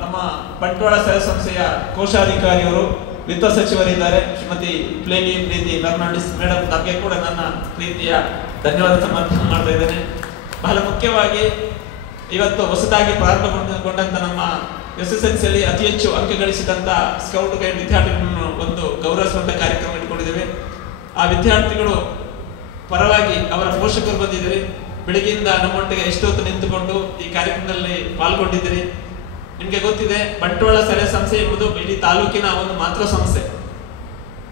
ನಮ್ಮ ಬಂಟ್ವಾಳ ಸಲಹೆ ಸಂಸ್ಥೆಯ ಕೋಶಾಧಿಕಾರಿಯವರು, ವಿತ್ತ ಸಚಿವರಿದ್ದಾರೆ ಶ್ರೀಮತಿ ಪ್ರೀತಿ ಫರ್ನಾಂಡಿಸ್ ಮೇಡಮ್, ತಮಗೆ ಕೂಡ ನನ್ನ ಪ್ರೀತಿಯ ಧನ್ಯವಾದ ಸಮರ್ಪಣೆ ಮಾಡ್ತಾ ಇದ್ದೇನೆ. ಬಹಳ ಮುಖ್ಯವಾಗಿ ಇವತ್ತು ಹೊಸದಾಗಿ ಪ್ರಾರಂಭಗೊಂಡಂತ ನಮ್ಮ SSLCಯಲ್ಲಿ ಅತಿ ಹೆಚ್ಚು ಅಂಕ ಗಳಿಸಿದಂತ ಸ್ಕೌಟ್ ಗೈಡ್ ವಿದ್ಯಾರ್ಥಿಗಳನ್ನು ಒಂದು ಗೌರವಿಸುವಂತ ಕಾರ್ಯಕ್ರಮ ಇಟ್ಕೊಂಡಿದ್ದೇವೆ. ಆ ವಿದ್ಯಾರ್ಥಿಗಳು ಪರವಾಗಿ ಅವರ ಪೋಷಕರು ಬಂದಿದ್ದೀರಿ. ಬೆಳಗ್ಗೆಯಿಂದ ನಮ್ಮೊಟ್ಟಿಗೆ ಎಷ್ಟೊತ್ತು ನಿಂತುಕೊಂಡು ಈ ಕಾರ್ಯಕ್ರಮದಲ್ಲಿ ಪಾಲ್ಗೊಂಡಿದ್ದೀರಿ. ನಿಮಗೆ ಗೊತ್ತಿದೆ, ಬಂಟ್ವಾಳ ಸಲಹೆ ಸಂಸ್ಥೆ ಎಂಬುದು ಇಡೀ ತಾಲೂಕಿನ ಒಂದು ಮಾತೃ ಸಂಸ್ಥೆ.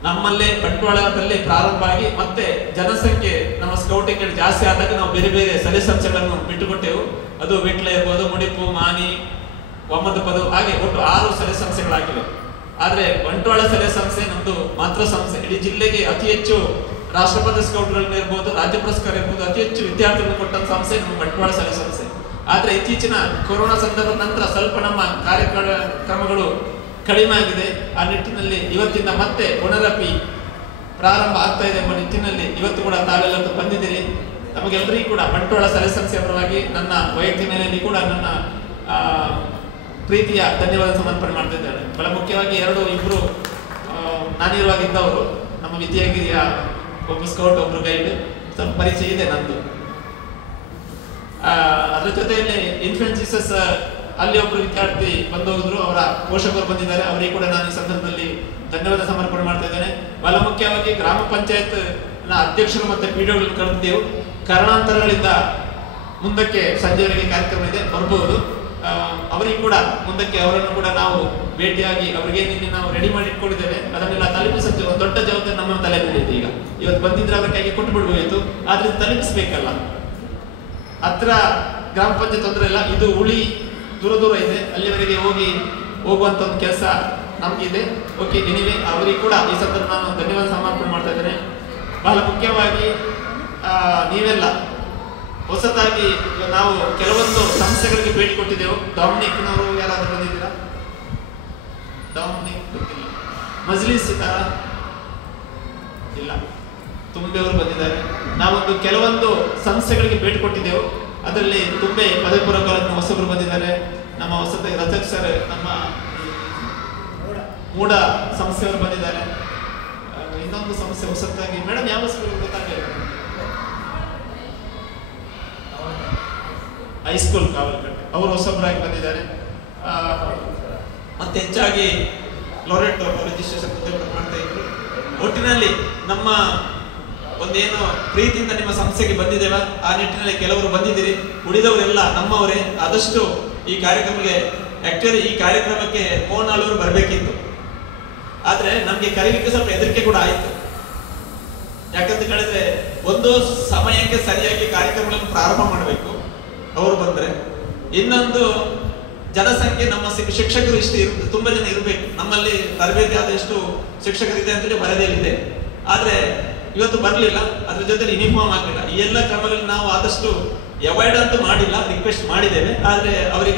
ನಮ್ಮಲ್ಲೇ ಬಂಟ್ವಾಳದಲ್ಲಿ ಪ್ರಾರಂಭ ಆಗಿ ಮತ್ತೆ ಜನಸಂಖ್ಯೆ ನಮ್ಮ ಸ್ಕೌಟಿಂಗ್ ಜಾಸ್ತಿ ಆದಾಗ ನಾವು ಬೇರೆ ಬೇರೆ ಸಲಹೆ ಸಂಸ್ಥೆಗಳನ್ನು ಬಿಟ್ಟುಕೊಟ್ಟೆವು. ಅದು ವಿಟ್ಲ ಇರ್ಬೋದು, ಮುಡಿಪು, ಮಾನಿ, ಒಮ್ಮದಪದು, ಹಾಗೆ ಒಟ್ಟು 6 ಸಲಹೆ ಸಂಸ್ಥೆಗಳಾಗಿವೆ. ಆದ್ರೆ ಬಂಟ್ವಾಳ ಸಲಹೆ ಸಂಸ್ಥೆ ನಮ್ದು ಮಾತೃ ಸಂಸ್ಥೆ. ಇಡೀ ಜಿಲ್ಲೆಗೆ ಅತಿ ಹೆಚ್ಚು ರಾಷ್ಟ್ರಪತಿ ಸ್ಕೌಟ್ಗಳನ್ನ ಇರ್ಬೋದು, ರಾಜ್ಯ ಪುರಸ್ಕಾರ ಇರ್ಬೋದು, ಅತಿ ಹೆಚ್ಚು ವಿದ್ಯಾರ್ಥಿಗಳನ್ನು ಕೊಟ್ಟಂತ ಸಂಸ್ಥೆ ನಮ್ಮ ಬಂಟ್ವಾಳ ಶಾಲೆ ಸಂಸ್ಥೆ. ಆದರೆ ಇತ್ತೀಚಿನ ಕೊರೋನಾ ಸಂದರ್ಭದ ನಂತರ ಸ್ವಲ್ಪ ನಮ್ಮ ಕಾರ್ಯಕ್ರಮಗಳು ಕಡಿಮೆ ಆಗಿದೆ. ಆ ನಿಟ್ಟಿನಲ್ಲಿ ಇವತ್ತಿಂದ ಮತ್ತೆ ಪುನರಪಿ ಪ್ರಾರಂಭ ಆಗ್ತಾ ಇದೆ ಎಂಬ ನಿಟ್ಟಿನಲ್ಲಿ ಇವತ್ತು ಕೂಡ ತಾವೆಲ್ಲರೂ ಬಂದಿದ್ದೀರಿ. ನಮಗೆಲ್ಲರಿಗೂ ಕೂಡ ಬಂಟ್ವಾಳ ಶಾಲೆ ಸಂಸ್ಥೆಯ ಪರವಾಗಿ ನನ್ನ ವೈಯಕ್ತಿಕ ಕೂಡ ನನ್ನ ಪ್ರೀತಿಯ ಧನ್ಯವಾದ ಸಮರ್ಪಣೆ ಮಾಡ್ತಾ ಇದ್ದೇನೆ. ಬಹಳ ಮುಖ್ಯವಾಗಿ ಇಬ್ಬರು ನಾನಿರುವಾಗಿದ್ದವರು ನಮ್ಮ ವಿದ್ಯಾಗಿರಿಯ ಒಬ್ಬ ಸ್ಕೌಟ್, ಒಬ್ರು ಗೈಡ್, ಸ್ವಲ್ಪ ಪರಿಚಯ ಇದೆ ನಂದು. ಅದ್ರ ಜೊತೆಯಲ್ಲಿ ಇನ್ಫ್ಲುಯೆನ್ಸ್ ಜೀಸಸ್ ಅಲ್ಲಿ ಒಬ್ರು ವಿದ್ಯಾರ್ಥಿ ಬಂದು ಹೋದ್ರು, ಅವರ ಪೋಷಕರು ಬಂದಿದ್ದಾರೆ, ಅವರಿಗೆ ಕೂಡ ನಾನು ಈ ಸಂದರ್ಭದಲ್ಲಿ ಧನ್ಯವಾದ ಸಮರ್ಪಣೆ ಮಾಡ್ತಾ ಇದ್ದೇನೆ. ಬಹಳ ಮುಖ್ಯವಾಗಿ ಗ್ರಾಮ ಪಂಚಾಯತ್ ಅಧ್ಯಕ್ಷರು ಮತ್ತೆ ಪಿಡಿಒಗಳನ್ನು ಕರೆದಿದ್ದೆವು. ಕಾರಣಾಂತರಗಳಿಂದ ಮುಂದಕ್ಕೆ ಸಂಜೆವರೆಗೆ ಕಾರ್ಯಕ್ರಮ ಇದೆ, ಬರ್ಬೋದು. ಅವರಿಗೆ ಕೂಡ ಮುಂದಕ್ಕೆ ಅವರನ್ನು ಕೂಡ ನಾವು ಭೇಟಿಯಾಗಿ ಅವರಿಗೆ ನಾವು ರೆಡಿ ಮಾಡಿ ಇಟ್ಕೊಂಡಿದ್ದೇವೆ. ಅದನ್ನೆಲ್ಲ ತಲುಪಿಸುತ್ತೆ. ಒಂದು ದೊಡ್ಡ ಜವಾಬ್ದಾರಿ ನಮ್ಮ ತಲೆ ಮೇಲೆ ಇದೆ. ಈಗ ಇವತ್ತು ಬಂದಿದ್ರೆ ಅವರ ಕೈಗೆ ಕೊಟ್ಟು ಬಿಡ್ಬೋಯಿತು, ಆದ್ರೆ ತಲುಪಿಸ್ಬೇಕಲ್ಲ. ಹತ್ರ ಗ್ರಾಮ ಪಂಚಾಯತ್ ತೊಂದರೆ ಇಲ್ಲ, ಇದು ಉಳಿ ದೂರ ಇದೆ, ಅಲ್ಲಿವರೆಗೆ ಹೋಗುವಂತ ಒಂದು ಕೆಲಸ ನಮ್ಗಿದೆ. ಓಕೆ, ಎನಿವೆ ಅವರಿಗೆ ಕೂಡ ಈ ಸಂದರ್ಭ ನಾನು ಧನ್ಯವಾದ ಸಮರ್ಪಣೆ ಮಾಡ್ತಾ ಇದ್ದೇನೆ. ಬಹಳ ಮುಖ್ಯವಾಗಿ ನೀವೆಲ್ಲ ಹೊಸತಾಗಿ ನಾವು ಕೆಲವೊಂದು ಸಂಸ್ಥೆಗಳಿಗೆ ಭೇಟಿ ಕೊಟ್ಟಿದ್ದೆವು. ಡಾಮಿನಿಕ್ನವರು ಯಾರಾದ್ರೂ ಬಂದಿದ್ದೀರಾ? ಡಾಮಿನಿಕ್ ಗೊತ್ತಿಲ್ಲ. ಮಜ್ಲಿಸ್ ಇದ್ದಾರಾ? ಇಲ್ಲ. ತುಂಬೆಯವರು ಬಂದಿದ್ದಾರೆ. ನಾವೊಂದು ಕೆಲವೊಂದು ಸಂಸ್ಥೆಗಳಿಗೆ ಭೇಟಿ ಕೊಟ್ಟಿದ್ದೆವು. ಅದರಲ್ಲಿ ತುಂಬೆ ಪದವಿ ಪೂರ್ವ ಕಾಲೇಜಿನ ಹೊಸಬರು ಬಂದಿದ್ದಾರೆ. ನಮ್ಮ ಹೊಸದಾಗಿ ರಜಕ್ ಸರ್, ನಮ್ಮ ಮೂಡ ಸಂಸ್ಥೆಯವರು ಬಂದಿದ್ದಾರೆ. ಇನ್ನೊಂದು ಸಂಸ್ಥೆ ಹೊಸದಾಗಿ ಮೇಡಮ್ ಯಾವ ಗೊತ್ತಾಗಲಿಲ್ಲ, ಹೈಸ್ಕೂಲ್ ಕಾವಲ್ಕಟ್ಟೆ, ಅವರು ಹೊಸಬರಾಗಿ ಬಂದಿದ್ದಾರೆ. ಮತ್ತೆ ಹೆಚ್ಚಾಗಿ ಲೋರೆಟ್ ರಿಜಿಸ್ಟ್ರೇಷನ್ ಮಾಡ್ತಾ ಇದ್ರು. ಒಟ್ಟಿನಲ್ಲಿ ನಮ್ಮ ಒಂದೇನು ಪ್ರೀತಿಯಿಂದ ನಿಮ್ಮ ಸಂಸ್ಥೆಗೆ ಬಂದಿದ್ದೇವ, ಆ ನಿಟ್ಟಿನಲ್ಲಿ ಕೆಲವರು ಬಂದಿದ್ದೀರಿ, ಉಳಿದವರೆಲ್ಲ ನಮ್ಮವರೇ. ಆದಷ್ಟು ಈ ಕಾರ್ಯಕ್ರಮಕ್ಕೆ ಆಕ್ಚುಲಿ ಈ ಕಾರ್ಯಕ್ರಮಕ್ಕೆ ಮೋಹನಾಳವರು ಬರಬೇಕಿತ್ತು, ಆದ್ರೆ ನಮ್ಗೆ ಕರೀಲಿಕ್ಕೆ ಸ್ವಲ್ಪ ಹೆದರಿಕೆ ಕೂಡ ಆಯಿತು. ಯಾಕಂತ ಹೇಳಿದ್ರೆ ಒಂದು ಸಮಯಕ್ಕೆ ಸರಿಯಾಗಿ ಕಾರ್ಯಕ್ರಮಗಳನ್ನು ಪ್ರಾರಂಭ ಮಾಡಬೇಕು, ಅವರು ಬಂದ್ರೆ. ಇನ್ನೊಂದು ಜನಸಂಖ್ಯೆ, ನಮ್ಮ ಶಿಕ್ಷಕರು ಇಷ್ಟು ತುಂಬಾ ಜನ ಇರಬೇಕು. ನಮ್ಮಲ್ಲಿ ತರಬೇತಿ ಆದ ಎಷ್ಟು ಶಿಕ್ಷಕರಿದೆ ಅಂತೇಳಿ ವರದಿಯಲ್ಲಿದೆ. ಆದ್ರೆ ಇವತ್ತು ಬರಲಿಲ್ಲ, ಅದ್ರ ಜೊತೆ ಯೂನಿಫಾರ್ಮ್ ಆಗಲಿಲ್ಲ. ಈ ಎಲ್ಲ ಕ್ರಮಗಳನ್ನು ನಾವು ಆದಷ್ಟು ಅವಾಯ್ಡ್ ಅಂತೂ ಮಾಡಿಲ್ಲ, ರಿಕ್ವೆಸ್ಟ್ ಮಾಡಿದ್ದೇವೆ. ಆದ್ರೆ ಅವರಿಗೆ